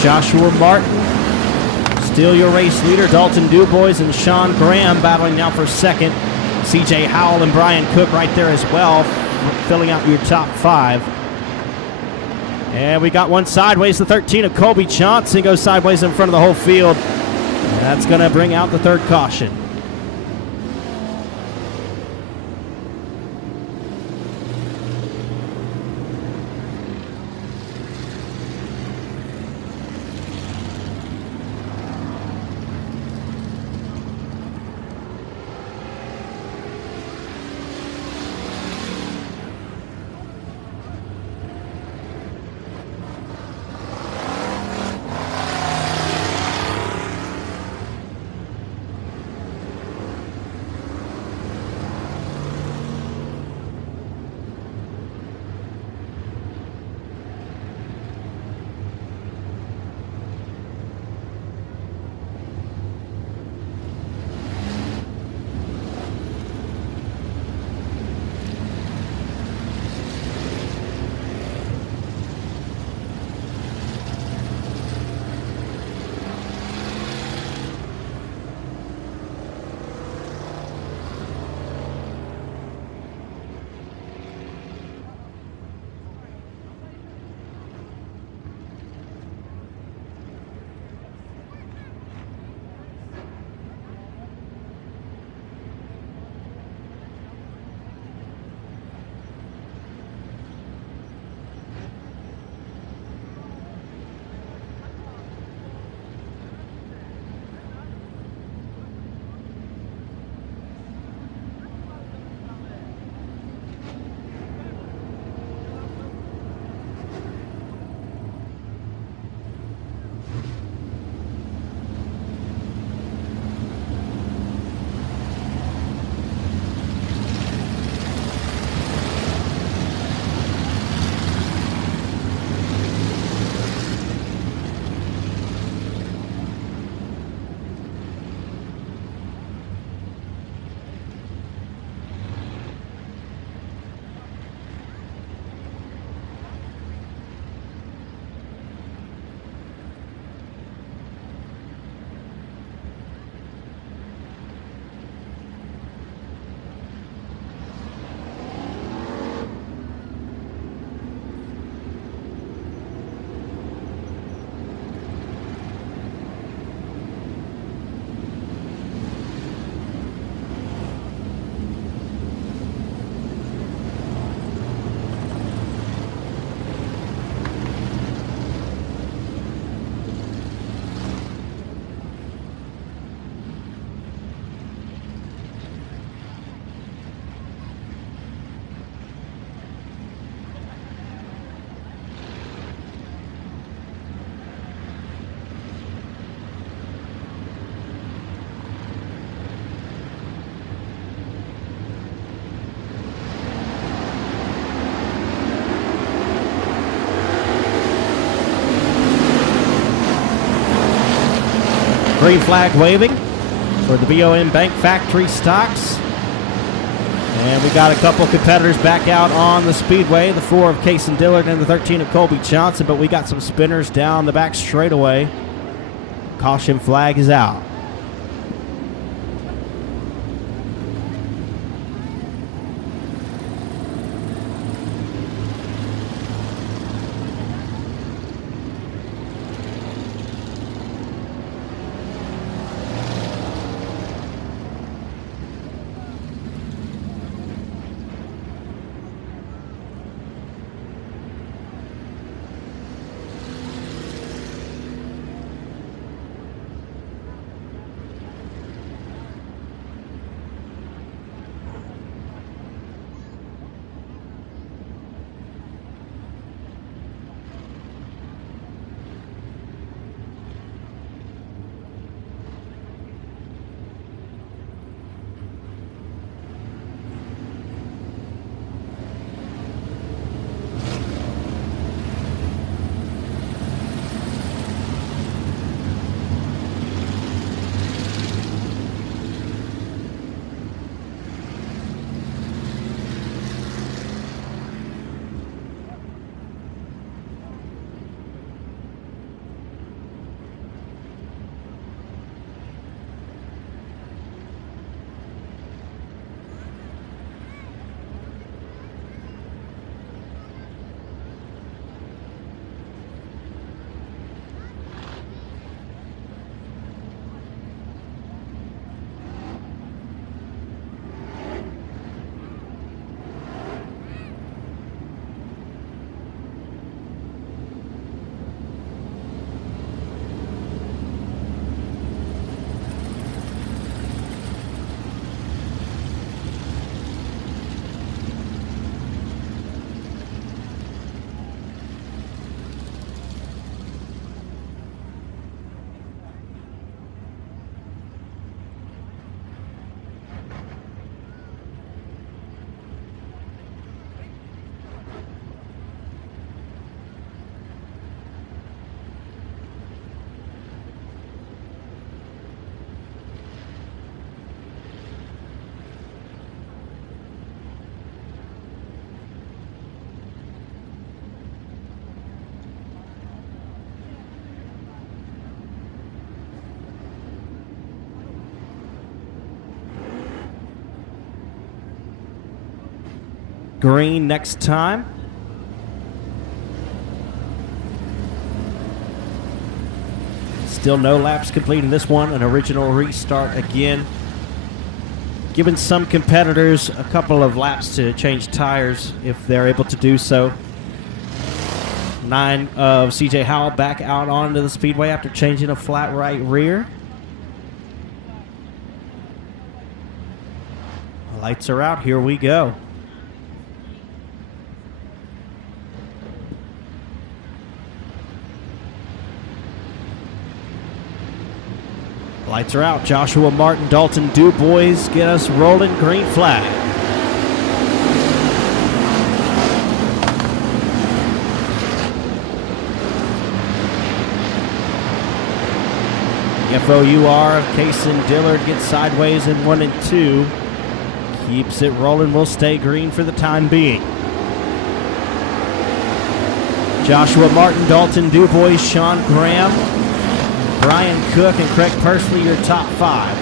Joshua Martin, still your race leader. Dalton Dubois and Sean Graham battling now for second. CJ Howell and Brian Cook right there as well, filling out your top 5. And we got one sideways. The 13 of Colby Johnson goes sideways in front of the whole field. And that's going to bring out the third caution. green flag waving for the BOM Bank Factory stocks. And we got a couple competitors back out on the Speedway, the 4 of Cason Dillard and the 13 of Colby Johnson, but we got some spinners down the back straightaway. Caution flag is out. Green next time. Still no laps complete in this one. An original restart again. Giving some competitors a couple of laps to change tires if they're able to do so. 9 of CJ Howell back out onto the Speedway after changing a flat right rear. Lights are out. Here we go. Lights are out. Joshua Martin, Dalton DuBois get us rolling. Green flag. FOUR of Cason Dillard gets sideways in 1 and 2. Keeps it rolling. Will stay green for the time being. Joshua Martin, Dalton DuBois, Sean Graham, Brian Cook, and Craig Pursley, your top 5.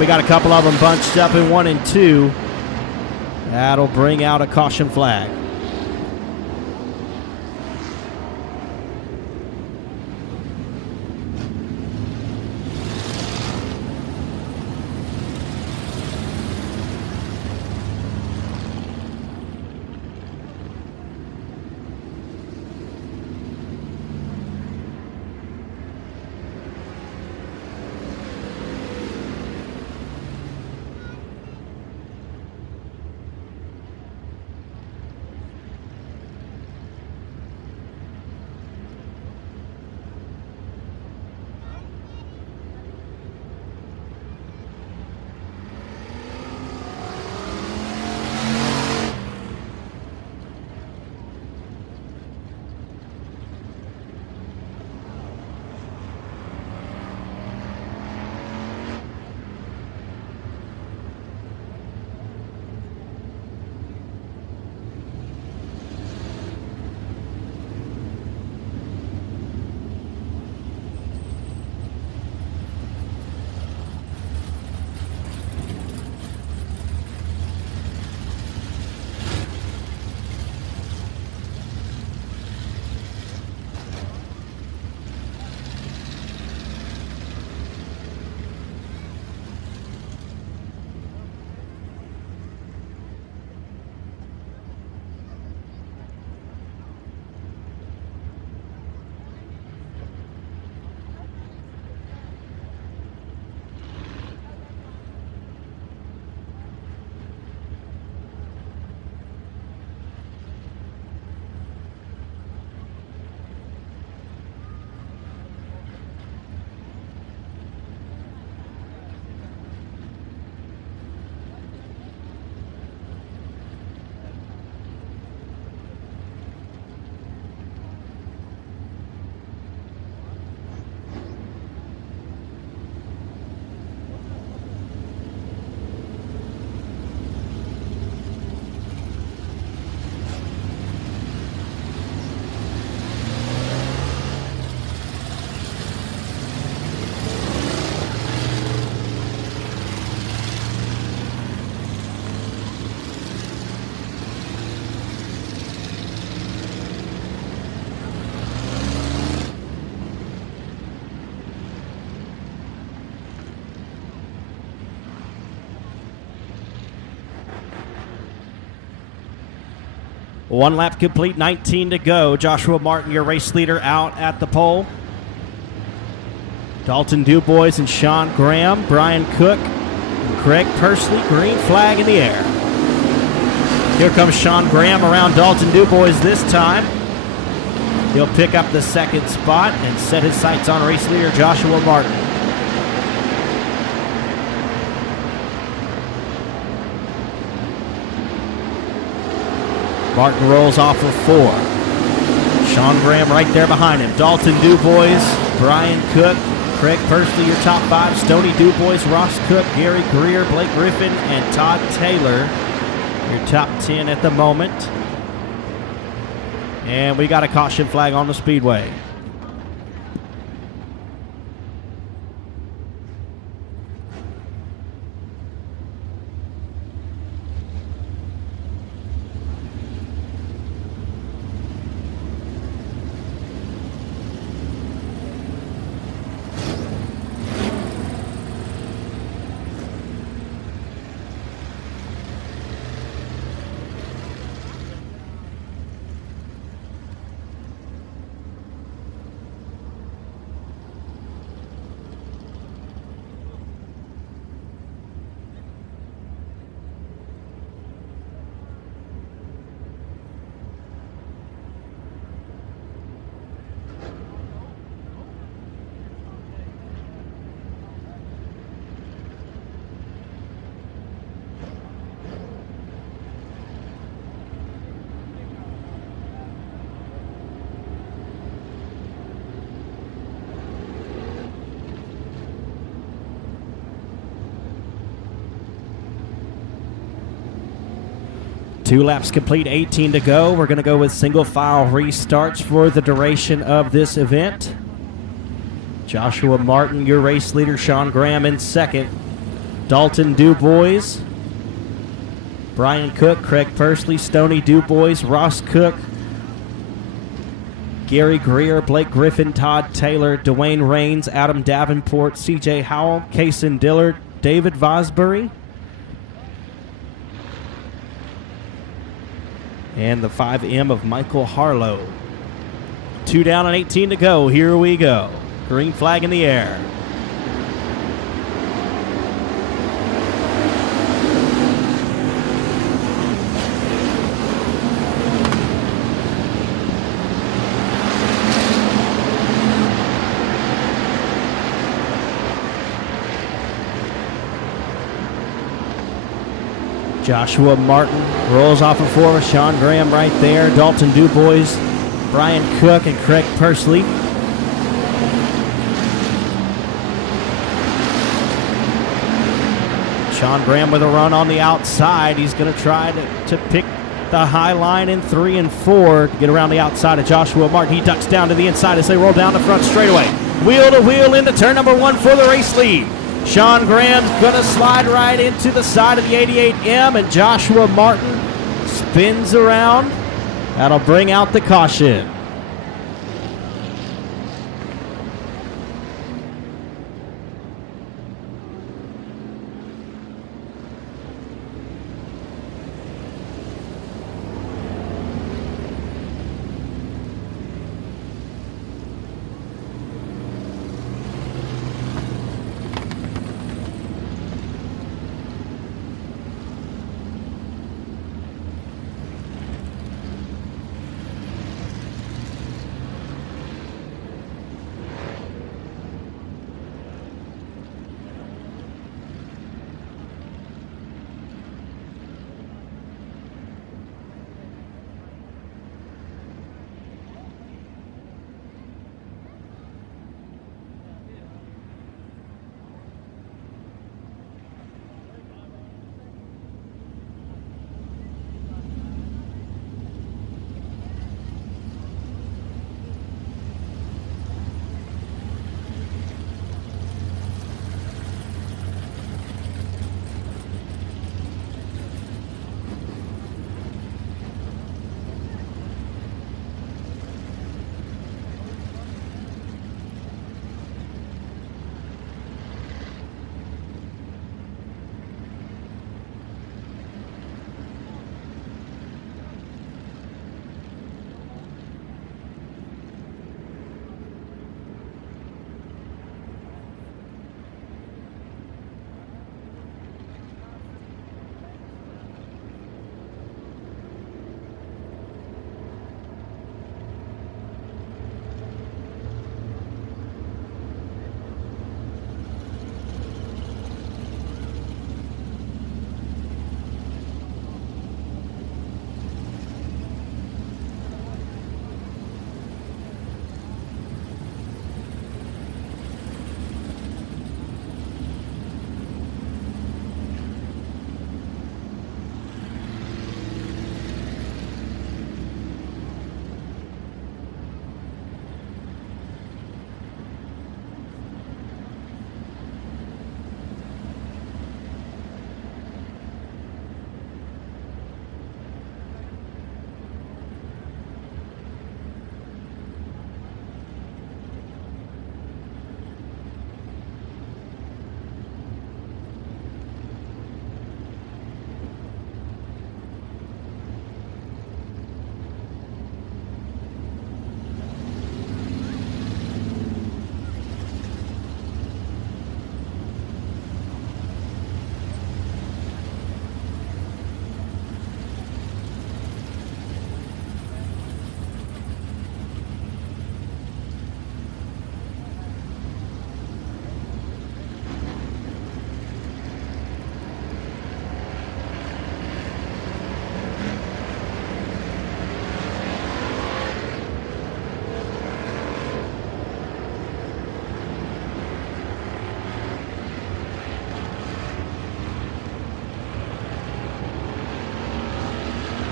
We got a couple of them bunched up in 1 and 2. That'll bring out a caution flag. 1 lap complete, 19 to go. Joshua Martin, your race leader, out at the pole. Dalton Dubois and Sean Graham, Brian Cook, and Craig Persley, green flag in the air. Here comes Sean Graham around Dalton Dubois this time. He'll pick up the second spot and set his sights on race leader Joshua Martin. Martin rolls off of 4. Sean Graham right there behind him. Dalton Dubois, Brian Cook, Craig Persley, your top 5. Stoney Dubois, Ross Cook, Gary Greer, Blake Griffin, and Todd Taylor, your top 10 at the moment. And we got a caution flag on the speedway. Two laps complete, 18 to go. We're going to go with single file restarts for the duration of this event. Joshua Martin, your race leader. Sean Graham in second. Dalton Dubois, Brian Cook, Craig Persley, Stoney Dubois, Ross Cook, Gary Greer, Blake Griffin, Todd Taylor, Dwayne Rains, Adam Davenport, CJ Howell, Kason Dillard, David Vosbury, and the 5M of Michael Harlow. 2 down and 18 to go. Here we go. Green flag in the air. Joshua Martin rolls off of 4 with Sean Graham right there. Dalton Dubois, Brian Cook, and Craig Persley. Sean Graham with a run on the outside. He's going to try to pick the high line in 3 and 4 to get around the outside of Joshua Martin. He ducks down to the inside as they roll down the front straightaway. Wheel to wheel into turn number 1 for the race lead. Sean Graham's going to slide right into the side of the 88M, and Joshua Martin spins around. That'll bring out the caution.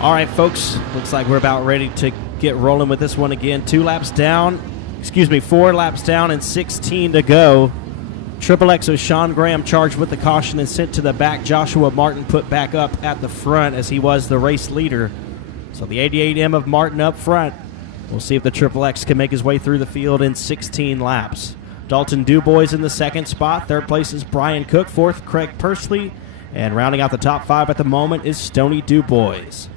All right, folks, looks like we're about ready to get rolling with this one again. 4 laps down and 16 to go. Triple X with Sean Graham charged with the caution and sent to the back. Joshua Martin put back up at the front as he was the race leader. So the 88M of Martin up front. We'll see if the Triple X can make his way through the field in 16 laps. Dalton Dubois in the second spot. Third place is Brian Cook. Fourth, Craig Pursley. And rounding out the top 5 at the moment is Stoney Dubois.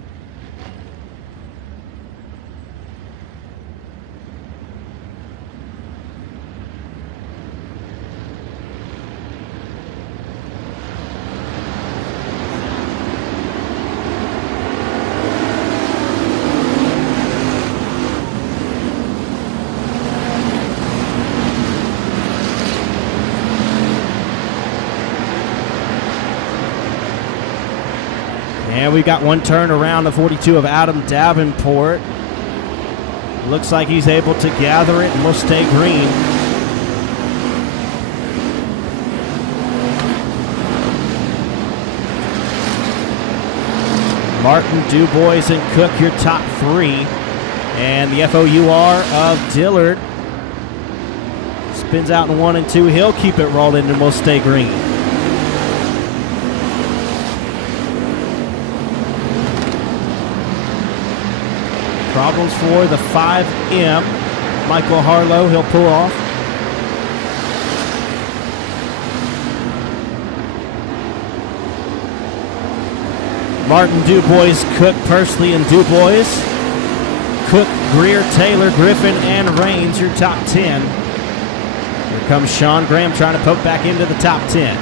And we've got one turn around the 42 of Adam Davenport. Looks like he's able to gather it, and we'll stay green. Martin, Dubois, and Cook, your top 3. And the FOUR of Dillard spins out in 1 and 2. He'll keep it rolling, and we'll stay green. Problems for the 5M. Michael Harlow, he'll pull off. Martin, Dubois, Cook, Pursley, and Dubois. Cook, Greer, Taylor, Griffin, and Raines, your top 10. Here comes Sean Graham trying to poke back into the top 10.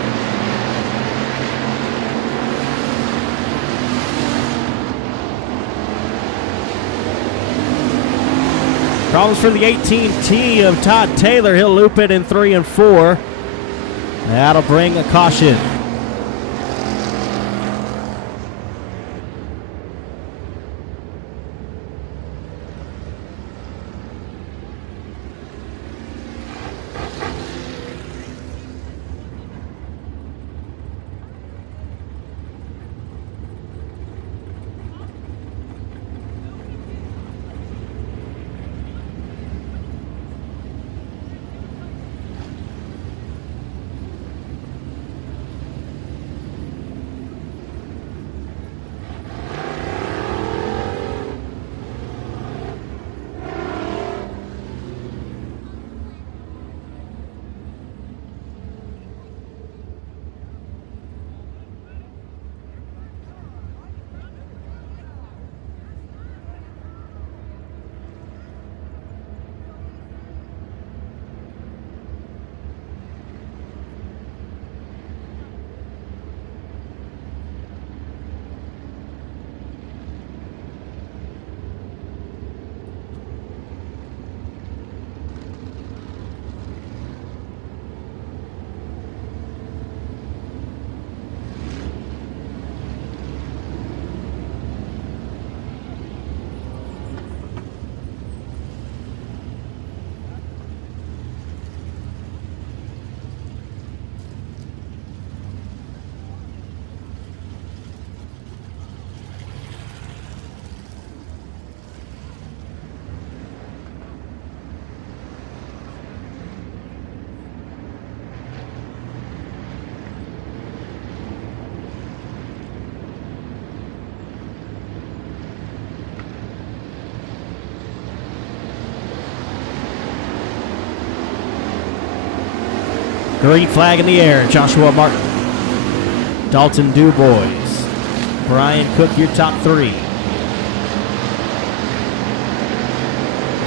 Problems for the 18T of Todd Taylor. He'll loop it in 3 and 4. That'll bring a caution. Green flag in the air. Joshua Martin, Dalton Dubois, Brian Cook, your top 3.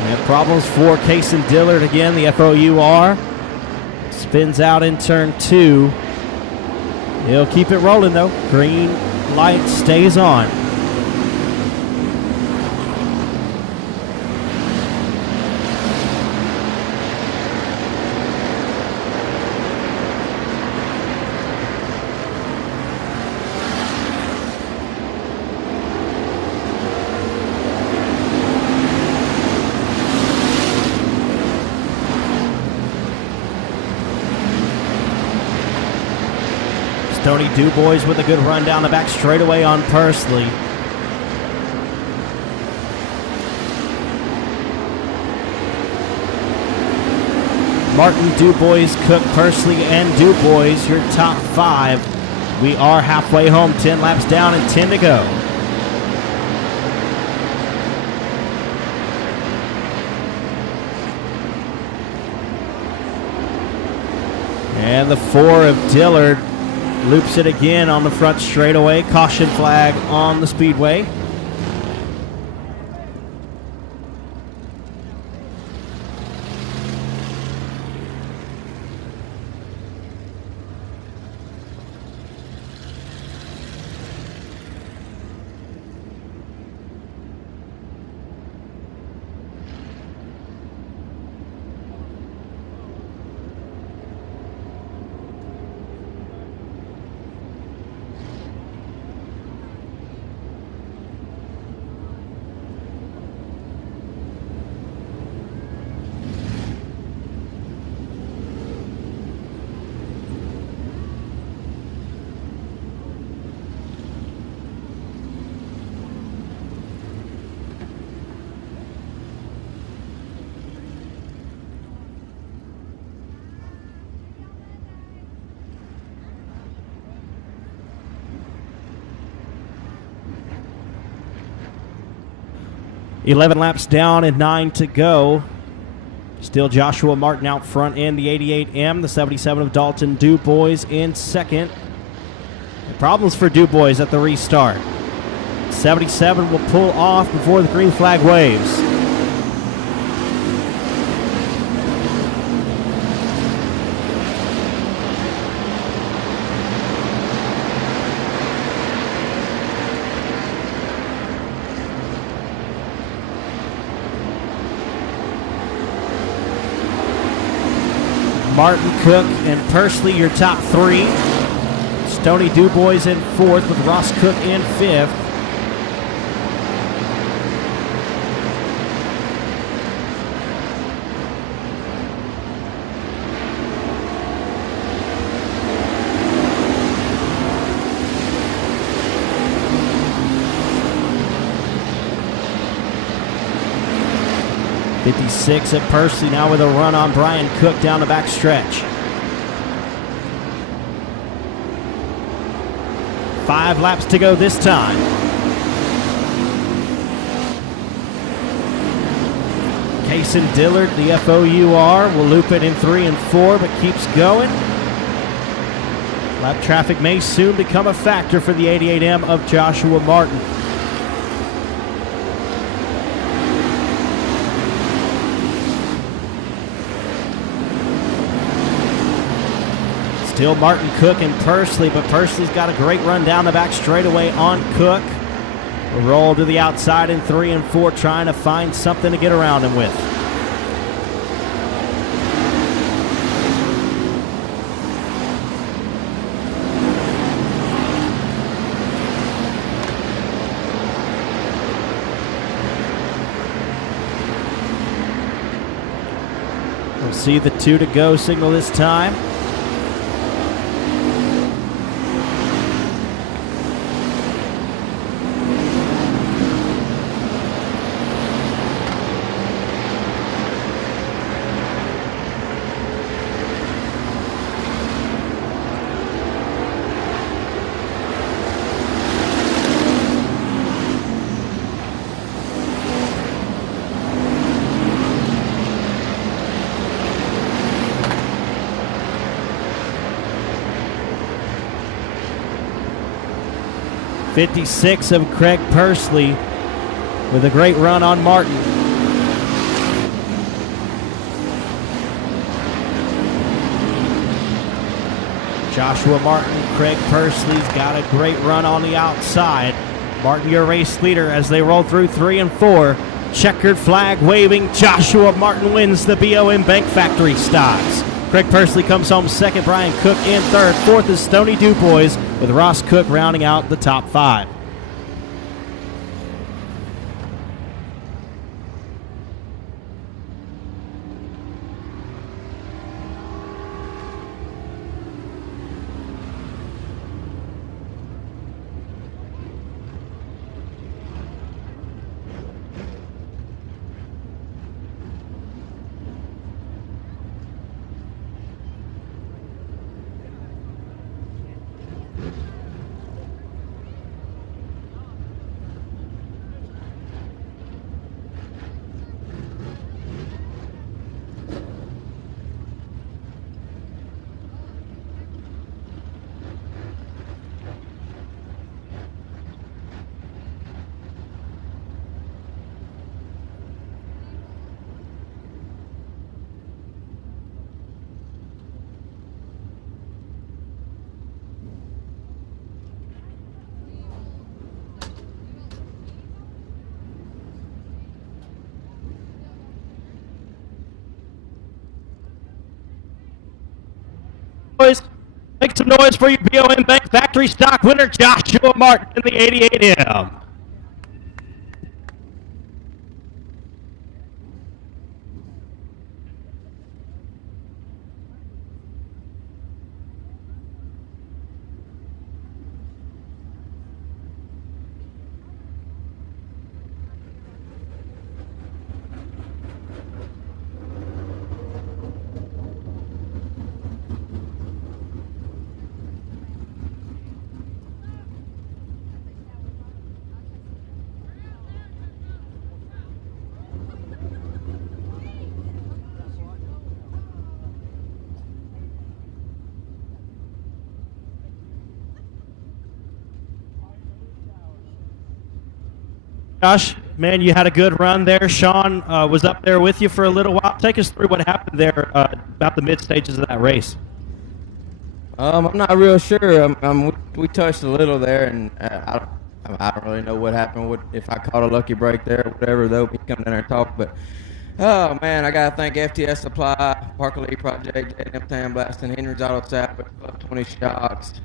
And problems for Cason Dillard again. The FOUR spins out in turn 2. He'll keep it rolling though. Green light stays on. Stoney Dubois with a good run down the back straightaway on Pursley. Martin, DuBois, Cook, Persley, and DuBois, your top 5. We are halfway home, 10 laps down and 10 to go. And the 4 of Dillard loops it again on the front straightaway. Caution flag on the speedway. .11 laps down and 9 to go. Still Joshua Martin out front in the 88M. The 77 of Dalton DuBois in second. Problems for DuBois at the restart. 77 will pull off before the green flag waves. Martin, Cook, and Persley, your top 3. Stoney DuBois in 4th with Ross Cook in 5th. .56 at Persley now with a run on Brian Cook down the back stretch. 5 laps to go this time. Case and Dillard, the FOUR, will loop it in 3 and 4, but keeps going. Lap traffic may soon become a factor for the 88M of Joshua Martin. Still Martin, Cook, and Persley, but Persley's got a great run down the back straightaway on Cook. A roll to the outside in 3 and 4, trying to find something to get around him with. We'll see the 2 to go signal this time. .56 of Craig Persley with a great run on Martin. Joshua Martin, Craig Persley's got a great run on the outside. Martin, your race leader as they roll through 3 and 4. Checkered flag waving. Joshua Martin wins the BOM Bank Factory Stocks. Craig Persley comes home second, Brian Cook in third. Fourth is Stoney DuBois with Ross Cook rounding out the top 5. Make some noise for your BOM Bank Factory Stock winner, Joshua Martin in the 88M. Josh, man, you had a good run there. Sean was up there with you for a little while. Take us through what happened there about the mid stages of that race. I'm not real sure. We touched a little there, and I don't really know what happened. If I caught a lucky break there or whatever, though, we come down there and talk. But, oh, man, I got to thank FTS Supply, Parker Lee Project, J&M Sandblasting, Henry's Auto Sap, Club 20 Shocks,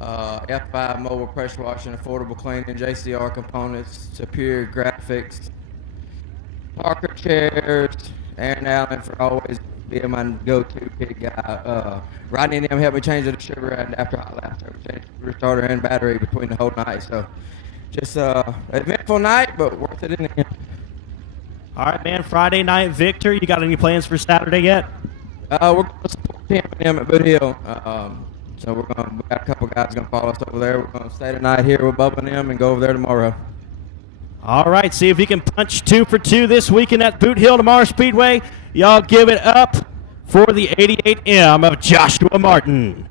F5 Mobile Pressure Washing, Affordable Cleaning, JCR Components, Superior Graphics, Parker Chairs, Aaron Allen for always being my go-to pit guy. Rodney and them helped me change the sugar after I left. We changed the restarter and battery between the whole night. So just an eventful night, but worth it in the end. All right, man. Friday night, Victor. You got any plans for Saturday yet? We're going to support them at Boot Hill. So we got a couple guys going to follow us over there. We're going to stay tonight here with Bubba and them and go over there tomorrow. All right, see if you can punch 2 for 2 this weekend at Boot Hill tomorrow Speedway. Y'all give it up for the 88M of Joshua Martin.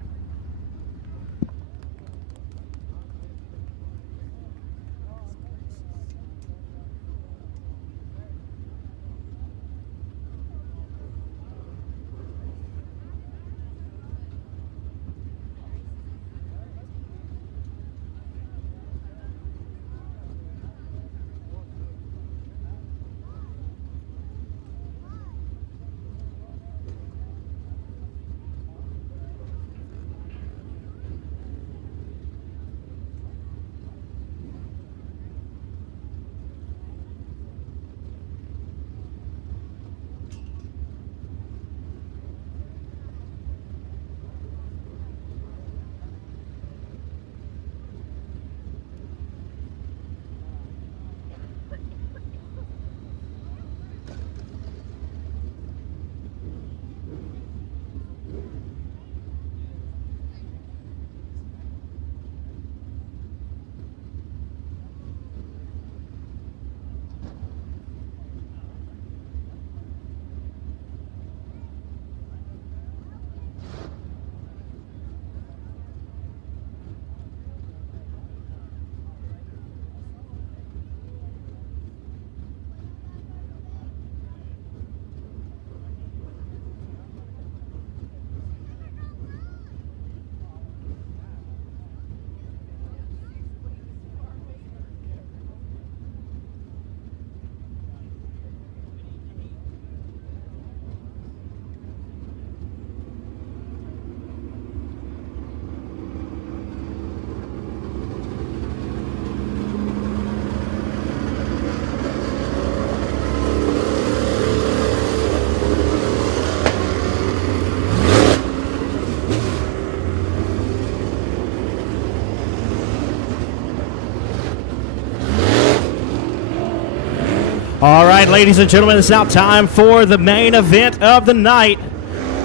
All right, ladies and gentlemen, it's now time for the main event of the night.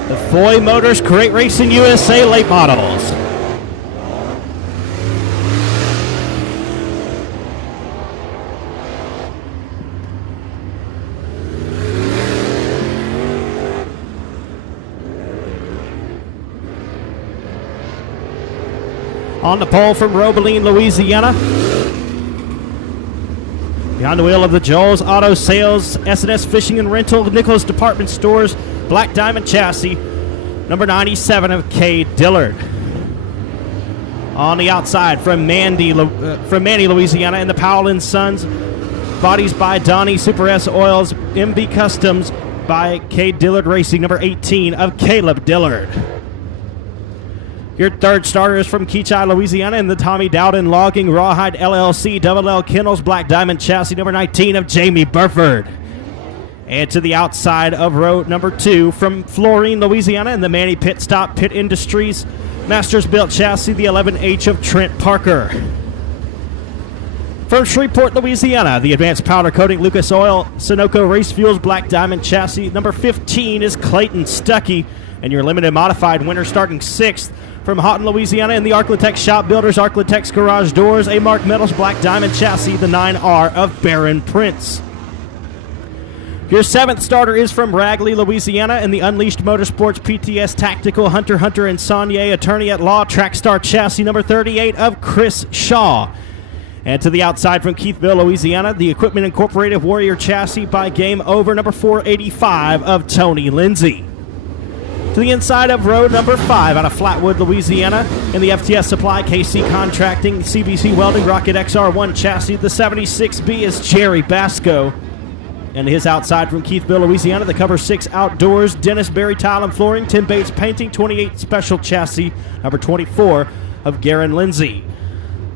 The Foy Motors Crate Racing USA Late Models. On the pole from Robeline, Louisiana. Behind the wheel of the Joel's Auto Sales, S&S Fishing and Rental, Nicholas Department Stores, Black Diamond Chassis, number 97 of Cade Dillard. On the outside from Mandy, Louisiana, and the Powell & Sons, bodies by Donnie Super S Oils, MB Customs by Cade Dillard Racing, number 18 of Caleb Dillard. Your third starter is from Keachai, Louisiana, in the Tommy Dowden Logging Rawhide LLC Double L Kennels Black Diamond Chassis number 19 of Jamie Burford. And to the outside of row number 2 from Florine, Louisiana, in the Manny Pit Stop Pit Industries Masters Built Chassis, the 11H of Trent Parker. From Shreveport, Louisiana, the Advanced Powder Coating Lucas Oil Sunoco Race Fuels Black Diamond Chassis number 15 is Clayton Stuckey. And your limited modified winner starting 6th from Houghton, Louisiana, in the Arclitex Shop Builders Arclitex Garage Doors, a Mark Metals Black Diamond Chassis, the 9R of Baron Prince. Your 7th starter is from Ragley, Louisiana, in the Unleashed Motorsports PTS Tactical Hunter and Saunier Attorney at Law Trackstar Chassis number 38 of Chris Shaw. And to the outside from Keithville, Louisiana, the Equipment Incorporated Warrior Chassis by Game Over number 485 of Tony Lindsay. To the inside of row number 5 out of Flatwood, Louisiana, in the FTS Supply, KC Contracting, CBC Welding, Rocket XR1 Chassis, the 76B is Jerry Basco. And his outside from Keithville, Louisiana, the Cover 6 Outdoors, Dennis Berry Tile and Flooring, Tim Bates Painting, 28 Special Chassis, number 24 of Garen Lindsay.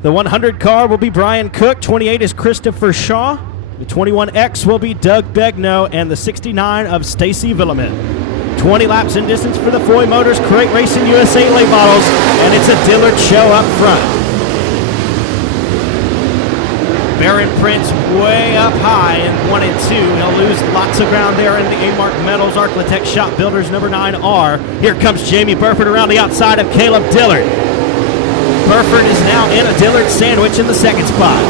The 100 car will be Brian Cook, 28 is Christopher Shaw, the 21X will be Doug Begno, and the 69 of Stacy Villeman. 20 laps in distance for the Foy Motors Crate Racing USA late models, and it's a Dillard show up front. Baron Prince way up high in 1 and 2. He'll lose lots of ground there in the A-Mark Metals Arclitex Shop Builders number 9R. Here comes Jamie Burford around the outside of Caleb Dillard. Burford is now in a Dillard sandwich in the 2nd spot.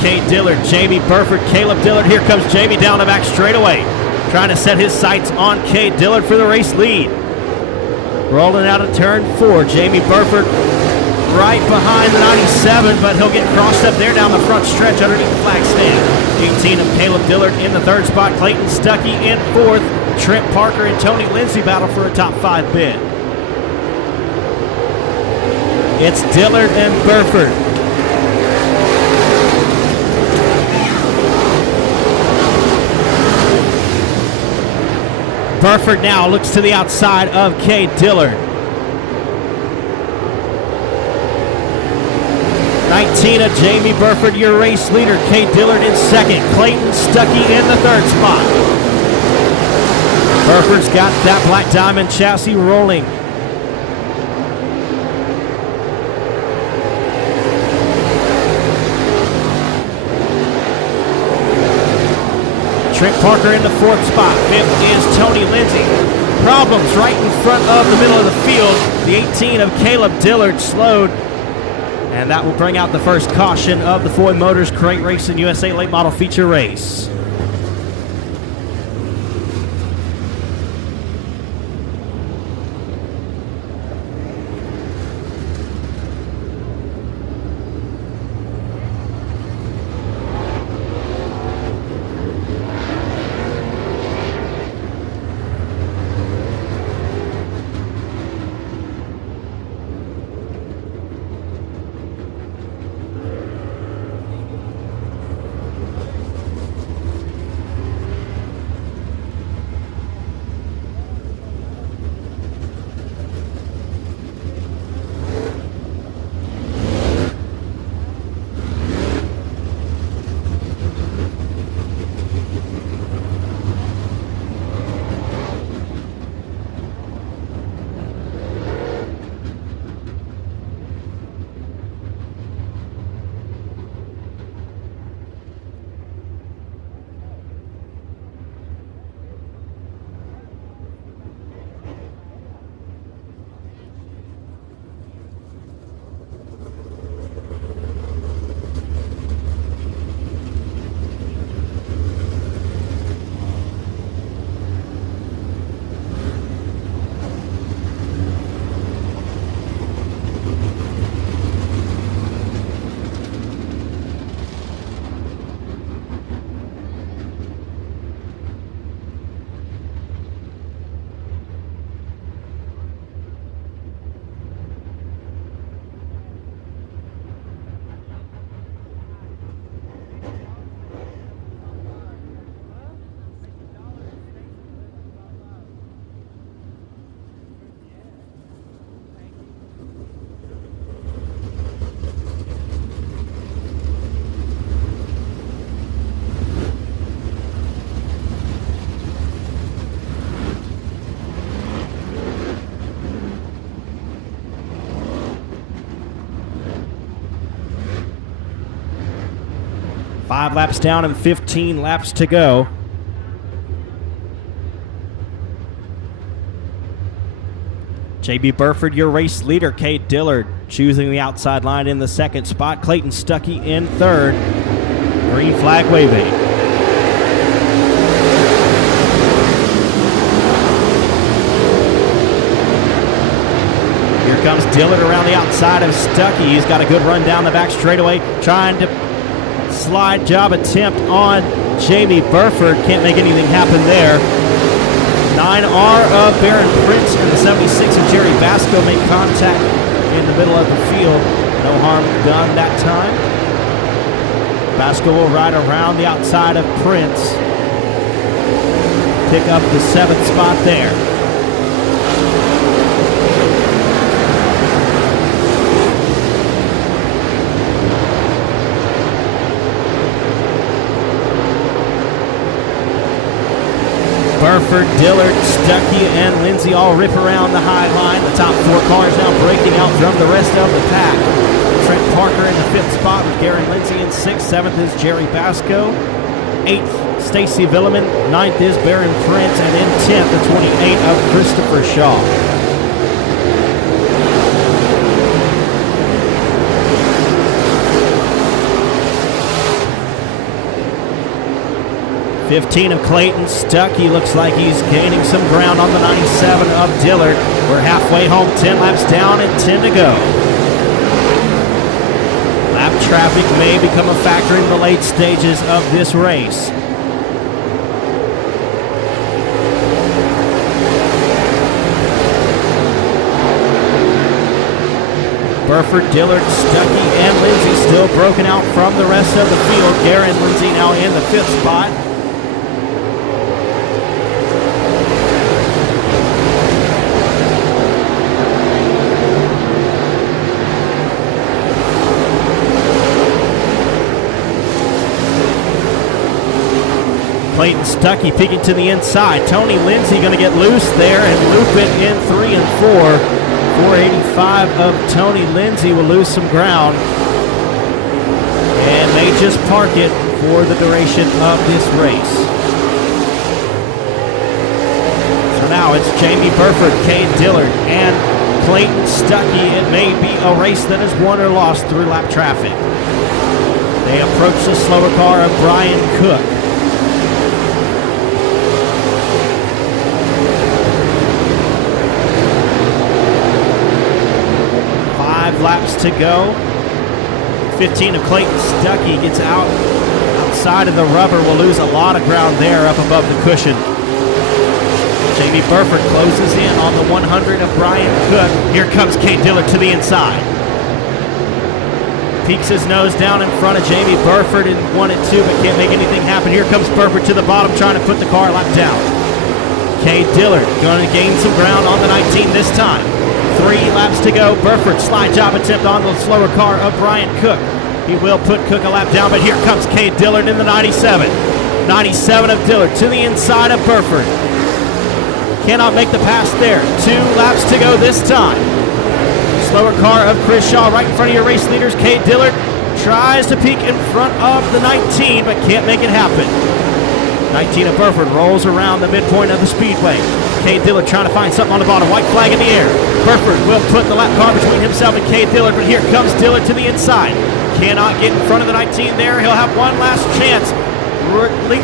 Cade Dillard, Jamie Burford, Caleb Dillard. Here comes Jamie down the back straightaway, trying to set his sights on Cade Dillard for the race lead. Rolling out of turn 4, Jamie Burford right behind the 97, but he'll get crossed up there down the front stretch underneath the flag stand. 18 of Caleb Dillard in the 3rd spot, Clayton Stuckey in 4th, Trent Parker and Tony Lindsay battle for a top 5 bid. It's Dillard and Burford. Burford now looks to the outside of Cade Dillard. 19 of Jamie Burford, your race leader. Cade Dillard in 2nd. Clayton Stuckey in the 3rd spot. Burford's got that Black Diamond chassis rolling. Trent Parker in the 4th spot. 5th is Tony Lindsay. Problems right in front of the middle of the field. The 18 of Caleb Dillard slowed. And that will bring out the first caution of the Foy Motors Crate Racing USA Late Model Feature Race. 5 laps down and 15 laps to go. J.B. Burford, your race leader. Cade Dillard choosing the outside line in the second spot. Clayton Stuckey in third. Green flag waving. Here comes Dillard around the outside of Stuckey. He's got a good run down the back straightaway, trying to slide job attempt on J.B. Burford. Can't make anything happen there. 9R of Baron Prince and the 76 of Jerry Basco make contact in the middle of the field. No harm done that time. Basco will ride around the outside of Prince. Pick up the 7th spot there. Burford, Dillard, Stuckey, and Lindsay all rip around the high line. The top 4 cars now breaking out from the rest of the pack. Trent Parker in the 5th spot with Garen Lindsay in 6th. 7th is Jerry Basco. 8th, Stacy Villeman. 9th is Baron Prince. And in 10th, the 28 of Christopher Shaw. 15 of Clayton Stuckey looks like he's gaining some ground on the 97 of Dillard. We're halfway home, 10 laps down and 10 to go. Lap traffic may become a factor in the late stages of this race. Burford, Dillard, Stuckey, and Lindsay still broken out from the rest of the field. Garen Lindsay now in the 5th spot. Clayton Stuckey peeking to the inside. Tony Lindsay going to get loose there and loop it in 3 and 4. 485 of Tony Lindsay will lose some ground and may just park it for the duration of this race. So now it's Jamie Burford, Cade Dillard, and Clayton Stuckey. It may be a race that is won or lost through lap traffic. They approach the slower car of Brian Cook. 5 laps to go. 15 of Clayton Stuckey gets outside of the rubber. Will lose a lot of ground there up above the cushion. Jamie Burford closes in on the 100 of Brian Cook. Here comes Cade Dillard to the inside. Peeks his nose down in front of Jamie Burford in 1 and 2, but can't make anything happen. Here comes Burford to the bottom, trying to put the car lap down. Cade Dillard going to gain some ground on the 19 this time. 3 laps to go. Burford slide job attempt on the slower car of Brian Cook. He will put Cook a lap down, but here comes Cade Dillard in the 97. 97 of Dillard to the inside of Burford. Cannot make the pass there. 2 laps to go this time. Slower car of Chris Shaw right in front of your race leaders. Cade Dillard tries to peek in front of the 19, but can't make it happen. 19 of Burford rolls around the midpoint of the Speedway. Cade Dillard trying to find something on the bottom. White flag in the air. Burford will put the lap car between himself and Cade Dillard, but here comes Dillard to the inside. Cannot get in front of the 19 there. He'll have one last chance.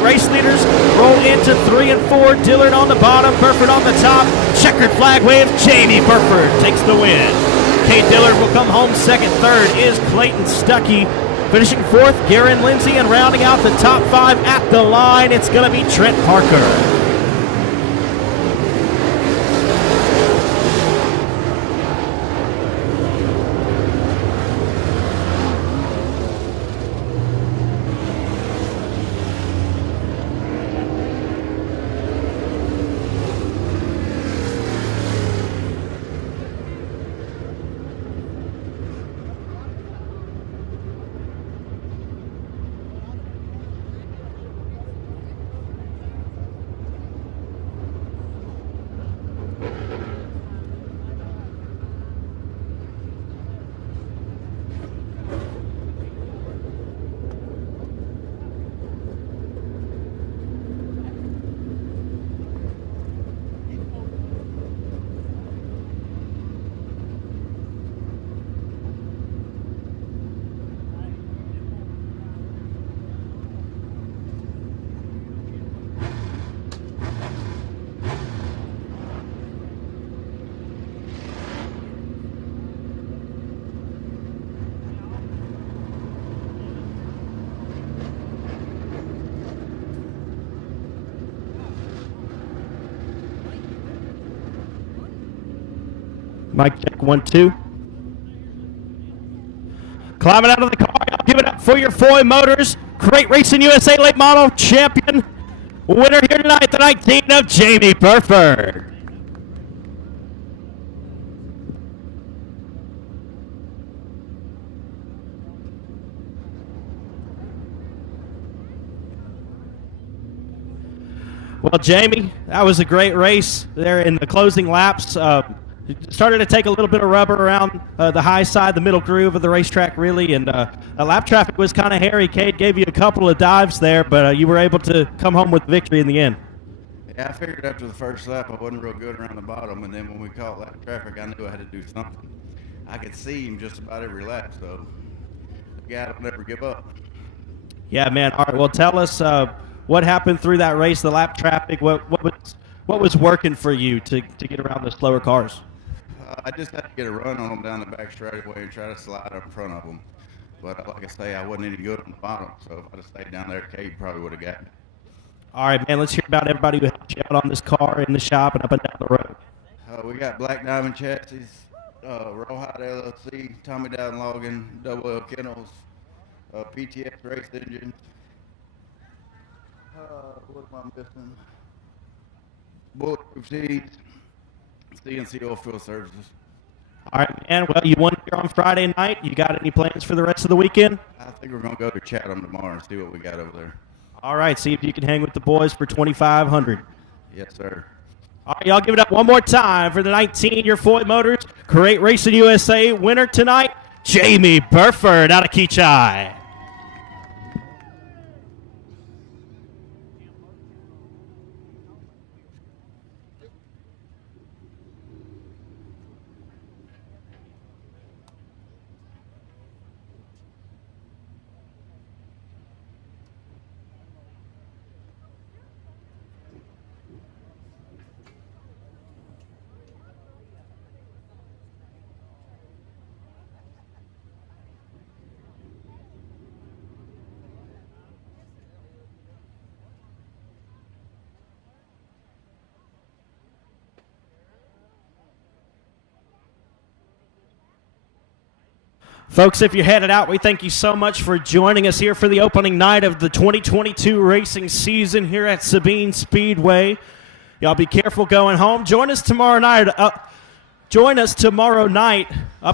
Race leaders roll into 3 and 4. Dillard on the bottom, Burford on the top. Checkered flag wave. Jamie Burford takes the win. Cade Dillard will come home second. Third is Clayton Stuckey. Finishing 4th, Garen Lindsay, and rounding out the top 5 at the line, it's going to be Trent Parker. Mic check 1, 2. Climbing out of the car, I'll give it up for your Foy Motors Great Racing USA Late Model Champion. Winner here tonight, the 19 of Jamie Burford. Well, Jamie, that was a great race there in the closing laps. Started to take a little bit of rubber around the high side, the middle groove of the racetrack, really, and lap traffic was kind of hairy. Cade gave you a couple of dives there, but you were able to come home with victory in the end. Yeah, I figured after the first lap I wasn't real good around the bottom, and then when we caught lap traffic, I knew I had to do something. I could see him just about every lap, so the guy don't never give up. Yeah, man. All right, well, tell us what happened through that race, the lap traffic. What was working for you to get around the slower cars? I just had to get a run on them down the back straightaway and try to slide up in front of them. But like I say, I wasn't any good on the bottom, so if I'd have stayed down there, Cade probably would have got me. All right, man, let's hear about everybody who helped you out on this car in the shop and up and down the road. We got Black Diamond Chassis, Rawhide LLC, Tommy Down Logging, Double L Kennels, PTX Race Engines. What am I missing? Bulletproof Seeds, CNC Oilfield Services. All right, man. Well, you won here on Friday night. You got any plans for the rest of the weekend? I think we're going to go to Chatham tomorrow and see what we got over there. All right, see if you can hang with the boys for $2,500. Yes, sir. All right, y'all give it up one more time for the 19, your Foy Motors Great Racing USA winner tonight, Jamie Burford out of Keachai. Folks, if you're headed out, we thank you so much for joining us here for the opening night of the 2022 racing season here at Sabine Speedway. Y'all be careful going home. Join us tomorrow night. Up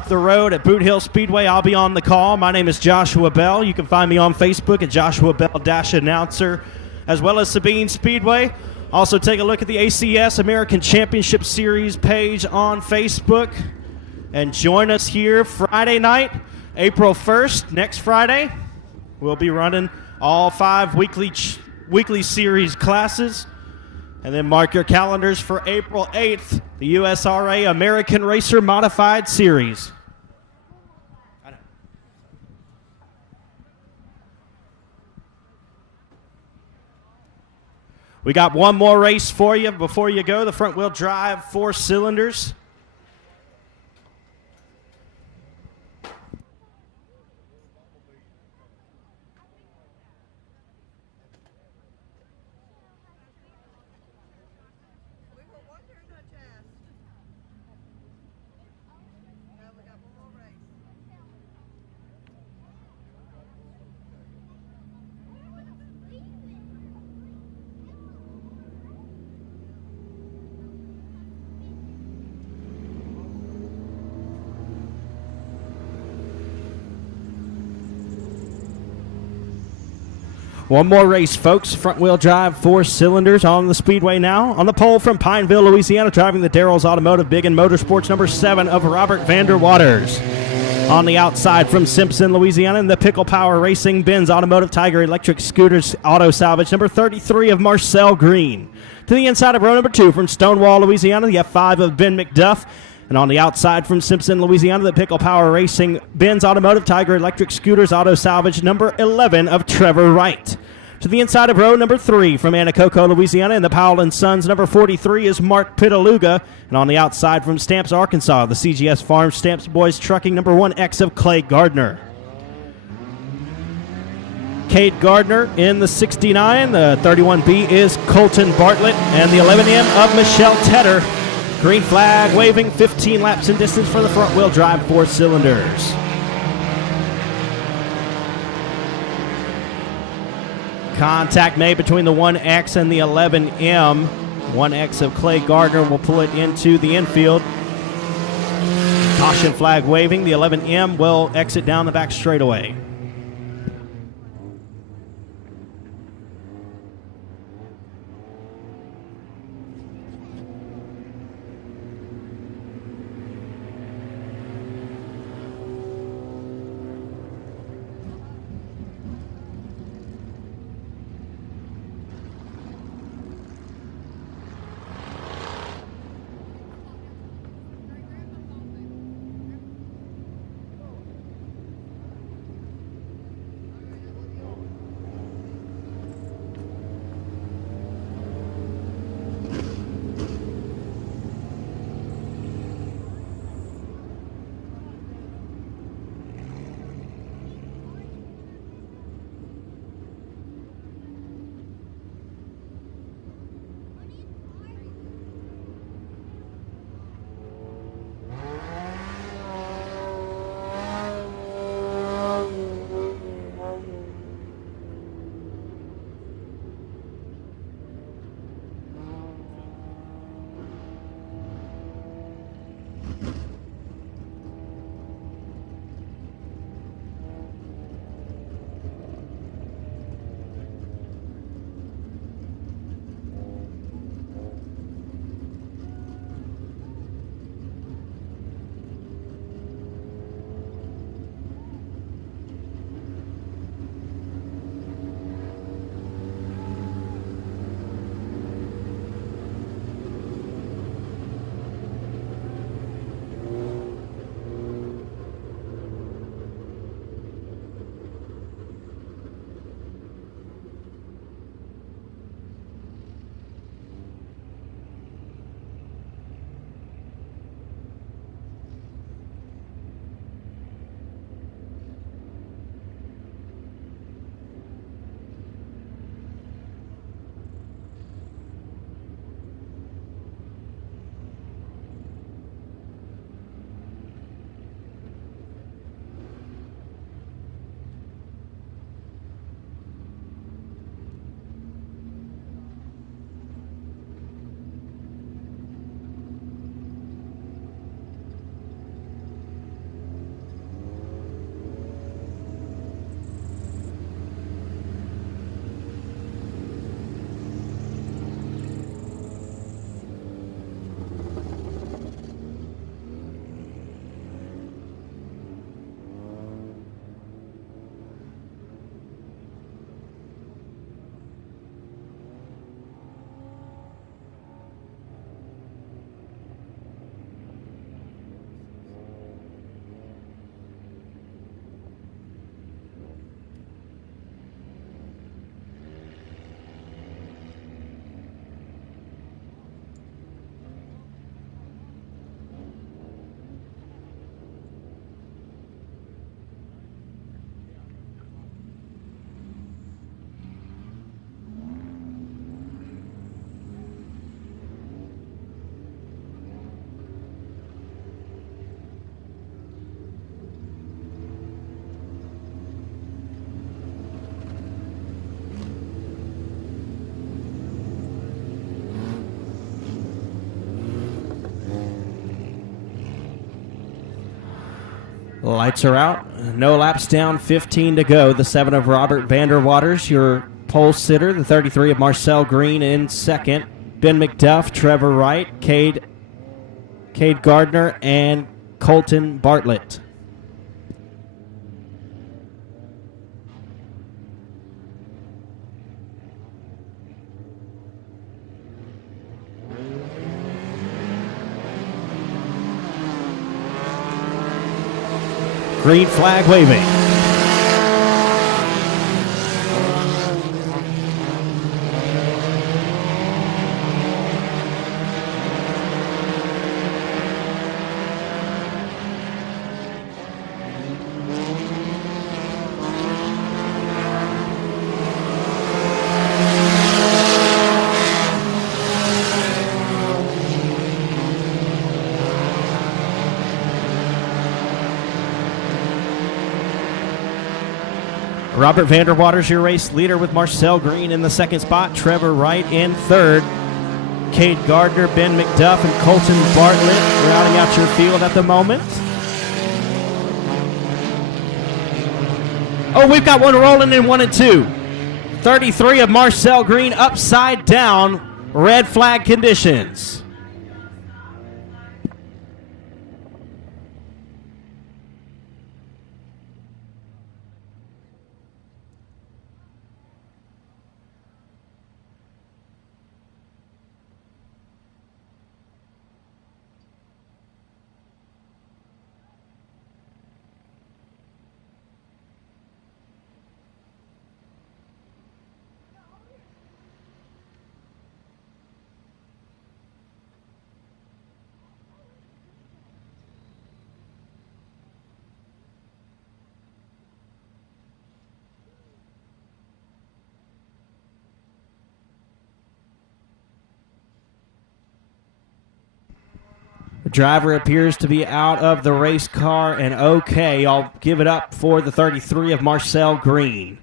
the road at Boot Hill Speedway. I'll be on the call. My name is Joshua Bell. You can find me on Facebook at Joshua Bell-Announcer, as well as Sabine Speedway. Also, take a look at the ACS American Championship Series page on Facebook. And join us here Friday night, April 1st, next Friday. We'll be running all 5 weekly series classes. And then mark your calendars for April 8th, the USRA American Racer Modified Series. We got one more race for you before you go, the front-wheel drive 4 cylinders. One more race, folks. Front-wheel drive, 4 cylinders on the Speedway now. On the pole from Pineville, Louisiana, driving the Darrell's Automotive Big and Motorsports, number 7 of Robert Vander Waters. On the outside from Simpson, Louisiana, in the Pickle Power Racing, Benz Automotive Tiger Electric Scooters Auto Salvage, number 33 of Marcel Green. To the inside of row number 2 from Stonewall, Louisiana, the F5 of Ben McDuff. And on the outside from Simpson, Louisiana, the Pickle Power Racing, Benz Automotive Tiger Electric Scooters Auto Salvage, number 11 of Trevor Wright. To the inside of row number 3 from Anacoco, Louisiana, and the Powell & Sons, number 43 is Mark Pitaluga. And on the outside from Stamps, Arkansas, the CGS Farm Stamps Boys Trucking, number 1X of Clay Gardner. Cade Gardner in the 69. The 31B is Colton Bartlett. And the 11M of Michelle Tedder Green flag waving, 15 laps in distance for the front-wheel drive 4 cylinders. Contact made between the 1X and the 11M. 1X of Clay Gardner will pull it into the infield. Caution flag waving. The 11M will exit down the back straightaway. Lights are out. No laps down, 15 to go. The 7 of Robert Vanderwaters, your pole sitter. The 33 of Marcel Green in second. Ben McDuff, Trevor Wright, Cade Gardner, and Colton Bartlett. Green flag waving. Robert Vanderwater's your race leader with Marcel Green in the second spot. Trevor Wright in third. Cade Gardner, Ben McDuff, and Colton Bartlett rounding out your field at the moment. Oh, we've got one rolling in 1 and 2. 33 of Marcel Green, upside down, red flag conditions. The driver appears to be out of the race car, and okay, I'll give it up for the 33 of Marcel Green.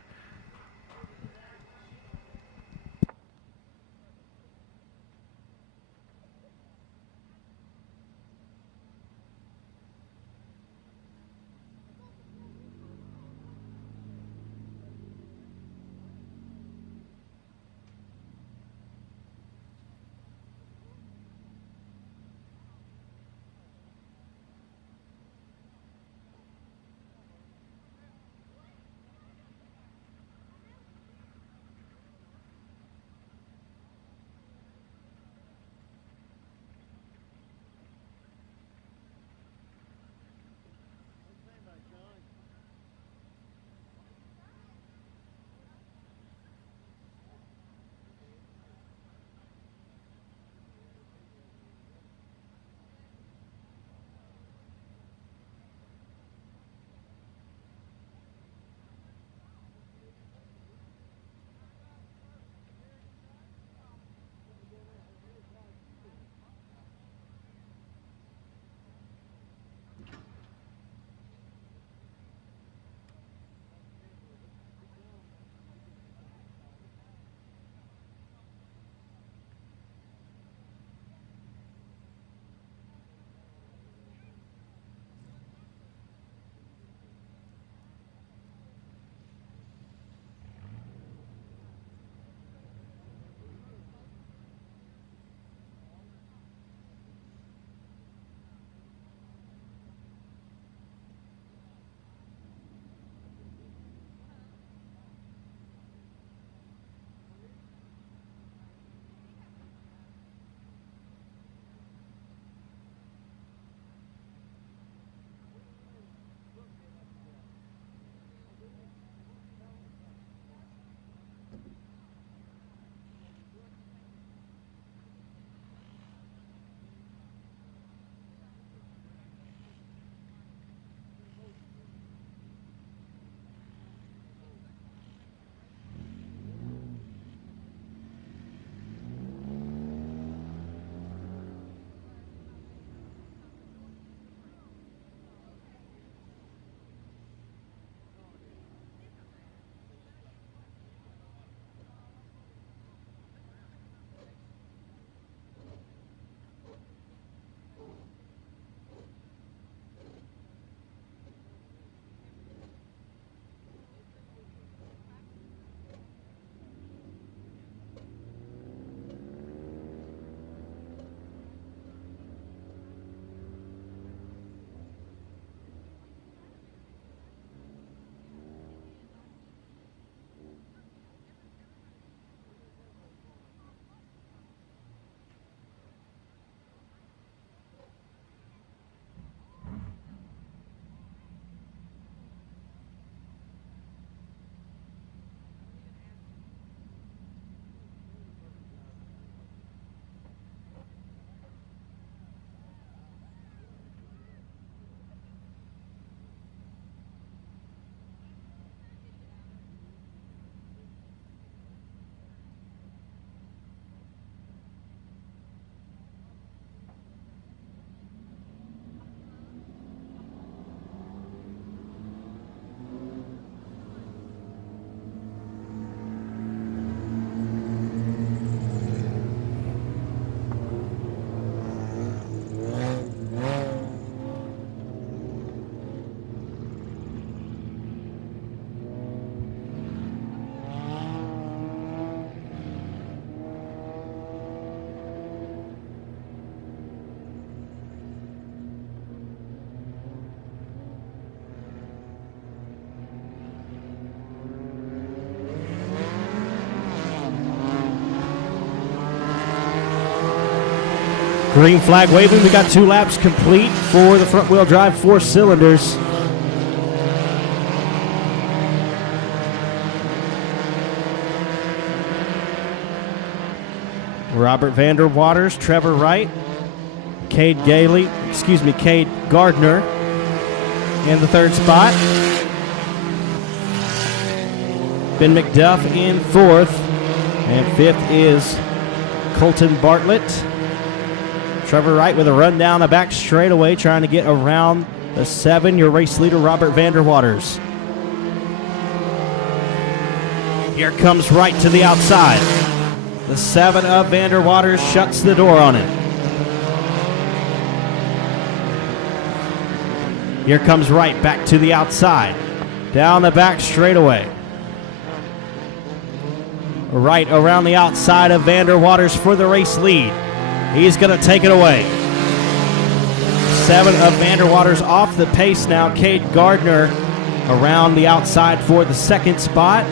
Green flag waving. We got 2 laps complete for the front wheel drive 4 cylinders. Robert Vander Waters, Trevor Wright, Cade Gardner in the 3rd spot. Ben McDuff in 4th. And 5th is Colton Bartlett. Trevor Wright with a run down the back straightaway, trying to get around the 7, your race leader, Robert Vander Waters. Here comes Wright to the outside. The 7 of Vander Waters shuts the door on it. Here comes Wright back to the outside. Down the back straightaway. Wright around the outside of Vander Waters for the race lead. He's going to take it away. 7 of Vander Waters off the pace now. Cade Gardner around the outside for the 2nd spot.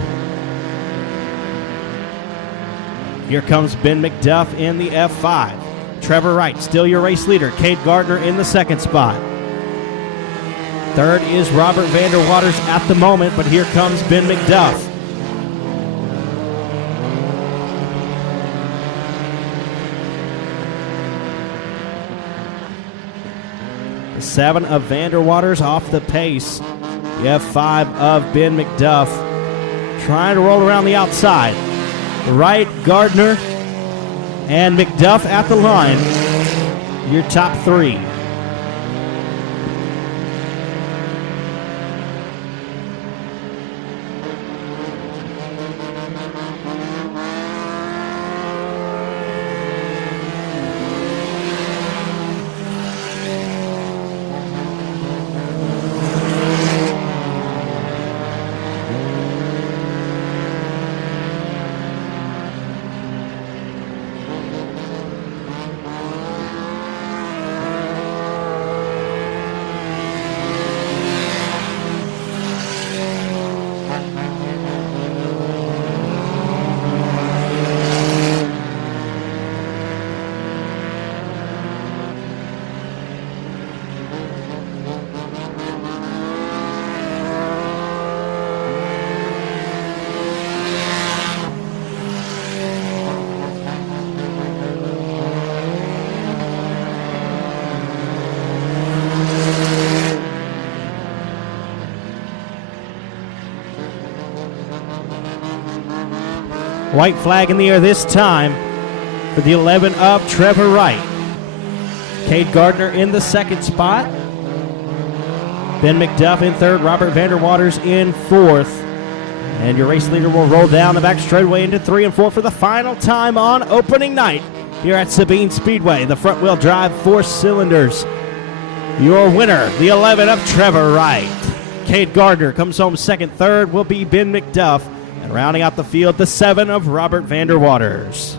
Here comes Ben McDuff in the F5. Trevor Wright, still your race leader. Cade Gardner in the 2nd spot. 3rd is Robert Vander Waters at the moment, but here comes Ben McDuff. The 7 of Vander Waters off the pace. The F5 of Ben McDuff trying to roll around the outside. Wright, Gardner, and McDuff at the line. Your top 3. White flag in the air this time for the 11 of Trevor Wright. Cade Gardner in the 2nd spot. Ben McDuff in 3rd. Robert Vander Waters in 4th. And your race leader will roll down the back straightaway into 3 and 4 for the final time on opening night here at Sabine Speedway. The front wheel drive 4 cylinders. Your winner, the 11 of Trevor Wright. Cade Gardner comes home 2nd. 3rd will be Ben McDuff. And rounding out the field, the 7 of Robert Vander Waters.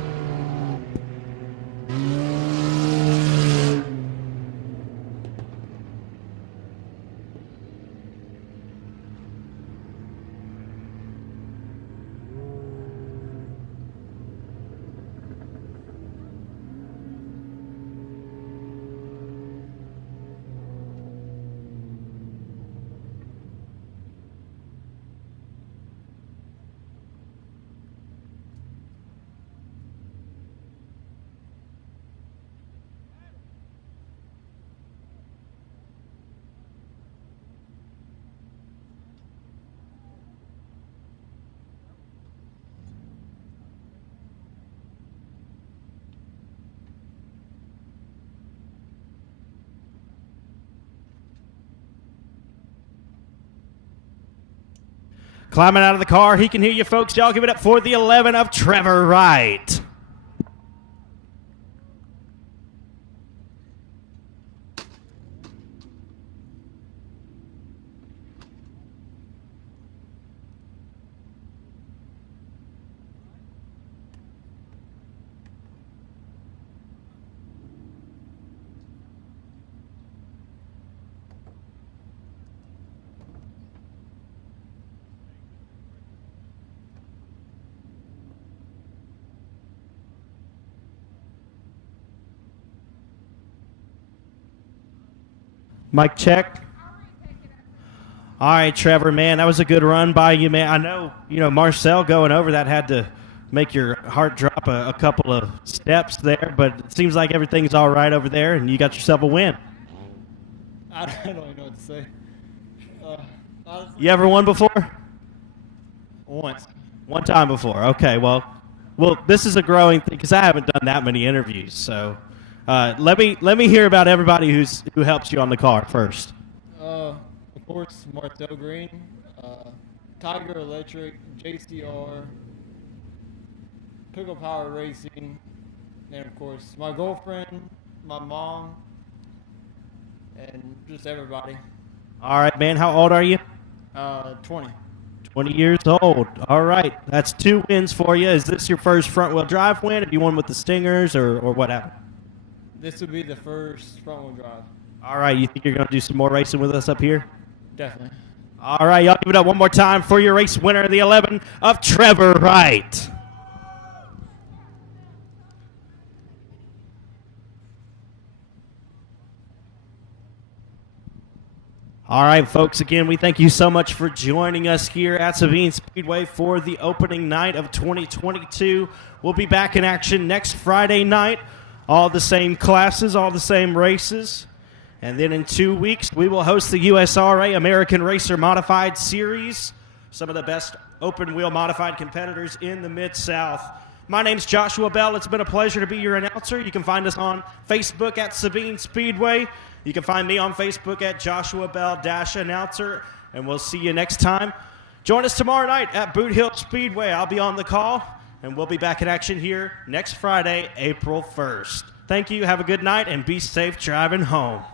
Climbing out of the car, he can hear you folks. Y'all give it up for the 11 of Trevor Wright. Mic check. All right, Trevor, man, that was a good run by you, man. I know, Marcel going over that had to make your heart drop a couple of steps there, but it seems like everything's all right over there, and you got yourself a win. I don't even know what to say. You ever won before? Once. One time before. Okay, well, this is a growing thing because I haven't done that many interviews. So let me hear about everybody who helps you on the car first. Of course, Martel Green, Tiger Electric, JCR, Pickle Power Racing, and of course my girlfriend, my mom, and just everybody. All right, man. How old are you? 20. 20 years old. All right. That's 2 wins for you. Is this your first front-wheel drive win? Have you won with the Stingers or what happened? This would be the first front-wheel drive. All right. You think you're going to do some more racing with us up here? Definitely. All right. Y'all give it up one more time for your race winner, the 11 of Trevor Wright. All right, folks, again, we thank you so much for joining us here at Sabine Speedway for the opening night of 2022. We'll be back in action next Friday night. All the same classes, all the same races. And then in 2 weeks, we will host the USRA American Racer Modified Series. Some of the best open-wheel modified competitors in the Mid-South. My name's Joshua Bell. It's been a pleasure to be your announcer. You can find us on Facebook at Sabine Speedway. You can find me on Facebook at Joshua Bell-Announcer, and we'll see you next time. Join us tomorrow night at Boot Hill Speedway. I'll be on the call, and we'll be back in action here next Friday, April 1st. Thank you. Have a good night, and be safe driving home.